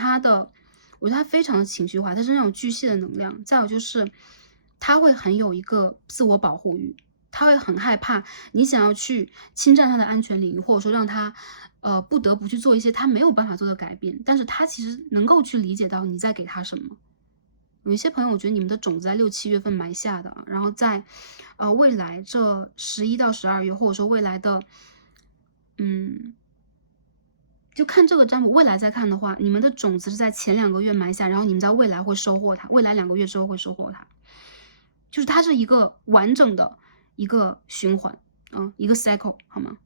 我觉得他非常的情绪化，他是那种巨蟹的能量。再有就是他会很有一个自我保护欲，他会很害怕你想要去侵占他的安全领域，或者说让他不得不去做一些他没有办法做的改变。但是他其实能够去理解到你在给他什么。有一些朋友，我觉得你们的种子在6、7月份埋下的，然后在未来这11到12月，或者说未来的就看这个占卜未来再看的话，你们的种子是在前2个月埋下，然后你们在未来会收获它，未来2个月之后会收获它，就是它是一个完整的一个循环，一个 cycle， 好吗？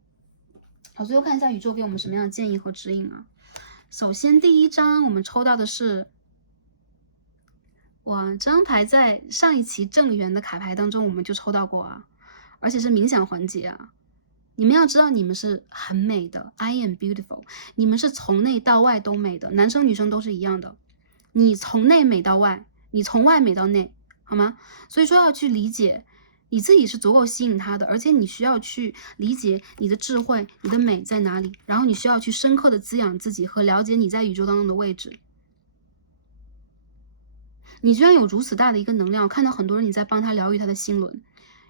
好，最后看一下宇宙给我们什么样的建议和指引啊。首先第1张我们抽到的是，哇，这张牌在上一期正缘的卡牌当中我们就抽到过啊，而且是冥想环节啊。你们要知道你们是很美的 I am beautiful， 你们是从内到外都美的，男生女生都是一样的，你从内美到外，你从外美到内，好吗？所以说要去理解你自己是足够吸引他的，而且你需要去理解你的智慧，你的美在哪里，然后你需要去深刻的滋养自己和了解你在宇宙当中的位置。你居然有如此大的一个能量，看到很多人你在帮他疗愈他的心轮，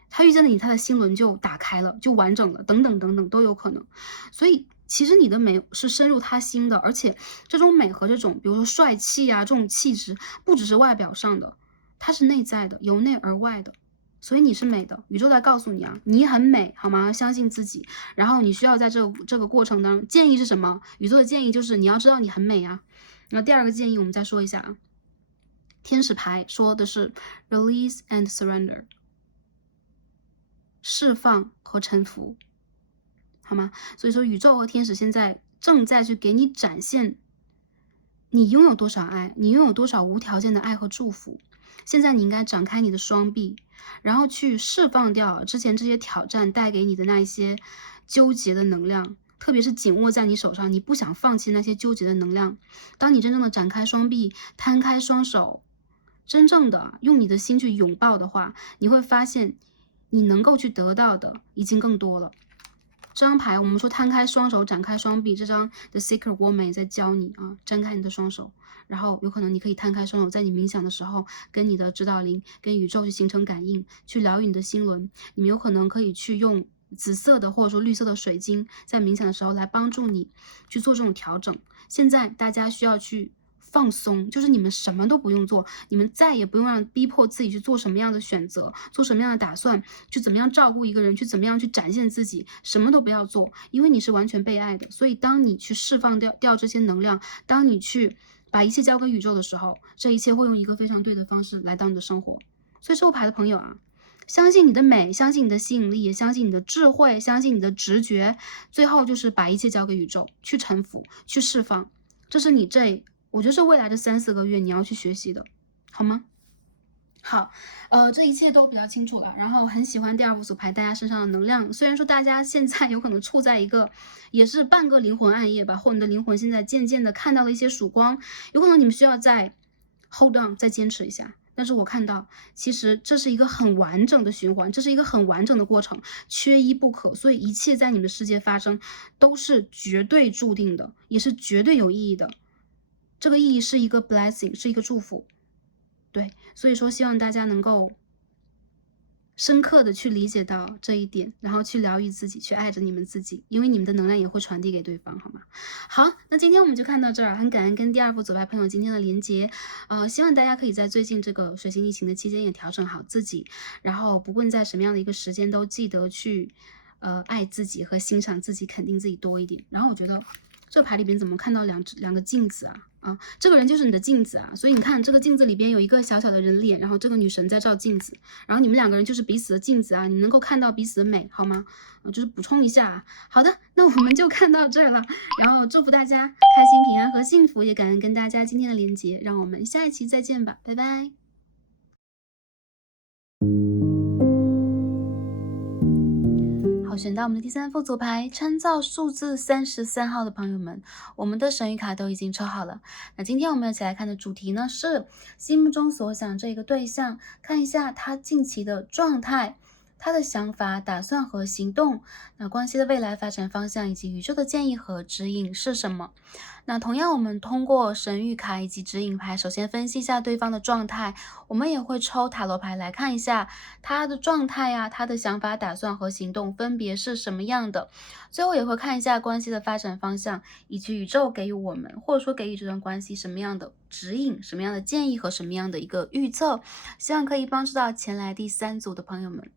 他遇见了你，他的心轮就打开了，就完整了，等等等等都有可能。所以其实你的美是深入他心的，而且这种美和这种比如说帅气啊，这种气质不只是外表上的，它是内在的，由内而外的。所以你是美的，宇宙在告诉你啊，你很美，好吗？相信自己。然后你需要在这个过程当中，建议是什么？宇宙的建议就是你要知道你很美啊。然后第2个建议我们再说一下啊，天使牌说的是 release and surrender。释放和臣服，好吗？所以说宇宙和天使现在正在去给你展现你拥有多少爱，你拥有多少无条件的爱和祝福。现在你应该展开你的双臂，然后去释放掉之前这些挑战带给你的那一些纠结的能量，特别是紧握在你手上，你不想放弃那些纠结的能量。当你真正的展开双臂，摊开双手，真正的用你的心去拥抱的话，你会发现你能够去得到的已经更多了。这张牌我们说摊开双手，展开双臂，这张 The Secret Woman 也在教你啊，张开你的双手，然后有可能你可以摊开双手，在你冥想的时候跟你的指导灵、跟宇宙去形成感应，去疗愈你的心轮。你们有可能可以去用紫色的或者说绿色的水晶，在冥想的时候来帮助你去做这种调整。现在大家需要去放松，就是你们什么都不用做，你们再也不用让逼迫自己去做什么样的选择，做什么样的打算，去怎么样照顾一个人，去怎么样去展现自己，什么都不要做，因为你是完全被爱的。所以当你去释放掉这些能量，当你去把一切交给宇宙的时候，这一切会用一个非常对的方式来到你的生活。所以这副牌的朋友啊，相信你的美，相信你的吸引力，也相信你的智慧，相信你的直觉，最后就是把一切交给宇宙，去臣服，去释放。这是你我觉得是未来的3-4个月你要去学习的，好吗？好，这一切都比较清楚了。然后很喜欢第2副组牌大家身上的能量，虽然说大家现在有可能处在一个也是半个灵魂暗夜吧，或你的灵魂现在渐渐的看到了一些曙光，有可能你们需要再 hold on， 再坚持一下。但是我看到，其实这是一个很完整的循环，这是一个很完整的过程，缺一不可。所以一切在你们的世界发生，都是绝对注定的，也是绝对有意义的。这个意义是一个 blessing， 是一个祝福。对，所以说希望大家能够深刻的去理解到这一点，然后去疗愈自己，去爱着你们自己，因为你们的能量也会传递给对方，好吗？好，那今天我们就看到这儿，很感恩跟第2副组牌朋友今天的连接，希望大家可以在最近这个水星逆行的期间也调整好自己，然后不论在什么样的一个时间都记得去爱自己和欣赏自己，肯定自己多一点。然后我觉得这个牌里边怎么看到两个镜子啊？这个人就是你的镜子啊，所以你看这个镜子里边有一个小小的人脸，然后这个女神在照镜子，然后你们2个人就是彼此的镜子啊，你能够看到彼此的美，好吗？就是补充一下啊。好的，那我们就看到这儿了，然后祝福大家开心、平安和幸福，也感恩跟大家今天的连结，让我们下一期再见吧，拜拜。好，选到我们的第3副组牌，参照数字33号的朋友们，我们的神谕卡都已经抽好了。那今天我们一起来看的主题呢是心目中所想这个对象，看一下他近期的状态，他的想法、打算和行动，那关系的未来发展方向以及宇宙的建议和指引是什么？那同样，我们通过神谕卡以及指引牌，首先分析一下对方的状态，我们也会抽塔罗牌来看一下他的状态呀，他的想法、打算和行动分别是什么样的。最后也会看一下关系的发展方向，以及宇宙给予我们，或者说给予这段关系什么样的指引、什么样的建议和什么样的一个预测，希望可以帮助到前来第3组的朋友们。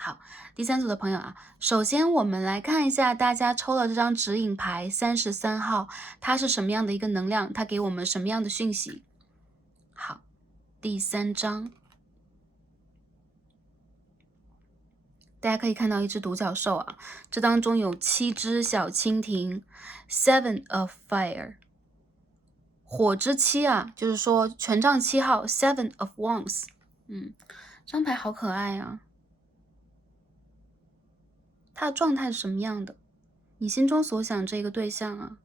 好，第3组的朋友啊，首先我们来看一下大家抽了这张指引牌33号，它是什么样的一个能量，它给我们什么样的讯息？好，第3张，大家可以看到一只独角兽啊，这当中有7只小蜻蜓 ，Seven of Fire， 火之7啊，就是说权杖7号 Seven of Wands， 这张牌好可爱啊。他的状态是什么样的？你心中所想这个对象啊，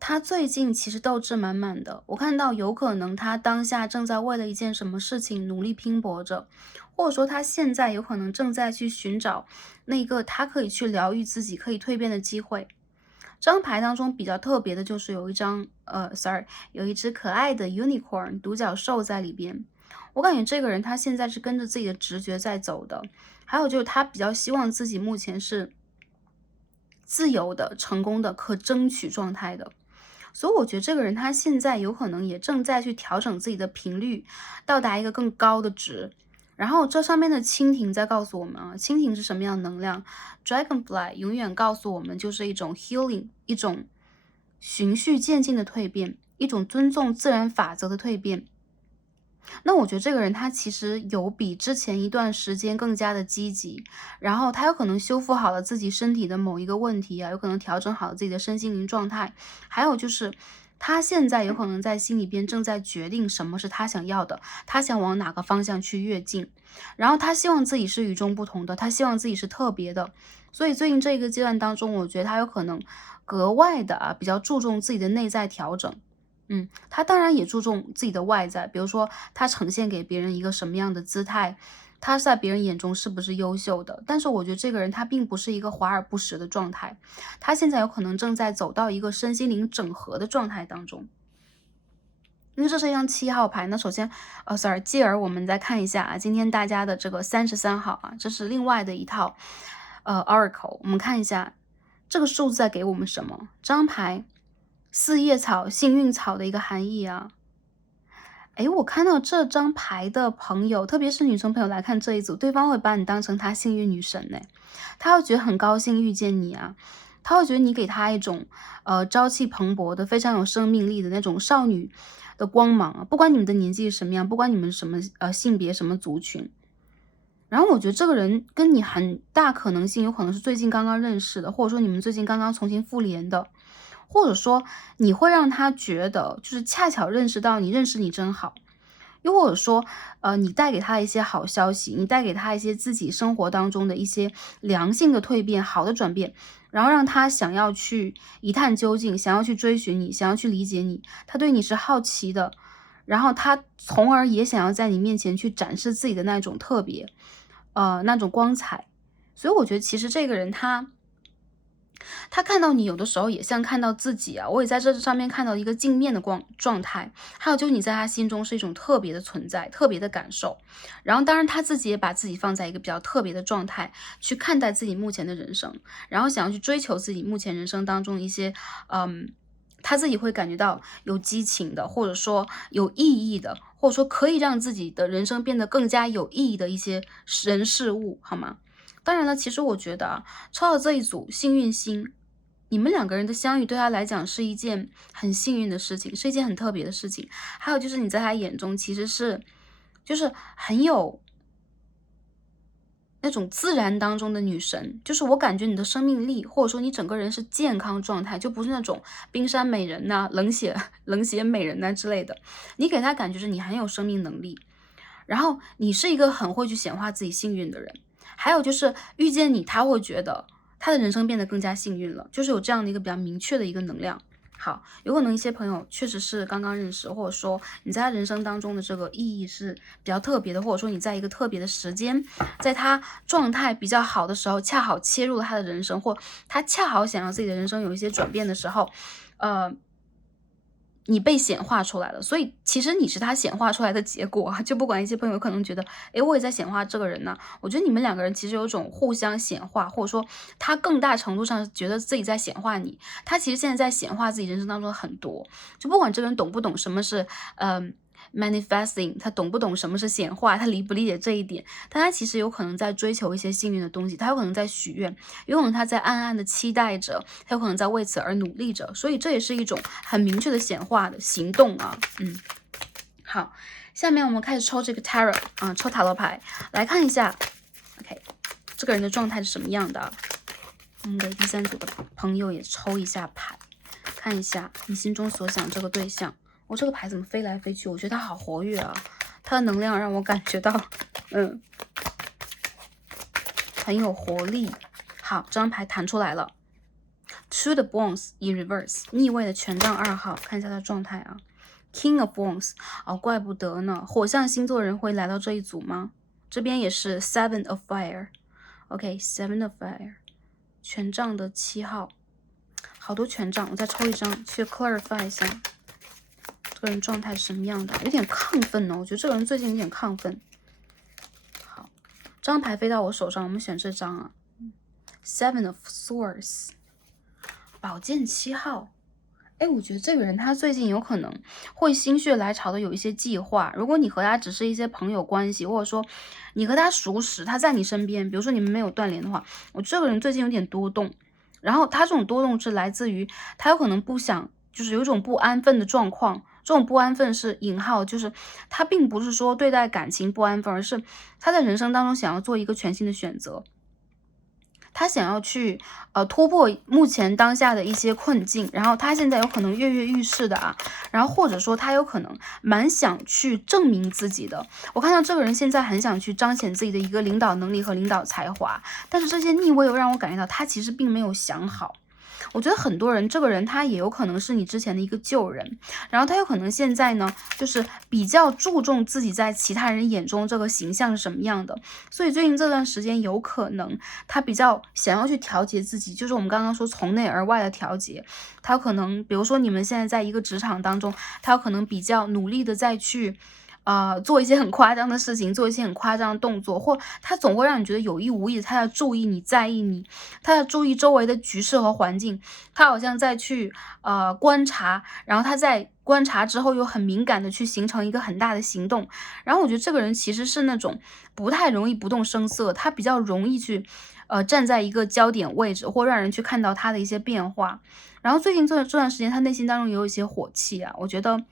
他最近其实斗志满满的。我看到有可能他当下正在为了一件什么事情努力拼搏着，或者说他现在有可能正在去寻找那个他可以去疗愈自己、可以蜕变的机会。这张牌当中比较特别的就是有一只可爱的 unicorn 独角兽在里边。我感觉这个人他现在是跟着自己的直觉在走的。还有就是他比较希望自己目前是自由的、成功的、可争取状态的，所以我觉得这个人他现在有可能也正在去调整自己的频率，到达一个更高的值。然后这上面的蜻蜓在告诉我们啊，蜻蜓是什么样的能量 ？Dragonfly 永远告诉我们就是一种 healing， 一种循序渐进的蜕变，一种尊重自然法则的蜕变。那我觉得这个人他其实有比之前一段时间更加的积极，然后他有可能修复好了自己身体的某一个问题啊，有可能调整好了自己的身心灵状态，还有就是他现在有可能在心里边正在决定什么是他想要的，他想往哪个方向去跃进，然后他希望自己是与众不同的，他希望自己是特别的，所以最近这个阶段当中，我觉得他有可能格外的比较注重自己的内在调整。他当然也注重自己的外在，比如说他呈现给别人一个什么样的姿态，他在别人眼中是不是优秀的。但是我觉得这个人他并不是一个华而不实的状态，他现在有可能正在走到一个身心灵整合的状态当中。因为这是一张7号牌，那首先继而我们再看一下今天大家的这个33号这是另外的一套Oracle， 我们看一下这个数字在给我们什么。这张牌四叶草、幸运草的一个含义我看到这张牌的朋友，特别是女生朋友来看这一组，对方会把你当成他幸运女神呢，他会觉得很高兴遇见你他会觉得你给他一种朝气蓬勃的、非常有生命力的那种少女的光芒不管你们的年纪是什么样，不管你们什么性别、什么族群。然后我觉得这个人跟你很大可能性有可能是最近刚刚认识的，或者说你们最近刚刚重新复联的。或者说你会让他觉得就是恰巧认识到你认识你真好，又或者说你带给他一些好消息，你带给他一些自己生活当中的一些良性的蜕变，好的转变，然后让他想要去一探究竟，想要去追寻你，想要去理解你，他对你是好奇的，然后他从而也想要在你面前去展示自己的那种特别那种光彩。所以我觉得其实这个人他看到你有的时候也像看到自己我也在这上面看到一个镜面的状态，还有就是你在他心中是一种特别的存在，特别的感受。然后当然他自己也把自己放在一个比较特别的状态去看待自己目前的人生，然后想要去追求自己目前人生当中一些他自己会感觉到有激情的，或者说有意义的，或者说可以让自己的人生变得更加有意义的一些人事物，好吗？当然了，其实我觉得抽到这一组幸运星，你们两个人的相遇对他来讲是一件很幸运的事情，是一件很特别的事情。还有就是你在他眼中其实是就是很有那种自然当中的女神，就是我感觉你的生命力，或者说你整个人是健康状态，就不是那种冰山美人冷血美人之类的。你给他感觉是你很有生命能力，然后你是一个很会去显化自己幸运的人。还有就是遇见你，他会觉得他的人生变得更加幸运了，就是有这样的一个比较明确的一个能量。好，有可能一些朋友确实是刚刚认识，或者说你在他人生当中的这个意义是比较特别的，或者说你在一个特别的时间，在他状态比较好的时候，恰好切入了他的人生，或他恰好想要自己的人生有一些转变的时候，你被显化出来了，所以其实你是他显化出来的结果就不管一些朋友可能觉得，我也在显化这个人呢，我觉得你们两个人其实有种互相显化，或者说他更大程度上觉得自己在显化你，他其实现在在显化自己人生当中很多，就不管这个人懂不懂什么是manifesting， 他懂不懂什么是显化，他理不理解这一点，但他其实有可能在追求一些幸运的东西，他有可能在许愿，有可能他在暗暗的期待着，他有可能在为此而努力着，所以这也是一种很明确的显化的行动好，下面我们开始抽这个 tarot 抽塔罗牌来看一下 OK 这个人的状态是什么样的我们给第三组的朋友也抽一下牌，看一下你心中所想这个对象。这个牌怎么飞来飞去？我觉得它好活跃它的能量让我感觉到很有活力。好，这张牌弹出来了 To the Wands in reverse， 逆位的权杖2号，看一下它的状态King of Wands， 怪不得呢，火象星座人会来到这一组吗？这边也是 Seven of Fire， OK Seven of Fire， 权杖的7号，好多权杖，我再抽一张去 clarify 一下这个人状态是什么样的，有点亢奋我觉得这个人最近有点亢奋。好，这张牌飞到我手上，我们选这张Seven of Swords， 宝剑7号。我觉得这个人他最近有可能会心血来潮的有一些计划。如果你和他只是一些朋友关系，或者说你和他熟识，他在你身边，比如说你们没有断联的话，我这个人最近有点多动。然后他这种多动是来自于他有可能不想，就是有一种不安分的状况。这种不安分是引号，就是他并不是说对待感情不安分，而是他在人生当中想要做一个全新的选择。他想要去突破目前当下的一些困境，然后他现在有可能跃跃欲试的啊，然后或者说他有可能蛮想去证明自己的。我看到这个人现在很想去彰显自己的一个领导能力和领导才华，但是这些逆位又让我感觉到他其实并没有想好。我觉得很多人，这个人他也有可能是你之前的一个旧人，然后他有可能现在呢，就是比较注重自己在其他人眼中这个形象是什么样的，所以最近这段时间有可能他比较想要去调节自己，就是我们刚刚说从内而外的调节，他有可能比如说你们现在在一个职场当中，他有可能比较努力的再去做一些很夸张的事情，做一些很夸张的动作，或他总会让你觉得有意无意的他在注意你，在意你，他在注意周围的局势和环境，他好像在去观察，然后他在观察之后又很敏感的去形成一个很大的行动。然后我觉得这个人其实是那种不太容易不动声色，他比较容易去站在一个焦点位置，或让人去看到他的一些变化。然后最近这段时间他内心当中也有一些火气啊，我觉得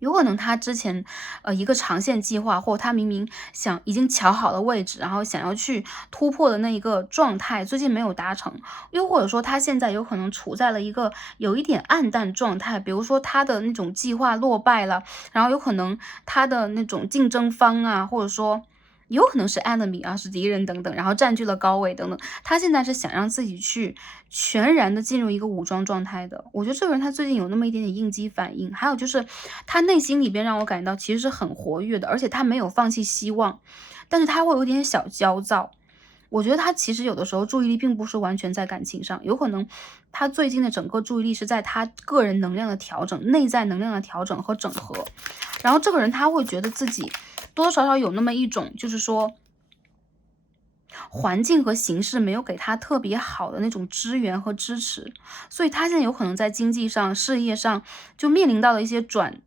有可能他之前一个长线计划，或他明明已经瞧好了位置，然后想要去突破的那一个状态，最近没有达成。又或者说他现在有可能处在了一个有一点暗淡状态，比如说他的那种计划落败了，然后有可能他的那种竞争方啊，或者说有可能是 enemy 啊，是敌人等等，然后占据了高位等等。他现在是想让自己去全然的进入一个武装状态的。我觉得这个人他最近有那么一点点应激反应，还有就是他内心里边让我感到其实是很活跃的，而且他没有放弃希望，但是他会有点小焦躁。我觉得他其实有的时候注意力并不是完全在感情上，有可能他最近的整个注意力是在他个人能量的调整、内在能量的调整和整合。然后这个人他会觉得自己多多少少有那么一种，就是说环境和形势没有给他特别好的那种支援和支持，所以他现在有可能在经济上、事业上就面临到了一些转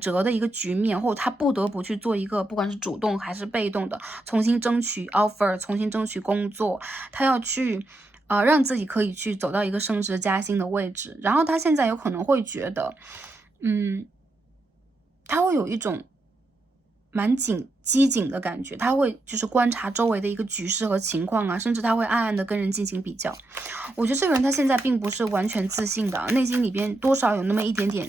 折的一个局面，或者他不得不去做一个不管是主动还是被动的重新争取 offer， 重新争取工作，他要去让自己可以去走到一个升职加薪的位置。然后他现在有可能会觉得他会有一种蛮机警的感觉，他会就是观察周围的一个局势和情况啊，甚至他会暗暗的跟人进行比较。我觉得这个人他现在并不是完全自信的，内心里边多少有那么一点点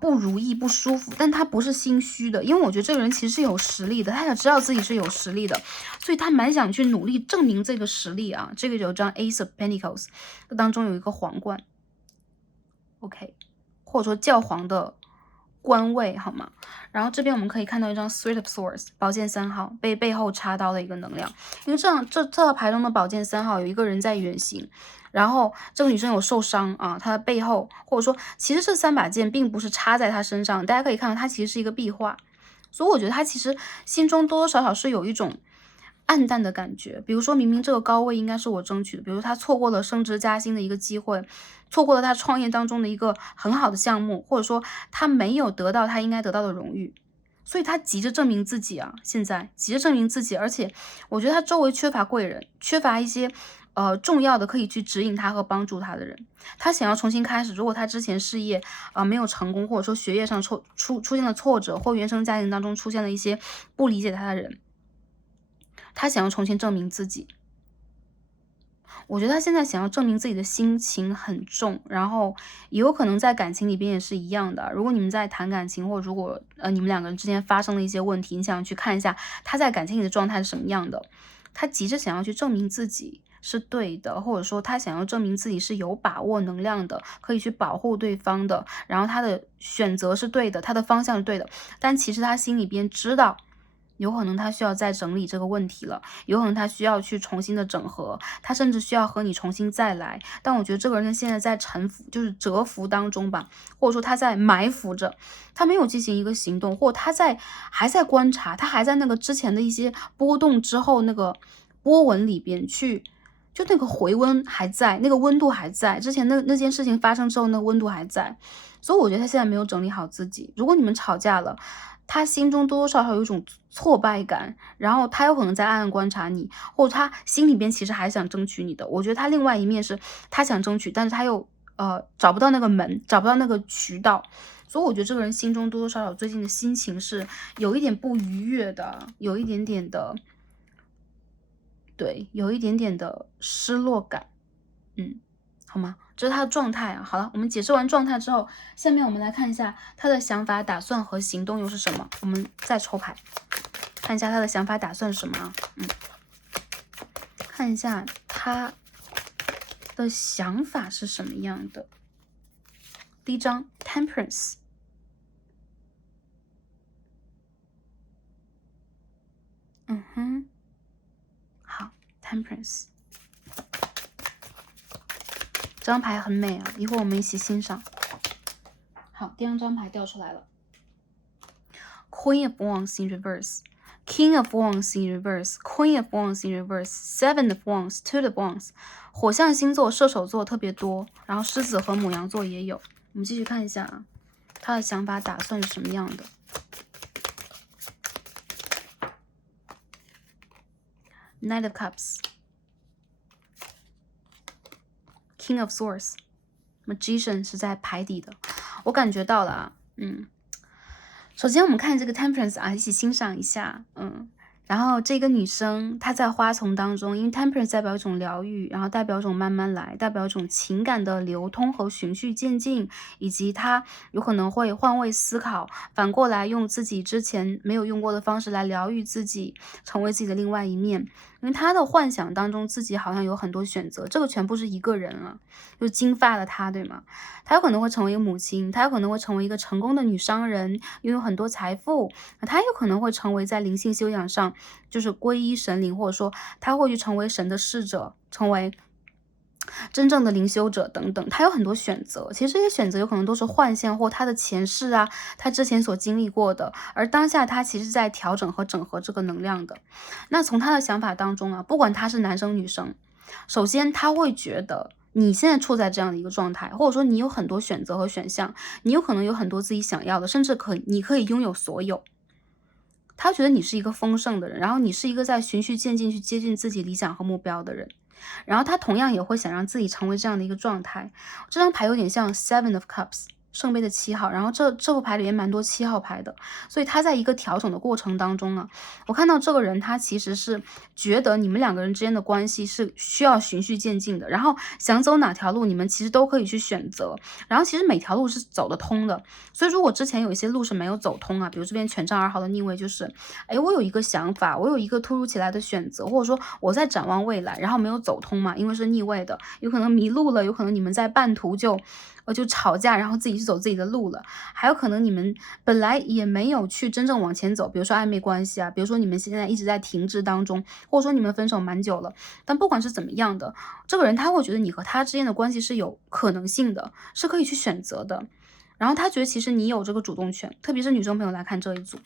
不如意、不舒服，但他不是心虚的，因为我觉得这个人其实是有实力的，他也知道自己是有实力的，所以他蛮想去努力证明这个实力啊。这个有张 Ace of Pentacles， 当中有一个皇冠 ，OK， 或者说教皇的官位好吗？然后这边我们可以看到一张 Three of Swords， 宝剑3号被背后插刀的一个能量，因为这套牌中的宝剑3号有一个人在远行，然后这个女生有受伤啊，她的背后或者说其实这3把剑并不是插在她身上，大家可以看到它其实是一个壁画，所以我觉得她其实心中多多少少是有一种暗淡的感觉，比如说明明这个高位应该是我争取的，比如他错过了升职加薪的一个机会，错过了他创业当中的一个很好的项目，或者说他没有得到他应该得到的荣誉，所以他急着证明自己啊，现在急着证明自己，而且我觉得他周围缺乏贵人，缺乏一些重要的可以去指引他和帮助他的人，他想要重新开始。如果他之前事业没有成功，或者说学业上出现了挫折，或原生家庭当中出现了一些不理解他的人，他想要重新证明自己。我觉得他现在想要证明自己的心情很重，然后也有可能在感情里边也是一样的。如果你们在谈感情，或者如果你们两个人之间发生了一些问题，你想去看一下他在感情里的状态是什么样的，他急着想要去证明自己是对的，或者说他想要证明自己是有把握能量的，可以去保护对方的，然后他的选择是对的，他的方向是对的，但其实他心里边知道有可能他需要再整理这个问题了，有可能他需要去重新的整合，他甚至需要和你重新再来。但我觉得这个人现在在沉浮，就是蛰伏当中吧，或者说他在埋伏着，他没有进行一个行动，或他还在观察，他还在那个之前的一些波动之后那个波纹里边去。就那个回温还在，那个温度还在，之前那件事情发生之后，那个温度还在，所以我觉得他现在没有整理好自己。如果你们吵架了，他心中多多少少有一种挫败感，然后他有可能在暗暗观察你，或者他心里边其实还想争取你的。我觉得他另外一面是他想争取，但是他又找不到那个门，找不到那个渠道。所以我觉得这个人心中多多少少最近的心情是有一点不愉悦的，有一点点的，对，有一点点的失落感。好吗？这是他的状态啊。好了，我们解释完状态之后，下面我们来看一下他的想法、打算和行动又是什么。我们再抽牌，看一下他的想法、打算是什么啊？看一下他的想法是什么样的。第一张 Temperance， 好 Temperance。这张牌很美啊，一会儿我们一起欣赏。好，第二张牌掉出来了 ，Queen of Wands in reverse，King of Wands in reverse，Queen of Wands in reverse，Seven of Wands，Two of Wands。火象星座射手座特别多，然后狮子和牡羊座也有。我们继续看一下啊，他的想法打算是什么样的？Knight of Cups。King of Swords，Magician 是在牌底的，我感觉到了啊，首先我们看这个 Temperance 啊，一起欣赏一下，然后这个女生她在花丛当中，因为 Temperance 代表一种疗愈，然后代表一种慢慢来，代表一种情感的流通和循序渐进，以及她有可能会换位思考，反过来用自己之前没有用过的方式来疗愈自己，成为自己的另外一面。因为她的幻想当中自己好像有很多选择，这个全部是一个人啊，就金发的她，对吗？她有可能会成为一个母亲，她有可能会成为一个成功的女商人，拥有很多财富，她有可能会成为在灵性修养上就是皈依神灵，或者说她会去成为神的使者，成为真正的灵修者等等，他有很多选择。其实这些选择有可能都是幻象或他的前世啊，他之前所经历过的，而当下他其实在调整和整合这个能量的。那从他的想法当中啊，不管他是男生女生，首先他会觉得你现在处在这样的一个状态，或者说你有很多选择和选项，你有可能有很多自己想要的，甚至你可以拥有所有。他觉得你是一个丰盛的人，然后你是一个在循序渐进去接近自己理想和目标的人，然后他同样也会想让自己成为这样的一个状态。这张牌有点像 Seven of Cups， 圣杯的7号，然后这副牌里面蛮多7号牌的，所以他在一个调整的过程当中呢，我看到这个人他其实是觉得你们两个人之间的关系是需要循序渐进的，然后想走哪条路你们其实都可以去选择，然后其实每条路是走得通的。所以如果之前有一些路是没有走通啊，比如这边权杖2号的逆位就是，我有一个想法，我有一个突如其来的选择，或者说我在展望未来，然后没有走通嘛，因为是逆位的，有可能迷路了，有可能你们在半途就吵架，然后自己去走自己的路了，还有可能你们本来也没有去真正往前走，比如说暧昧关系啊，比如说你们现在一直在停滞当中，或者说你们分手蛮久了，但不管是怎么样的，这个人他会觉得你和他之间的关系是有可能性的，是可以去选择的。然后他觉得其实你有这个主动权，特别是女生朋友来看这一组，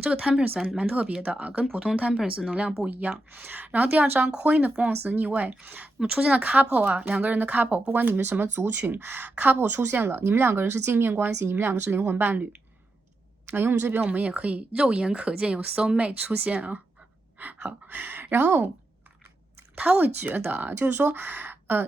这个 Temperance 蛮特别的啊，跟普通 Temperance 能量不一样。然后第二张 Queen of Wands 逆位，那么出现了 couple 啊，两个人的 couple， 不管你们什么族群 ，couple 出现了，你们两个人是镜面关系，你们两个是灵魂伴侣啊，因为我们这边我们也可以肉眼可见有 soul mate 出现啊。好，然后他会觉得啊，就是说，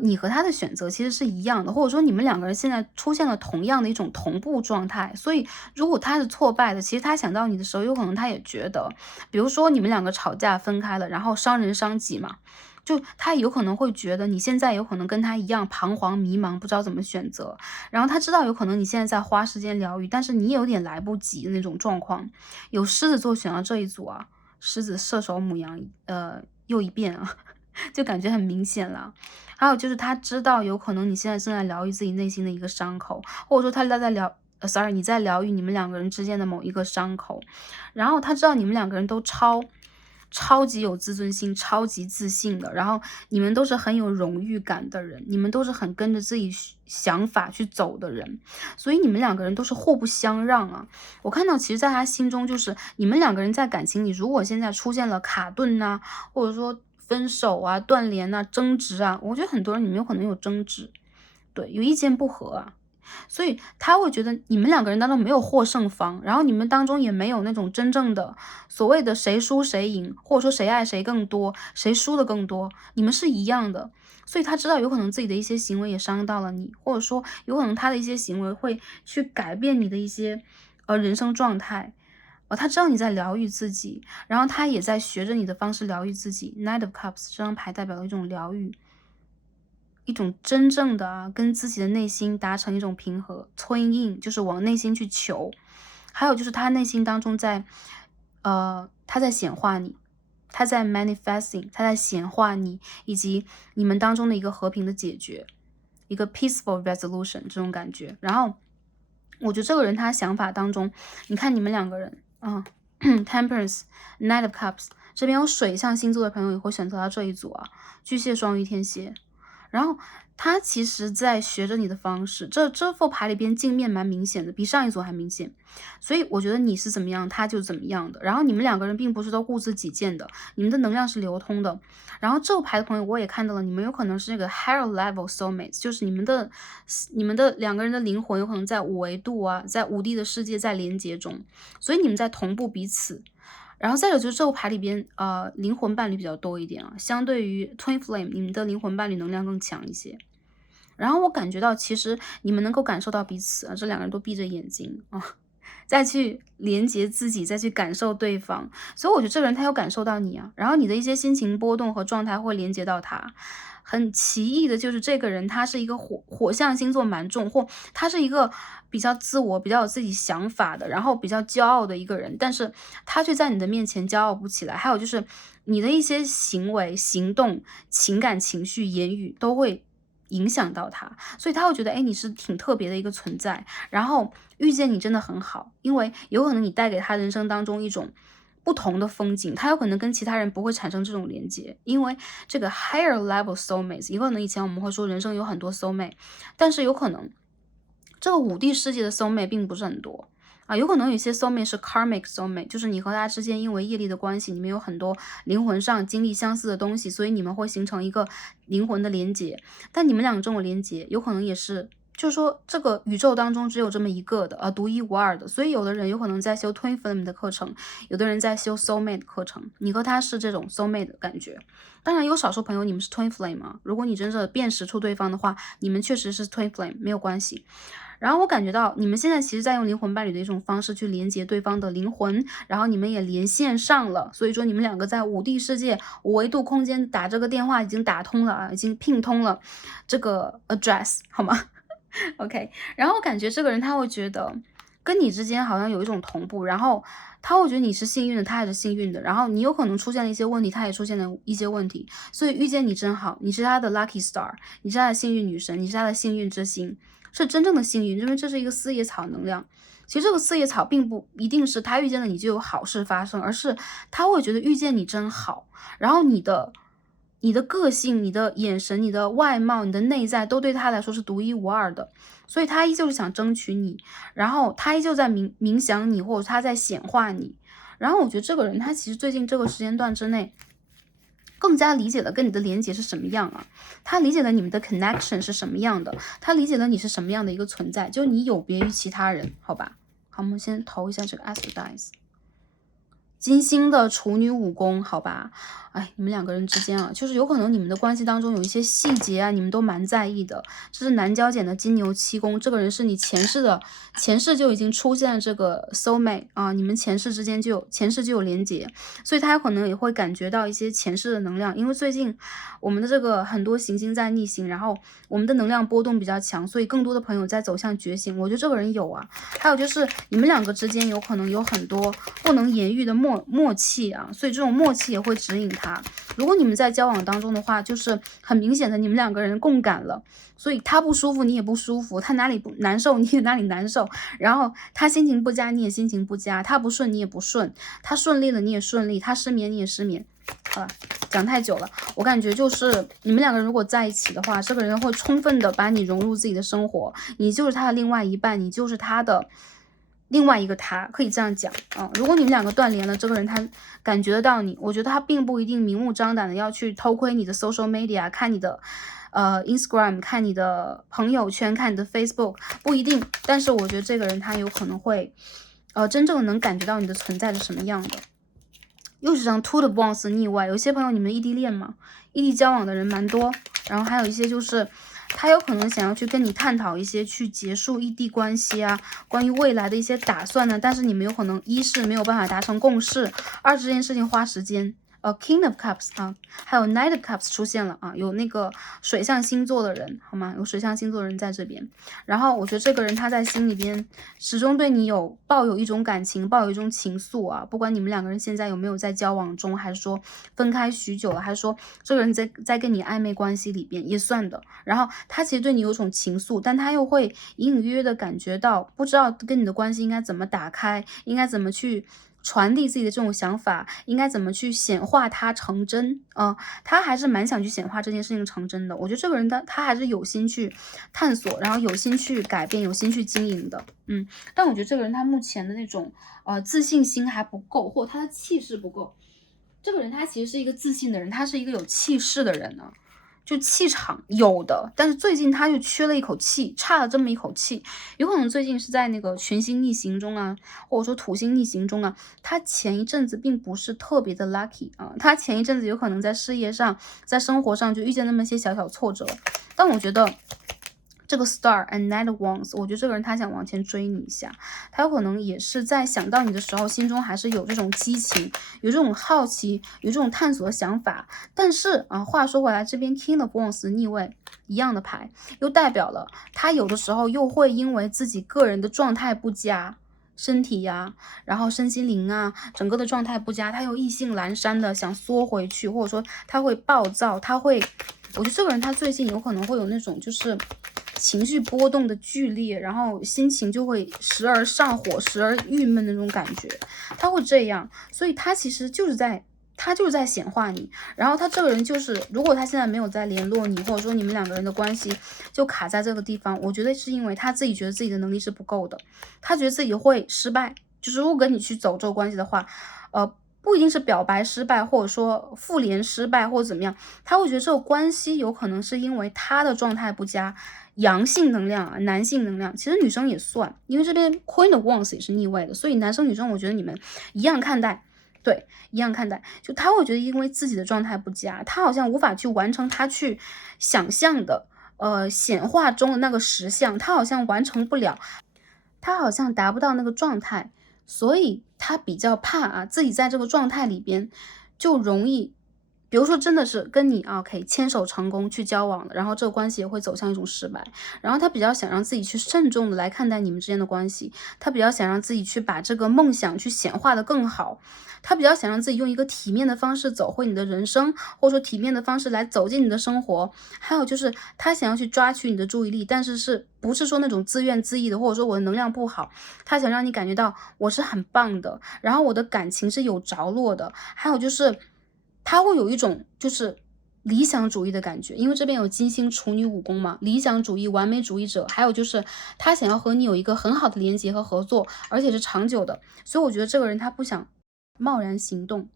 你和他的选择其实是一样的，或者说你们两个人现在出现了同样的一种同步状态。所以如果他是挫败的，其实他想到你的时候，有可能他也觉得，比如说你们两个吵架分开了，然后伤人伤己嘛，就他有可能会觉得你现在有可能跟他一样彷徨迷茫，不知道怎么选择。然后他知道有可能你现在在花时间疗愈，但是你也有点来不及的那种状况。有狮子座选到这一组啊，狮子、射手、牡羊，又一遍啊。就感觉很明显了。还有就是他知道有可能你现在正在疗愈自己内心的一个伤口，或者说他在你在疗愈你们两个人之间的某一个伤口。然后他知道你们两个人都超级有自尊心，超级自信的，然后你们都是很有荣誉感的人，你们都是很跟着自己想法去走的人，所以你们两个人都是互不相让啊。我看到其实在他心中就是你们两个人在感情里，如果现在出现了卡顿啊，或者说分手啊、断联啊、争执啊，我觉得很多人你们有可能有争执，对，有意见不合啊。所以他会觉得你们两个人当中没有获胜方，然后你们当中也没有那种真正的所谓的谁输谁赢，或者说谁爱谁更多，谁输的更多，你们是一样的。所以他知道有可能自己的一些行为也伤到了你，或者说有可能他的一些行为会去改变你的一些人生状态。他知道你在疗愈自己，然后他也在学着你的方式疗愈自己。Knight of Cups 这张牌代表了一种疗愈，一种真正的跟自己的内心达成一种平和 twin in， 就是往内心去求。还有就是他内心当中他在显化你，他在 manifesting， 他在显化你以及你们当中的一个和平的解决，一个 peaceful resolution 这种感觉。然后我觉得这个人他想法当中，你看你们两个人Temperance Knight of Cups 这边有水象星座的朋友也会选择到这一组啊，巨蟹、双鱼、天蝎。然后他其实在学着你的方式，这副牌里边镜面蛮明显的，比上一组还明显。所以我觉得你是怎么样，他就怎么样的。然后你们两个人并不是都固执己见的，你们的能量是流通的。然后这个牌的朋友我也看到了，你们有可能是那个 higher level soulmates， 就是你们的两个人的灵魂有可能在5维度啊，在5D的世界在连接中，所以你们在同步彼此。然后再有就是这个牌里边，灵魂伴侣比较多一点啊，相对于 Twin Flame， 你们的灵魂伴侣能量更强一些。然后我感觉到，其实你们能够感受到彼此啊，这两个人都闭着眼睛啊，再去连接自己，再去感受对方。所以我觉得这个人他有感受到你啊，然后你的一些心情波动和状态会连接到他。很奇异的就是这个人他是一个火象星座蛮重，或他是一个比较自我、比较有自己想法的，然后比较骄傲的一个人，但是他却在你的面前骄傲不起来。还有就是你的一些行为、行动、情感、情绪、言语都会影响到他，所以他会觉得，哎，你是挺特别的一个存在，然后遇见你真的很好，因为有可能你带给他人生当中一种不同的风景，他有可能跟其他人不会产生这种连接，因为这个 higher level soulmates， 有可能以前我们会说人生有很多 soulmate， 但是有可能这个5D世界的 soulmate 并不是很多啊，有可能有些 soulmate 是 karmic soulmate， 就是你和他之间因为业力的关系，你们有很多灵魂上经历相似的东西，所以你们会形成一个灵魂的连接。但你们两个这种连接，有可能也是就是说这个宇宙当中只有这么一个的，独一无二的。所以有的人有可能在修 Twin Flame 的课程，有的人在修 Soulmate 的课程，你和他是这种 Soulmate 的感觉。当然有少数朋友你们是 Twin Flame 啊，如果你真的辨识出对方的话，你们确实是 Twin Flame， 没有关系。然后我感觉到你们现在其实在用灵魂伴侣的一种方式去连接对方的灵魂，然后你们也连线上了，所以说你们两个在5D世界5维度空间打这个电话已经打通了啊，已经拼通了这个 address 好吗？OK， 然后我感觉这个人他会觉得跟你之间好像有一种同步，然后他会觉得你是幸运的，他也是幸运的，然后你有可能出现了一些问题，他也出现了一些问题，所以遇见你真好，你是他的 lucky star， 你是他的幸运女神，你是他的幸运之星，是真正的幸运，因为这是一个四叶草能量。其实这个四叶草并不一定是他遇见了你就有好事发生，而是他会觉得遇见你真好，然后你的个性、你的眼神、你的外貌、你的内在都对他来说是独一无二的，所以他依旧是想争取你，然后他依旧在冥想你，或者他在显化你。然后我觉得这个人他其实最近这个时间段之内更加理解了跟你的连结是什么样啊，他理解了你们的 connection 是什么样的，他理解了你是什么样的一个存在，就你有别于其他人，好吧？好，我们先投一下这个 Astro Dice。金星的处女5宫，好吧，哎，你们两个人之间啊，就是有可能你们的关系当中有一些细节啊，你们都蛮在意的。这是南交点的金牛7宫，这个人是你前世就已经出现了这个 soulmate 啊，你们前世之间就有连结，所以他有可能也会感觉到一些前世的能量，因为最近我们的这个很多行星在逆行，然后我们的能量波动比较强，所以更多的朋友在走向觉醒。我觉得这个人有啊，还有就是你们两个之间有可能有很多不能言喻的默契啊，所以这种默契也会指引他。如果你们在交往当中的话，就是很明显的你们两个人共感了，所以他不舒服你也不舒服，他哪里不难受你也哪里难受，然后他心情不佳你也心情不佳，他不顺你也不顺，他顺利了你也顺利，他失眠你也失眠。好了，讲太久了，我感觉就是你们两个人如果在一起的话，这个人会充分的把你融入自己的生活，你就是他的另外一半，你就是他的另外一个他，可以这样讲啊。如果你们两个断联了，这个人他感觉得到你，我觉得他并不一定明目张胆的要去偷窥你的 social media， 看你的Instagram， 看你的朋友圈，看你的 Facebook， 不一定。但是我觉得这个人他有可能会真正能感觉到你的存在是什么样的。又是张 Two of Wands 逆位，有些朋友你们异地恋嘛，异地交往的人蛮多，然后还有一些就是他有可能想要去跟你探讨一些去结束异地关系啊，关于未来的一些打算呢，但是你们有可能一是没有办法达成共识，二这件事情花时间。King of Cups 啊，还有 Knight of Cups 出现了啊，有那个水象星座的人，好吗？有水象星座的人在这边。然后我觉得这个人他在心里边始终对你抱有一种感情，抱有一种情愫啊。不管你们两个人现在有没有在交往中，还是说分开许久了，还是说这个人在跟你暧昧关系里边也算的。然后他其实对你有种情愫，但他又会隐隐约约的感觉到，不知道跟你的关系应该怎么打开，应该怎么去传递自己的这种想法，应该怎么去显化它成真他还是蛮想去显化这件事情成真的。我觉得这个人他还是有心去探索，然后有心去改变，有心去经营的。但我觉得这个人他目前的那种自信心还不够，或他的气势不够。这个人他其实是一个自信的人，他是一个有气势的人呢。就气场有的，但是最近他就缺了一口气，差了这么一口气，有可能最近是在那个群星逆行中啊，或者说土星逆行中啊，他前一阵子并不是特别的 lucky 啊，他前一阵子有可能在事业上，在生活上就遇见那么些小小挫折，但我觉得这个 Star and Knight of Wands， 我觉得这个人他想往前追你一下，他有可能也是在想到你的时候，心中还是有这种激情，有这种好奇，有这种探索的想法。但是话说回来，这边 King of Wands 逆位一样的牌，又代表了他有的时候又会因为自己个人的状态不佳，身体呀，然后身心灵啊，整个的状态不佳，他又意兴阑珊的想缩回去，或者说他会暴躁，我觉得这个人他最近有可能会有那种就是情绪波动的剧烈，然后心情就会时而上火，时而郁闷的那种感觉，他会这样，所以他其实就是在显化你。然后他这个人就是，如果他现在没有在联络你，或者说你们两个人的关系就卡在这个地方，我觉得是因为他自己觉得自己的能力是不够的，他觉得自己会失败，就是如果跟你去走这个关系的话，不一定是表白失败，或者说复联失败，或者怎么样，他会觉得这个关系有可能是因为他的状态不佳，阳性能量啊，男性能量，其实女生也算，因为这边 Queen of Wands 也是逆位的，所以男生女生我觉得你们一样看待。对，一样看待，就他会觉得因为自己的状态不佳，他好像无法去完成他去想象的，显化中的那个实相，他好像完成不了，他好像达不到那个状态，所以他比较怕自己在这个状态里边就容易，比如说真的是跟你可以牵手成功去交往了，然后这个关系也会走向一种失败，然后他比较想让自己去慎重的来看待你们之间的关系，他比较想让自己去把这个梦想去显化的更好，他比较想让自己用一个体面的方式走回你的人生，或者说体面的方式来走进你的生活，还有就是他想要去抓取你的注意力，但是不是说那种自怨自艾的，或者说我的能量不好，他想让你感觉到我是很棒的，然后我的感情是有着落的，还有就是他会有一种就是理想主义的感觉，因为这边有金星处女武功嘛，理想主义、完美主义者，还有就是他想要和你有一个很好的连接和合作，而且是长久的，所以我觉得这个人他不想贸然行动。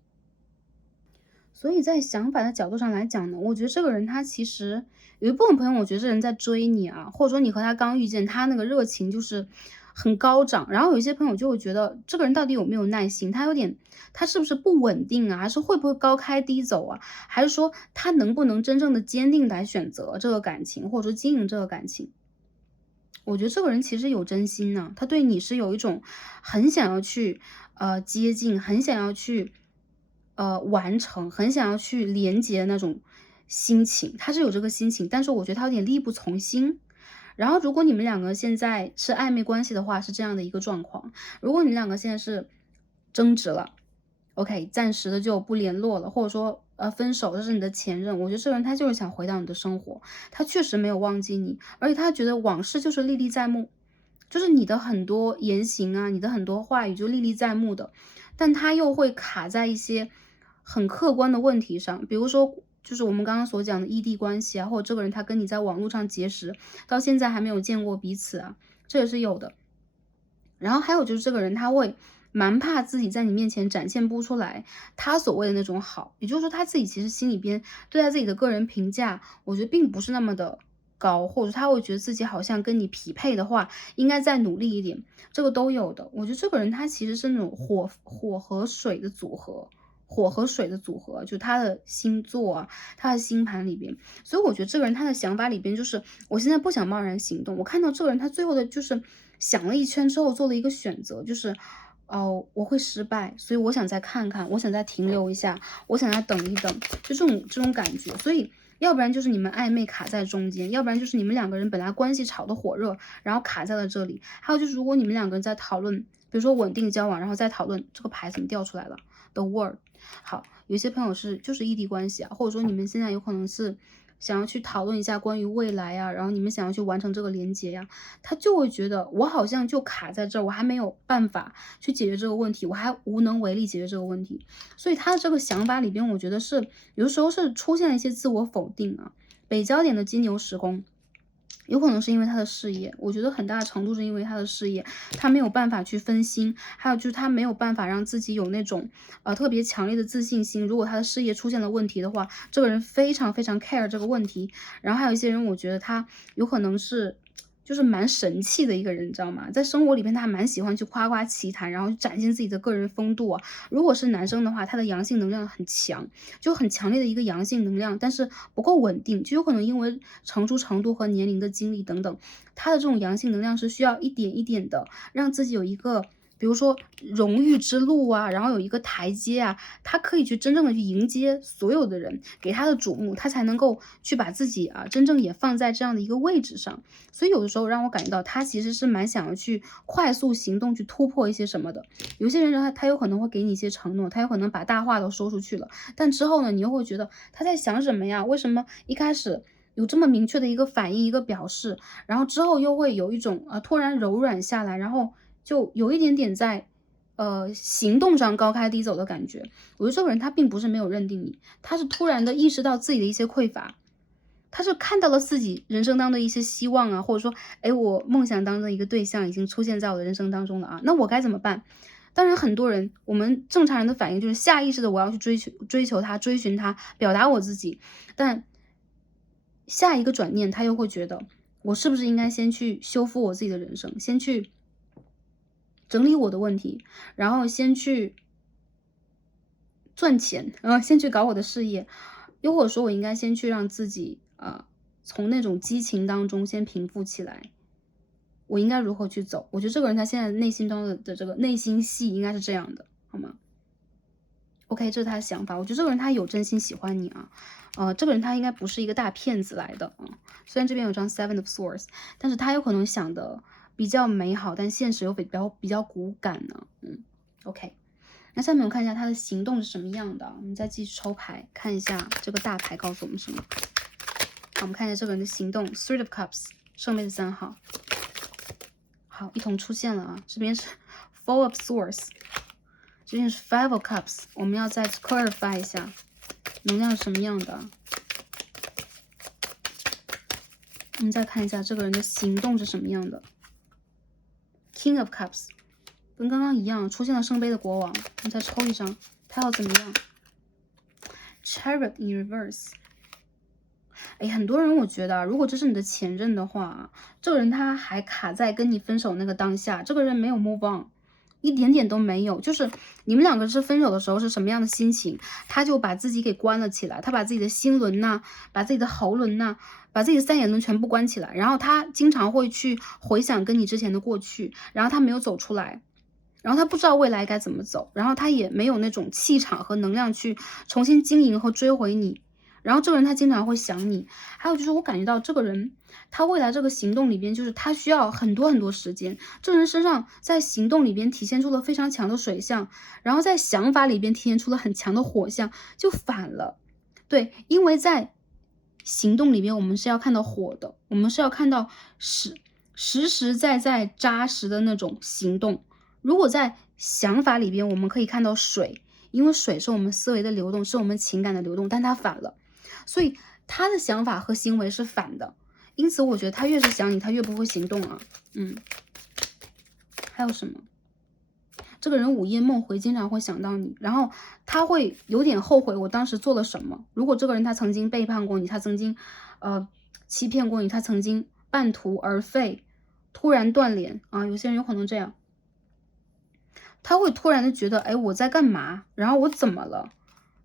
所以在想法的角度上来讲呢，我觉得这个人他其实有一部分朋友，我觉得这人在追你或者说你和他刚遇见，他那个热情就是很高涨。然后有一些朋友就会觉得这个人到底有没有耐心，他是不是不稳定还是会不会高开低走还是说他能不能真正的坚定来选择这个感情，或者说经营这个感情。我觉得这个人其实有真心呢，他对你是有一种很想要去接近，很想要去完成，很想要去连接的那种心情，他是有这个心情，但是我觉得他有点力不从心。然后如果你们两个现在是暧昧关系的话，是这样的一个状况。如果你们两个现在是争执了，OK， 暂时的就不联络了，或者说分手，这是你的前任，我觉得这个人他就是想回到你的生活，他确实没有忘记你，而且他觉得往事就是历历在目，就是你的很多言行你的很多话语就历历在目的，但他又会卡在一些很客观的问题上，比如说就是我们刚刚所讲的异地关系或者这个人他跟你在网络上结识，到现在还没有见过彼此这也是有的。然后还有就是这个人他会蛮怕自己在你面前展现不出来他所谓的那种好，也就是说他自己其实心里边对他自己的个人评价，我觉得并不是那么的高，或者他会觉得自己好像跟你匹配的话，应该再努力一点，这个都有的。我觉得这个人他其实是那种火和水的组合。火和水的组合，就他的星座啊，他的星盘里边，所以我觉得这个人他的想法里边就是，我现在不想贸然行动。我看到这个人他最后的就是想了一圈之后做了一个选择，就是哦，我会失败，所以我想再看看，我想再停留一下，我想再等一等，就这种感觉。所以要不然就是你们暧昧卡在中间，要不然就是你们两个人本来关系炒得火热，然后卡在了这里。还有就是如果你们两个人在讨论，比如说稳定交往，然后再讨论这个牌怎么掉出来了，The World。好，有些朋友就是异地关系啊，或者说你们现在有可能是想要去讨论一下关于未来啊，然后你们想要去完成这个连接呀，他就会觉得我好像就卡在这儿，我还没有办法去解决这个问题，我还无能为力解决这个问题，所以他的这个想法里边，我觉得是有的时候是出现了一些自我否定啊。北焦点的金牛十宫。有可能是因为他的事业，我觉得很大程度是因为他的事业，他没有办法去分心，还有就是他没有办法让自己有那种特别强烈的自信心。如果他的事业出现了问题的话，这个人非常非常 care 这个问题。然后还有一些人，我觉得他有可能是就是蛮神气的一个人，你知道吗？在生活里面，他还蛮喜欢去夸夸其谈，然后展现自己的个人风度啊。如果是男生的话，他的阳性能量很强，就很强烈的一个阳性能量，但是不够稳定，就有可能因为成熟程度和年龄的经历等等，他的这种阳性能量是需要一点一点的让自己有一个。比如说荣誉之路啊，然后有一个台阶啊，他可以去真正的去迎接所有的人，给他的瞩目，他才能够去把自己啊真正也放在这样的一个位置上。所以有的时候让我感觉到他其实是蛮想要去快速行动，去突破一些什么的。有些人他有可能会给你一些承诺，他有可能把大话都说出去了，但之后呢，你又会觉得他在想什么呀？为什么一开始有这么明确的一个反应、一个表示，然后之后又会有一种突然柔软下来，然后就有一点点在行动上高开低走的感觉。我觉得这个人他并不是没有认定你，他是突然的意识到自己的一些匮乏。他是看到了自己人生当中的一些希望啊，或者说，哎，我梦想当中的一个对象已经出现在我的人生当中了啊，那我该怎么办？当然，很多人，我们正常人的反应就是下意识的我要去追求他，追寻他，表达我自己。但下一个转念，他又会觉得，我是不是应该先去修复我自己的人生，先去整理我的问题，然后先去赚钱，然后先去搞我的事业，又或者说我应该先去让自己从那种激情当中先平复起来，我应该如何去走？我觉得这个人他现在内心中的这个内心戏应该是这样的，好吗？OK，这是他的想法。我觉得这个人他有真心喜欢你啊，这个人他应该不是一个大骗子来的啊。虽然这边有张 Seven of Swords，但是他有可能想的比较美好，但现实又比较骨感呢。OK，那下面我看一下他的行动是什么样的。我们再继续抽牌，看一下这个大牌告诉我们什么。好，我们看一下这个人的行动 ，Three of Cups， 圣杯的3号。好，一同出现了啊，这边是 Four of Swords。这边是 Five of Cups， 我们要再 clarify 一下能量是什么样的。我们再看一下这个人的行动是什么样的。King of Cups， 跟刚刚一样出现了圣杯的国王。我们再抽一张，他要怎么样 ？Chariot in reverse。哎，很多人我觉得，如果这是你的前任的话，这个人他还卡在跟你分手那个当下，这个人没有 move on。一点点都没有，就是你们两个是分手的时候是什么样的心情，他就把自己给关了起来，他把自己的心轮呐，把自己的喉轮呐，把自己的三眼轮全部关起来，然后他经常会去回想跟你之前的过去，然后他没有走出来，然后他不知道未来该怎么走，然后他也没有那种气场和能量去重新经营和追回你。然后这个人他经常会想你，还有就是我感觉到这个人他未来这个行动里边，就是他需要很多很多时间。这个人身上在行动里边体现出了非常强的水象，然后在想法里边体现出了很强的火象，就反了。对，因为在行动里边我们是要看到火的，我们是要看到实实在在扎实的那种行动。如果在想法里边我们可以看到水，因为水是我们思维的流动，是我们情感的流动，但它反了。所以他的想法和行为是反的，因此我觉得他越是想你，他越不会行动啊。还有什么？这个人午夜梦回，经常会想到你，然后他会有点后悔我当时做了什么。如果这个人他曾经背叛过你，他曾经欺骗过你，他曾经半途而废，突然断联啊，有些人有可能这样，他会突然的觉得，哎，我在干嘛？然后我怎么了？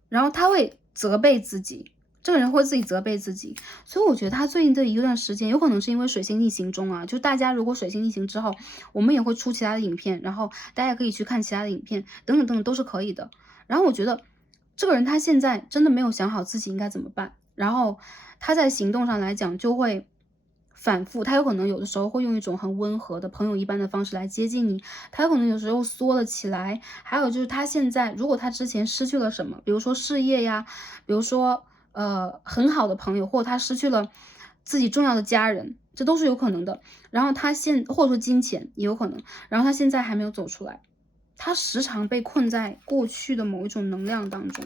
然后他会责备自己。这个人会自己责备自己，所以我觉得他最近的一段时间，有可能是因为水星逆行中啊，就大家如果水星逆行之后，我们也会出其他的影片，然后大家可以去看其他的影片，等等等等都是可以的。然后我觉得这个人他现在真的没有想好自己应该怎么办，然后他在行动上来讲就会反复，他有可能有的时候会用一种很温和的朋友一般的方式来接近你，他有可能有时候缩了起来，还有就是他现在如果他之前失去了什么，比如说事业呀，比如说很好的朋友，或者他失去了自己重要的家人，这都是有可能的。然后或者说金钱也有可能，然后他现在还没有走出来，他时常被困在过去的某一种能量当中。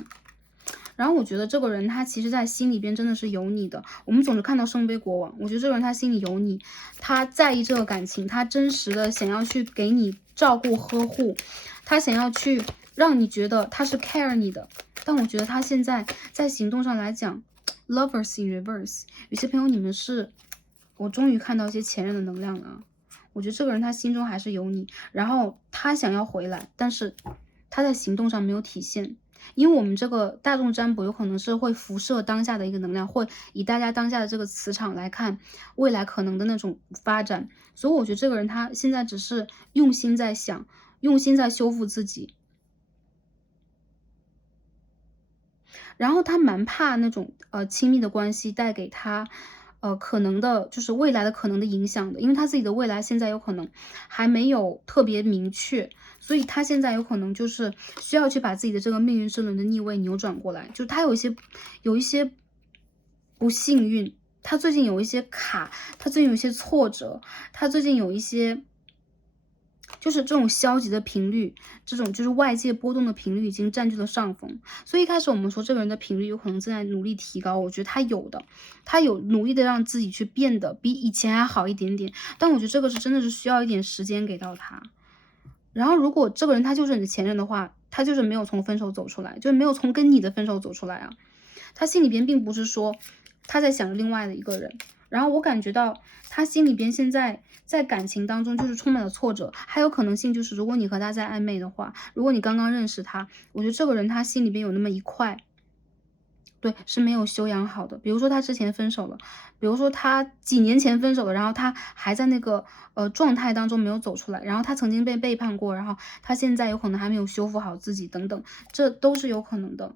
然后我觉得这个人他其实在心里边真的是有你的，我们总是看到圣杯国王，我觉得这个人他心里有你，他在意这个感情，他真实的想要去给你照顾呵护，他想要去让你觉得他是 care 你的。但我觉得他现在在行动上来讲 lovers in reverse， 有些朋友你们是，我终于看到一些前任的能量了啊。我觉得这个人他心中还是有你，然后他想要回来，但是他在行动上没有体现。因为我们这个大众占卜有可能是会辐射当下的一个能量，会以大家当下的这个磁场来看未来可能的那种发展，所以我觉得这个人他现在只是用心在想，用心在修复自己，然后他蛮怕那种亲密的关系带给他可能的就是未来的可能的影响的，因为他自己的未来现在有可能还没有特别明确，所以他现在有可能就是需要去把自己的这个命运之轮的逆位扭转过来，就他有一些不幸运，他最近有一些卡，他最近有一些挫折，他最近有一些就是这种消极的频率，这种就是外界波动的频率已经占据了上风。所以一开始我们说这个人的频率有可能正在努力提高，我觉得他有的，他有努力的让自己去变得比以前还好一点点。但我觉得这个是真的是需要一点时间给到他。然后如果这个人他就是你的前任的话，他就是没有从分手走出来，就是没有从跟你的分手走出来啊。他心里边并不是说他在想着另外的一个人，然后我感觉到他心里边现在在感情当中就是充满了挫折，还有可能性就是如果你和他在暧昧的话，如果你刚刚认识他，我觉得这个人他心里边有那么一块，对，是没有修养好的。比如说他之前分手了，比如说他几年前分手了，然后他还在那个状态当中没有走出来，然后他曾经被背叛过，然后他现在有可能还没有修复好自己等等，这都是有可能的。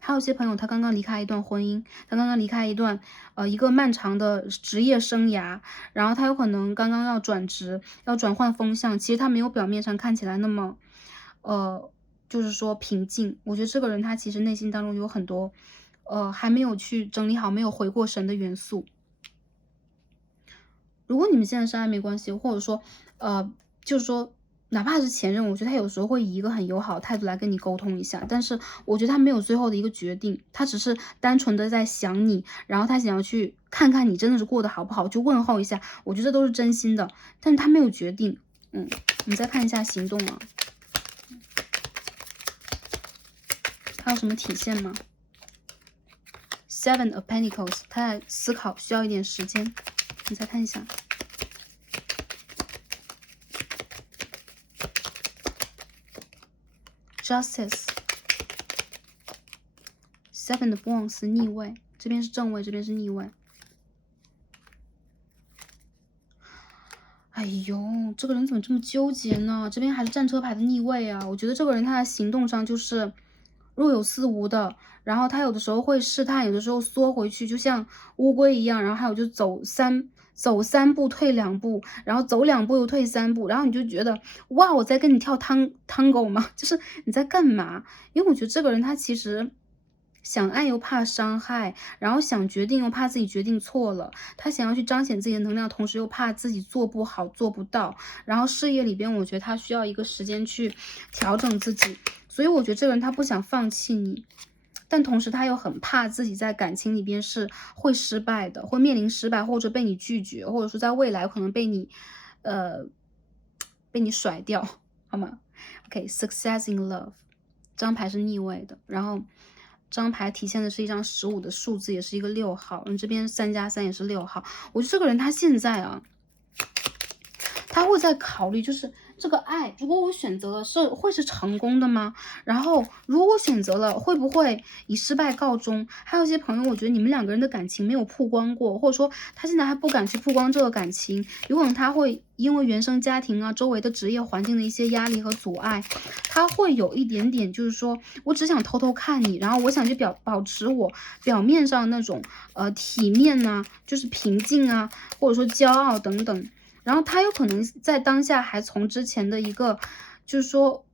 还有些朋友，他刚刚离开一段婚姻，他刚刚离开一个漫长的职业生涯，然后他有可能刚刚要转职，要转换风向，其实他没有表面上看起来那么，就是说平静。我觉得这个人他其实内心当中有很多，还没有去整理好，没有回过神的元素。如果你们现在是暧昧关系，或者说，就是说，哪怕是前任，我觉得他有时候会以一个很友好的态度来跟你沟通一下，但是我觉得他没有最后的一个决定，他只是单纯的在想你，然后他想要去看看你真的是过得好不好，去问候一下，我觉得都是真心的，但是他没有决定。我们再看一下行动啊，还有什么体现吗？Seven of Pentacles，他在思考，需要一点时间。你再看一下，Justice，Seven of Wands 逆位，这边是正位，这边是逆位。哎呦，这个人怎么这么纠结呢？这边还是战车牌的逆位啊！我觉得这个人他的行动上就是若有似无的，然后他有的时候会试探，有的时候缩回去，就像乌龟一样，然后还有就走三步退两步，然后走两步又退三步，然后你就觉得哇，我在跟你跳汤狗吗？就是你在干嘛？因为我觉得这个人他其实想爱又怕伤害，然后想决定又怕自己决定错了，他想要去彰显自己的能量，同时又怕自己做不好做不到，然后事业里边我觉得他需要一个时间去调整自己，所以我觉得这个人他不想放弃你，但同时他又很怕自己在感情里边是会失败的，会面临失败，或者被你拒绝，或者说在未来可能被你被你甩掉，好吗？OK，success in love，这张牌是逆位的，然后这张牌体现的是一张15的数字，也是一个6号，这边3+3也是6号。我觉得这个人他现在啊，他会在考虑，就是这个爱，如果我选择了会是成功的吗？然后如果我选择了，会不会以失败告终？还有一些朋友，我觉得你们两个人的感情没有曝光过，或者说他现在还不敢去曝光这个感情，有可能他会因为原生家庭啊、周围的职业环境的一些压力和阻碍，他会有一点点，就是说我只想偷偷看你，然后我想去保持我表面上那种体面啊，就是平静啊，或者说骄傲等等。然后他有可能在当下还从之前的一个，就是说，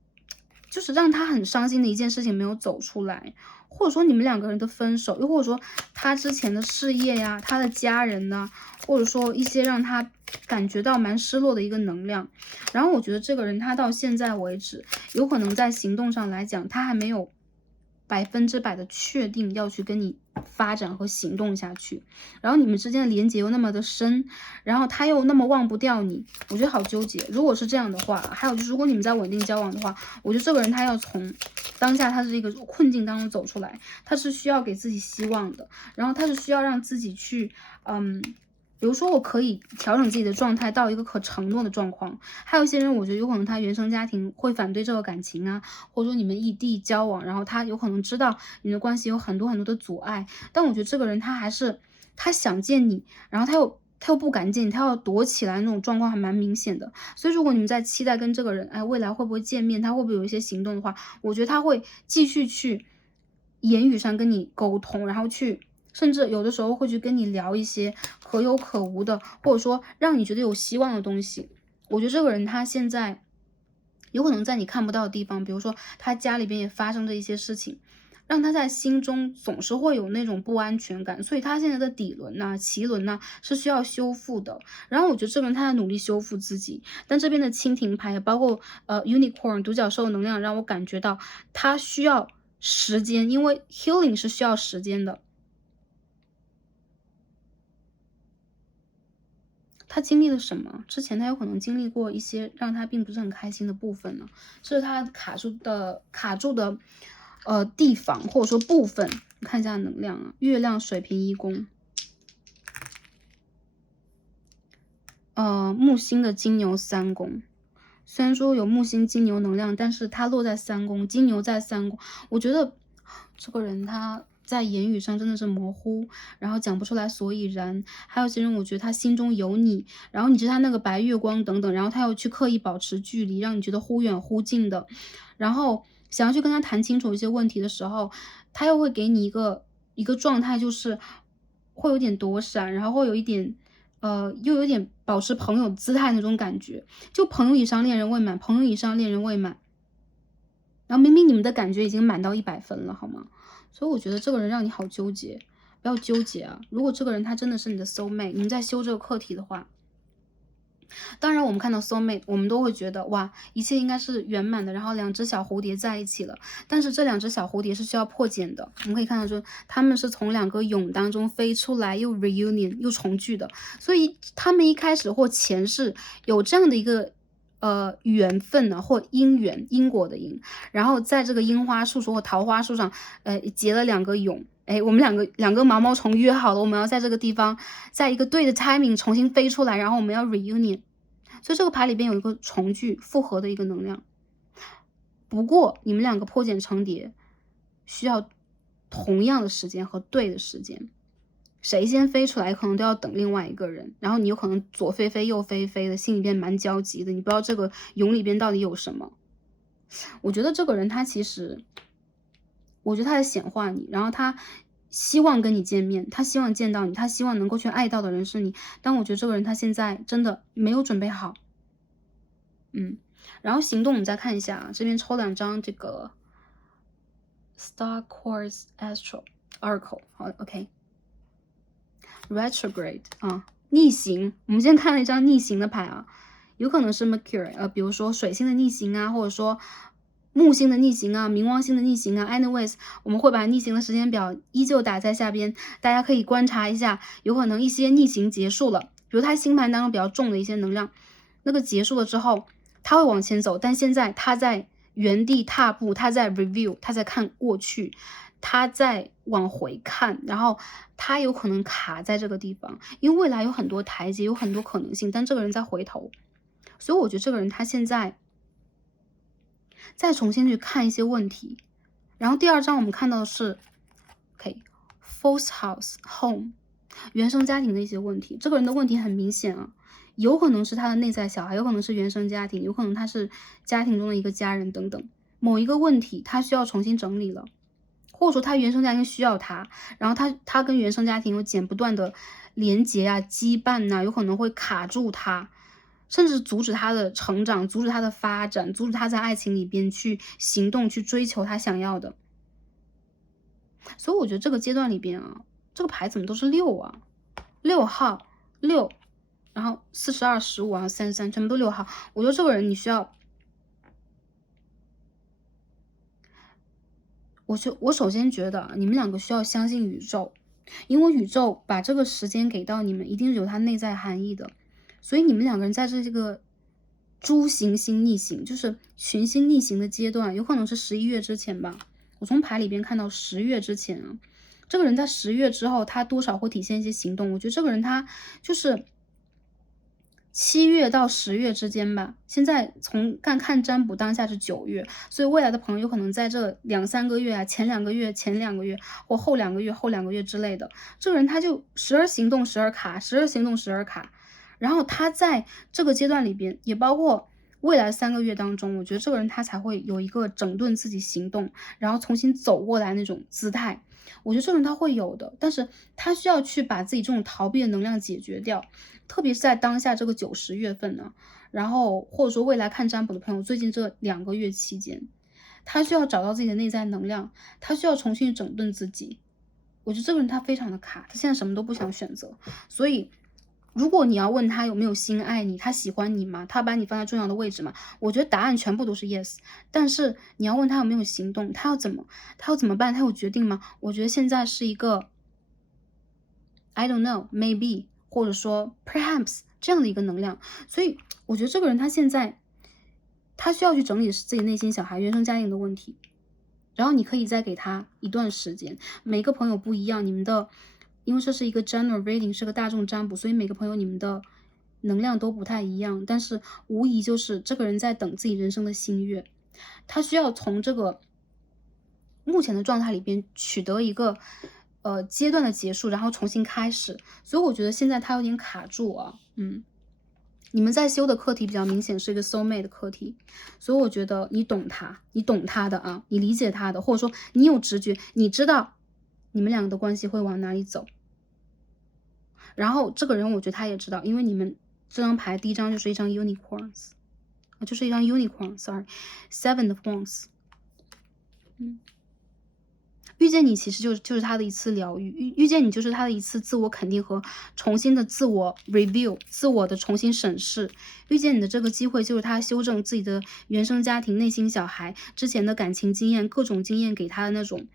就是让他很伤心的一件事情没有走出来，或者说你们两个人的分手，又或者说他之前的事业呀、他的家人呐、或者说一些让他感觉到蛮失落的一个能量。然后我觉得这个人他到现在为止，有可能在行动上来讲，他还没有100%的确定要去跟你发展和行动下去，然后你们之间的连接又那么的深，然后他又那么忘不掉你，我觉得好纠结。如果是这样的话，还有就是如果你们在稳定交往的话，我觉得这个人他要从当下他是一个困境当中走出来，他是需要给自己希望的，然后他是需要让自己去比如说我可以调整自己的状态到一个可承诺的状况。还有一些人，我觉得有可能他原生家庭会反对这个感情啊，或者说你们异地交往，然后他有可能知道你的关系有很多很多的阻碍，但我觉得这个人他还是他想见你，然后他又不敢见你，他要躲起来那种状况还蛮明显的。所以如果你们在期待跟这个人，哎，未来会不会见面，他会不会有一些行动的话，我觉得他会继续去言语上跟你沟通，然后去甚至有的时候会去跟你聊一些可有可无的，或者说让你觉得有希望的东西。我觉得这个人他现在有可能在你看不到的地方，比如说他家里边也发生着一些事情，让他在心中总是会有那种不安全感，所以他现在的底轮呐、脐轮呐是需要修复的。然后我觉得这个人他在努力修复自己，但这边的蜻蜓牌也包括unicorn 独角兽能量，让我感觉到他需要时间，因为 healing 是需要时间的。他经历了什么？之前他有可能经历过一些让他并不是很开心的部分呢，这是他卡住的地方或者说部分。看一下能量啊，月亮水瓶一宫，木星的金牛3宫。虽然说有木星金牛能量，但是它落在3宫，金牛在3宫，我觉得这个人他在言语上真的是模糊，然后讲不出来所以然。还有些人我觉得他心中有你，然后你是他那个白月光等等，然后他又去刻意保持距离，让你觉得忽远忽近的，然后想要去跟他谈清楚一些问题的时候，他又会给你一个状态，就是会有点躲闪，然后会有一点又有点保持朋友姿态那种感觉，就朋友以上恋人未满，朋友以上恋人未满。然后明明你们的感觉已经满到100分了，好吗？所以我觉得这个人让你好纠结，不要纠结啊。如果这个人他真的是你的 soul mate，你们在修这个课题的话，当然我们看到 soul mate，我们都会觉得哇，一切应该是圆满的，然后2只小蝴蝶在一起了。但是这2只小蝴蝶是需要破茧的，我们可以看到说他们是从2个蛹当中飞出来，又 reunion 又重聚的，所以他们一开始或前世有这样的一个缘分呢，或因缘，因果的因，然后在这个樱花树或桃花树上，结了2个蛹。哎，我们两个毛毛虫约好了，我们要在这个地方，在一个对的 timing 重新飞出来，然后我们要 reunion。所以这个牌里边有一个重聚、复合的一个能量。不过你们2个破茧成蝶，需要同样的时间和对的时间。谁先飞出来，可能都要等另外一个人，然后你有可能左飞飞右飞飞的，心里边蛮焦急的，你不知道这个蛹里边到底有什么。我觉得这个人他其实，我觉得他在显化你，然后他希望跟你见面，他希望见到你，他希望能够去爱到的人是你，但我觉得这个人他现在真的没有准备好。然后行动我们再看一下啊，这边抽2张这个 Star Quartz Astral Oracle， 好 ，OK。retrograde 啊，逆行。我们先看了一张逆行的牌啊，有可能是 Mercury，比如说水星的逆行啊，或者说木星的逆行啊，冥王星的逆行啊。anyways， 我们会把逆行的时间表依旧打在下边，大家可以观察一下，有可能一些逆行结束了，比如它星盘当中比较重的一些能量，那个结束了之后，他会往前走，但现在他在原地踏步，他在 review， 他在看过去，他在往回看，然后他有可能卡在这个地方，因为未来有很多台阶，有很多可能性，但这个人在回头，所以我觉得这个人他现在再重新去看一些问题。然后第二章我们看到的是 fourth house home 原生家庭的一些问题。这个人的问题很明显啊，有可能是他的内在小孩，有可能是原生家庭，有可能他是家庭中的一个家人等等，某一个问题他需要重新整理了，或者说他原生家庭需要他，然后他跟原生家庭有剪不断的连结啊、羁绊啊，有可能会卡住他，甚至阻止他的成长，阻止他的发展，阻止他在爱情里边去行动，去追求他想要的。所以我觉得这个阶段里边啊，这个牌怎么都是6啊，6号6，然后42、15，然后33，全部都6号。我觉得这个人你需要，我首先觉得你们两个需要相信宇宙，因为宇宙把这个时间给到你们，一定是有它内在含义的。所以你们两个人在这个猪行星逆行，就是群星逆行的阶段，有可能是11月之前吧。我从牌里边看到10月之前啊，这个人在10月之后，他多少会体现一些行动。我觉得这个人他就是7月到10月之间吧。现在从看占卜当下是9月，所以未来的朋友有可能在这2、3个月啊，前2个月、前2个月或后2个月、后2个月之类的，这个人他就时而行动，时而卡，时而行动，时而卡。然后他在这个阶段里边，也包括未来3个月当中，我觉得这个人他才会有一个整顿自己行动，然后重新走过来那种姿态。我觉得这个人他会有的，但是他需要去把自己这种逃避的能量解决掉，特别是在当下这个9、10月份呢，然后或者说未来看占卜的朋友，最近这2个月期间，他需要找到自己的内在能量，他需要重新整顿自己。我觉得这个人他非常的卡，他现在什么都不想选择，所以如果你要问他有没有心爱你，他喜欢你吗？他把你放在重要的位置吗？我觉得答案全部都是 yes。但是你要问他有没有行动，他要怎么办？他有决定吗？我觉得现在是一个 I don't know, maybe， 或者说 perhaps 这样的一个能量。所以我觉得这个人他现在他需要去整理自己内心小孩原生家庭的问题，然后你可以再给他一段时间。每个朋友不一样，你们的因为这是一个 general reading， 是个大众占卜，所以每个朋友你们的能量都不太一样，但是无疑就是这个人在等自己人生的心愿，他需要从这个目前的状态里边取得一个阶段的结束，然后重新开始。所以我觉得现在他有点卡住啊，你们在修的课题比较明显是一个 soul mate 的课题，所以我觉得你懂他，你懂他的啊，你理解他的，或者说你有直觉，你知道你们两个的关系会往哪里走。然后这个人我觉得他也知道，因为你们这张牌第一张就是一张 unicorns， 就是一张 unicorn，sorry，seven of wands。遇见你其实就是他的一次疗愈，遇见你就是他的一次自我肯定和重新的自我 review， 自我的重新审视。遇见你的这个机会就是他修正自己的原生家庭、内心小孩之前的感情经验，各种经验给他的那种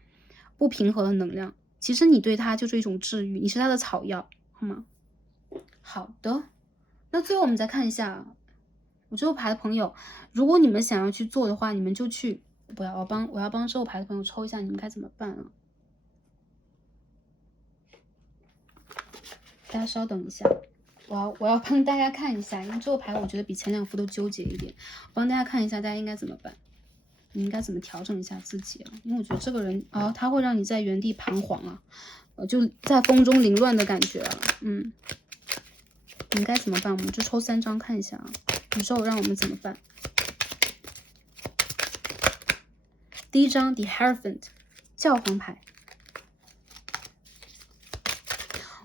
不平和的能量。其实你对他就是一种治愈，你是他的草药，好吗？好的，那最后我们再看一下我这后牌的朋友，如果你们想要去做的话，你们就去。我要帮之后牌的朋友抽一下，你们该怎么办啊？大家稍等一下，我要帮大家看一下，因为这个牌我觉得比前2副都纠结一点，帮大家看一下大家应该怎么办，你应该怎么调整一下自己啊？因为我觉得这个人啊，他会让你在原地彷徨啊，就在风中凌乱的感觉啊，你应该怎么办？我们就抽3张看一下啊，宇宙让我们怎么办？第一张 The Hierophant 教皇牌，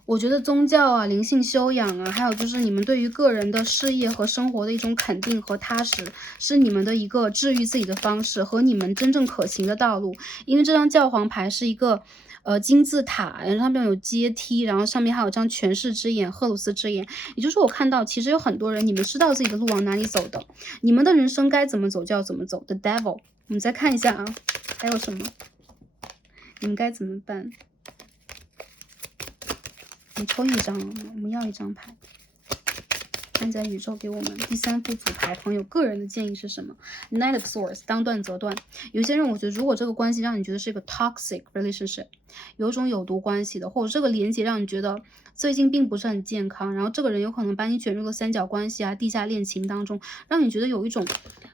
我觉得宗教啊、灵性修养啊，还有就是你们对于个人的事业和生活的一种肯定和踏实，是你们的一个治愈自己的方式和你们真正可行的道路。因为这张教皇牌是一个金字塔，上面有阶梯，然后上面还有张权势之眼、赫鲁斯之眼。也就是我看到，其实有很多人，你们知道自己的路往哪里走的，你们的人生该怎么走就要怎么走。The Devil， 我们再看一下啊，还有什么？你们该怎么办？我们抽一张，我们要一张牌。看一下宇宙给我们第三副组牌朋友个人的建议是什么。 Knight of Swords， 当断则断。有些人我觉得如果这个关系让你觉得是一个 toxic relationship， 有种有毒关系的，或者这个连接让你觉得最近并不是很健康，然后这个人有可能把你卷入了三角关系啊、地下恋情当中，让你觉得有一种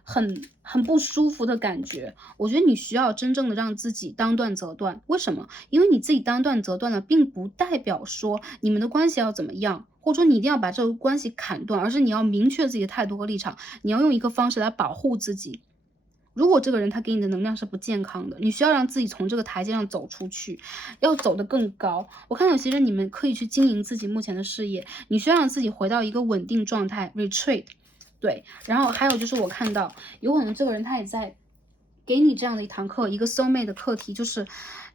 很不舒服的感觉。我觉得你需要真正的让自己当断则断。为什么？因为你自己当断则断了，并不代表说你们的关系要怎么样，或者说你一定要把这个关系砍断，而是你要明确自己的态度和立场，你要用一个方式来保护自己。如果这个人他给你的能量是不健康的，你需要让自己从这个台阶上走出去，要走得更高。我看有些人你们可以去经营自己目前的事业，你需要让自己回到一个稳定状态 retreat。 对，然后还有就是我看到有可能这个人他也在给你这样的一堂课，一个 soul mate 的课题，就是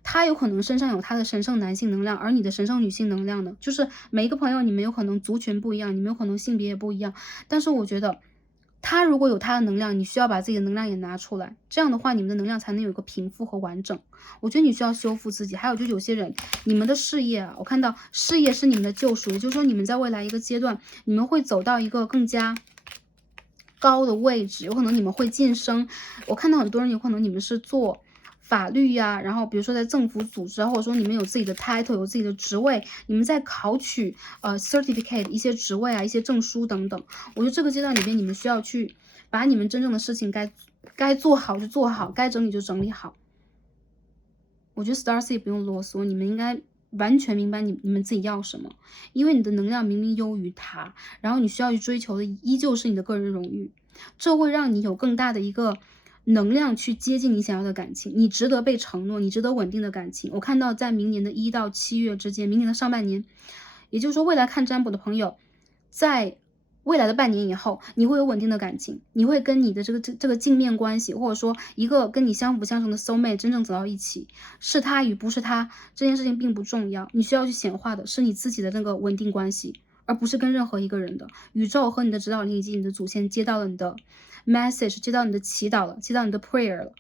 他有可能身上有他的神圣男性能量，而你的神圣女性能量呢，就是每一个朋友你们有可能族群不一样，你们有可能性别也不一样，但是我觉得他如果有他的能量，你需要把自己的能量也拿出来，这样的话你们的能量才能有一个平复和完整。我觉得你需要修复自己。还有就是有些人你们的事业啊，我看到事业是你们的救赎，也就是说你们在未来一个阶段，你们会走到一个更加高的位置，有可能你们会晋升。我看到很多人有可能你们是做法律呀，然后比如说在政府组织啊，或者说你们有自己的 title， 有自己的职位，你们在考取certificate 一些职位啊，一些证书等等。我觉得这个阶段里边你们需要去把你们真正的事情该做好就做好，该整理就整理好。我觉得 Starseed 不用啰嗦，你们应该完全明白你们自己要什么，因为你的能量明明优于他，然后你需要去追求的依旧是你的个人荣誉，这会让你有更大的一个能量去接近你想要的感情。你值得被承诺，你值得稳定的感情。我看到在明年的1到7月之间，明年的上半年，也就是说未来看占卜的朋友，在未来的半年以后，你会有稳定的感情，你会跟你的这个镜面关系，或者说一个跟你相辅相成的 soul mate 真正走到一起。是他与不是他这件事情并不重要，你需要去显化的是你自己的那个稳定关系，而不是跟任何一个人的。宇宙和你的指导灵以及你的祖先接到了你的 message， 接到你的祈祷了，接到你的 prayer 了。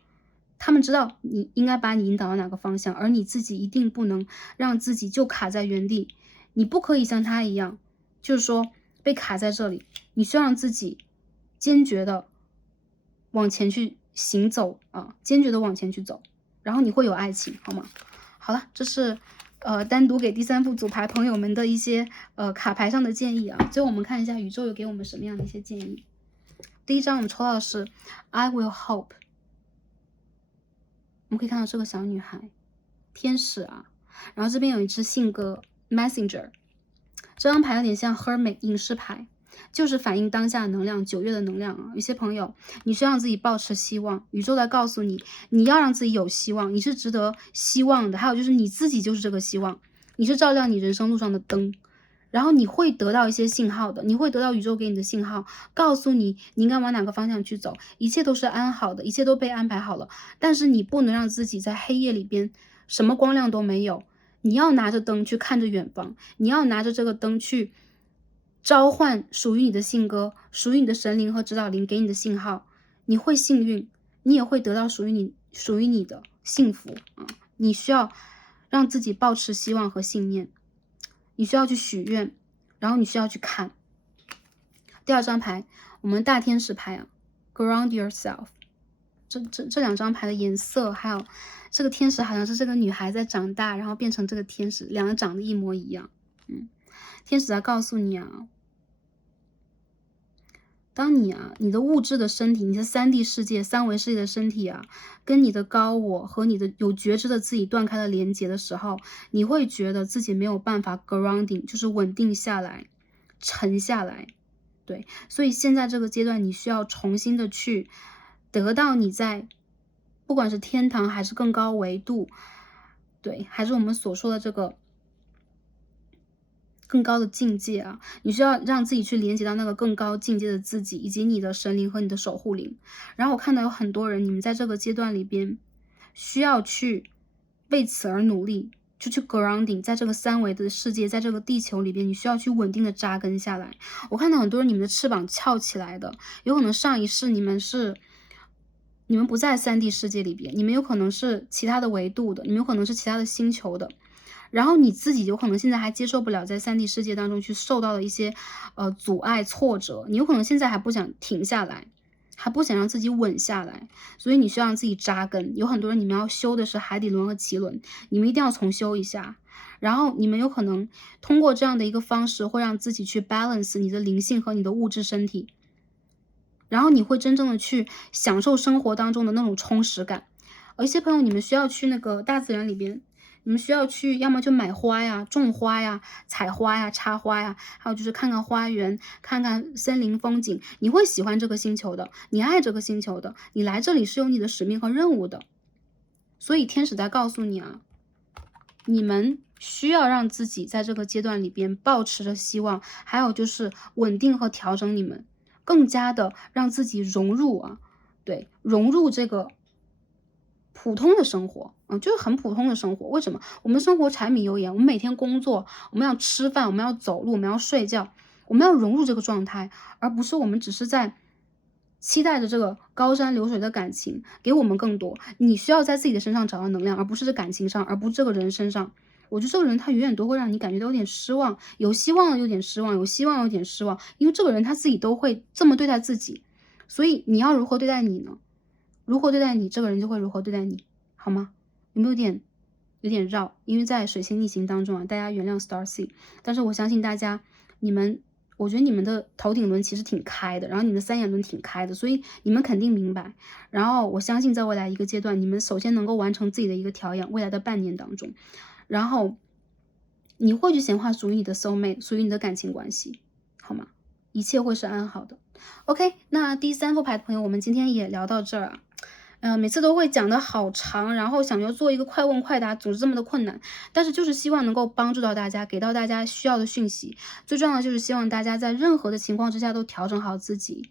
他们知道你应该把你引导到哪个方向，而你自己一定不能让自己就卡在原地。你不可以像他一样，就是说被卡在这里，你需要让自己坚决的往前去行走啊，坚决的往前去走，然后你会有爱情，好吗？好了，这是单独给第三副组牌朋友们的一些卡牌上的建议啊。最后我们看一下宇宙有给我们什么样的一些建议。第一张我们抽到的是 I will hope， 我们可以看到这个小女孩天使啊，然后这边有一只信鸽 messenger， 这张牌有点像 hermit 隐士牌，就是反映当下的能量，9月的能量啊。有些朋友你需要让自己保持希望，宇宙来告诉你，你要让自己有希望，你是值得希望的。还有就是你自己就是这个希望，你是照亮你人生路上的灯，然后你会得到一些信号的，你会得到宇宙给你的信号，告诉你你应该往哪个方向去走，一切都是安好的，一切都被安排好了。但是你不能让自己在黑夜里边什么光亮都没有，你要拿着灯去看着远方，你要拿着这个灯去召唤属于你的信鸽，属于你的神灵和指导灵给你的信号，你会幸运，你也会得到属于你的幸福啊！你需要让自己保持希望和信念，你需要去许愿，然后你需要去看。第二张牌，我们大天使牌啊 ，Ground yourself。这两张牌的颜色，还有这个天使好像是这个女孩在长大，然后变成这个天使，两个长得一模一样。天使在告诉你啊，当你的物质的身体，你的3D 世界、三维世界的身体啊，跟你的高我和你的有觉知的自己断开了连接的时候，你会觉得自己没有办法 grounding， 就是稳定下来、沉下来。对，所以现在这个阶段，你需要重新的去得到你在不管是天堂还是更高维度，对，还是我们所说的这个更高的境界啊，你需要让自己去连接到那个更高境界的自己，以及你的神灵和你的守护灵。然后我看到有很多人，你们在这个阶段里边需要去为此而努力，就去 grounding， 在这个三维的世界，在这个地球里边，你需要去稳定的扎根下来。我看到很多人，你们的翅膀翘起来的，有可能上一世你们不在3D 世界里边，你们有可能是其他的维度的，你们有可能是其他的星球的。然后你自己有可能现在还接受不了在3D 世界当中去受到的一些阻碍挫折，你有可能现在还不想停下来，还不想让自己稳下来，所以你需要让自己扎根。有很多人你们要修的是海底轮和脐轮，你们一定要重修一下。然后你们有可能通过这样的一个方式，会让自己去 balance 你的灵性和你的物质身体，然后你会真正的去享受生活当中的那种充实感。一些朋友你们需要去那个大自然里边，你们需要去要么就买花呀、种花呀、采花呀、插花呀，还有就是看看花园、看看森林风景。你会喜欢这个星球的，你爱这个星球的，你来这里是有你的使命和任务的。所以天使在告诉你啊，你们需要让自己在这个阶段里边抱持着希望，还有就是稳定和调整你们，更加的让自己融入啊，对，融入这个普通的生活，就是很普通的生活。为什么？我们生活柴米油盐，我们每天工作，我们要吃饭，我们要走路，我们要睡觉，我们要融入这个状态，而不是我们只是在期待着这个高山流水的感情给我们更多。你需要在自己的身上找到能量，而不是在感情上，而不是这个人身上。我觉得这个人他永远都会让你感觉到有点失望，有希望有点失望，有希望有点失望，因为这个人他自己都会这么对待自己，所以你要如何对待你呢？如何对待你，这个人就会如何对待你，好吗？有没有有点绕？因为在水星逆行当中啊，大家原谅 Starseed，但是我相信大家，我觉得你们的头顶轮其实挺开的，然后你们的3眼轮挺开的，所以你们肯定明白。然后我相信在未来一个阶段，你们首先能够完成自己的一个调养，未来的半年当中，然后你会去显化属于你的 soul mate，属于你的感情关系，好吗？一切会是安好的。OK，那第3副牌的朋友，我们今天也聊到这儿啊。每次都会讲的好长，然后想要做一个快问快答，总是这么的困难。但是就是希望能够帮助到大家，给到大家需要的讯息。最重要的就是希望大家在任何的情况之下都调整好自己，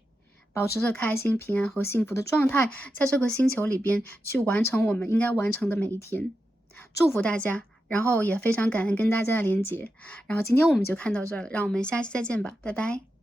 保持着开心、平安和幸福的状态，在这个星球里边去完成我们应该完成的每一天。祝福大家，然后也非常感恩跟大家的连结。然后今天我们就看到这儿了，让我们下期再见吧，拜拜。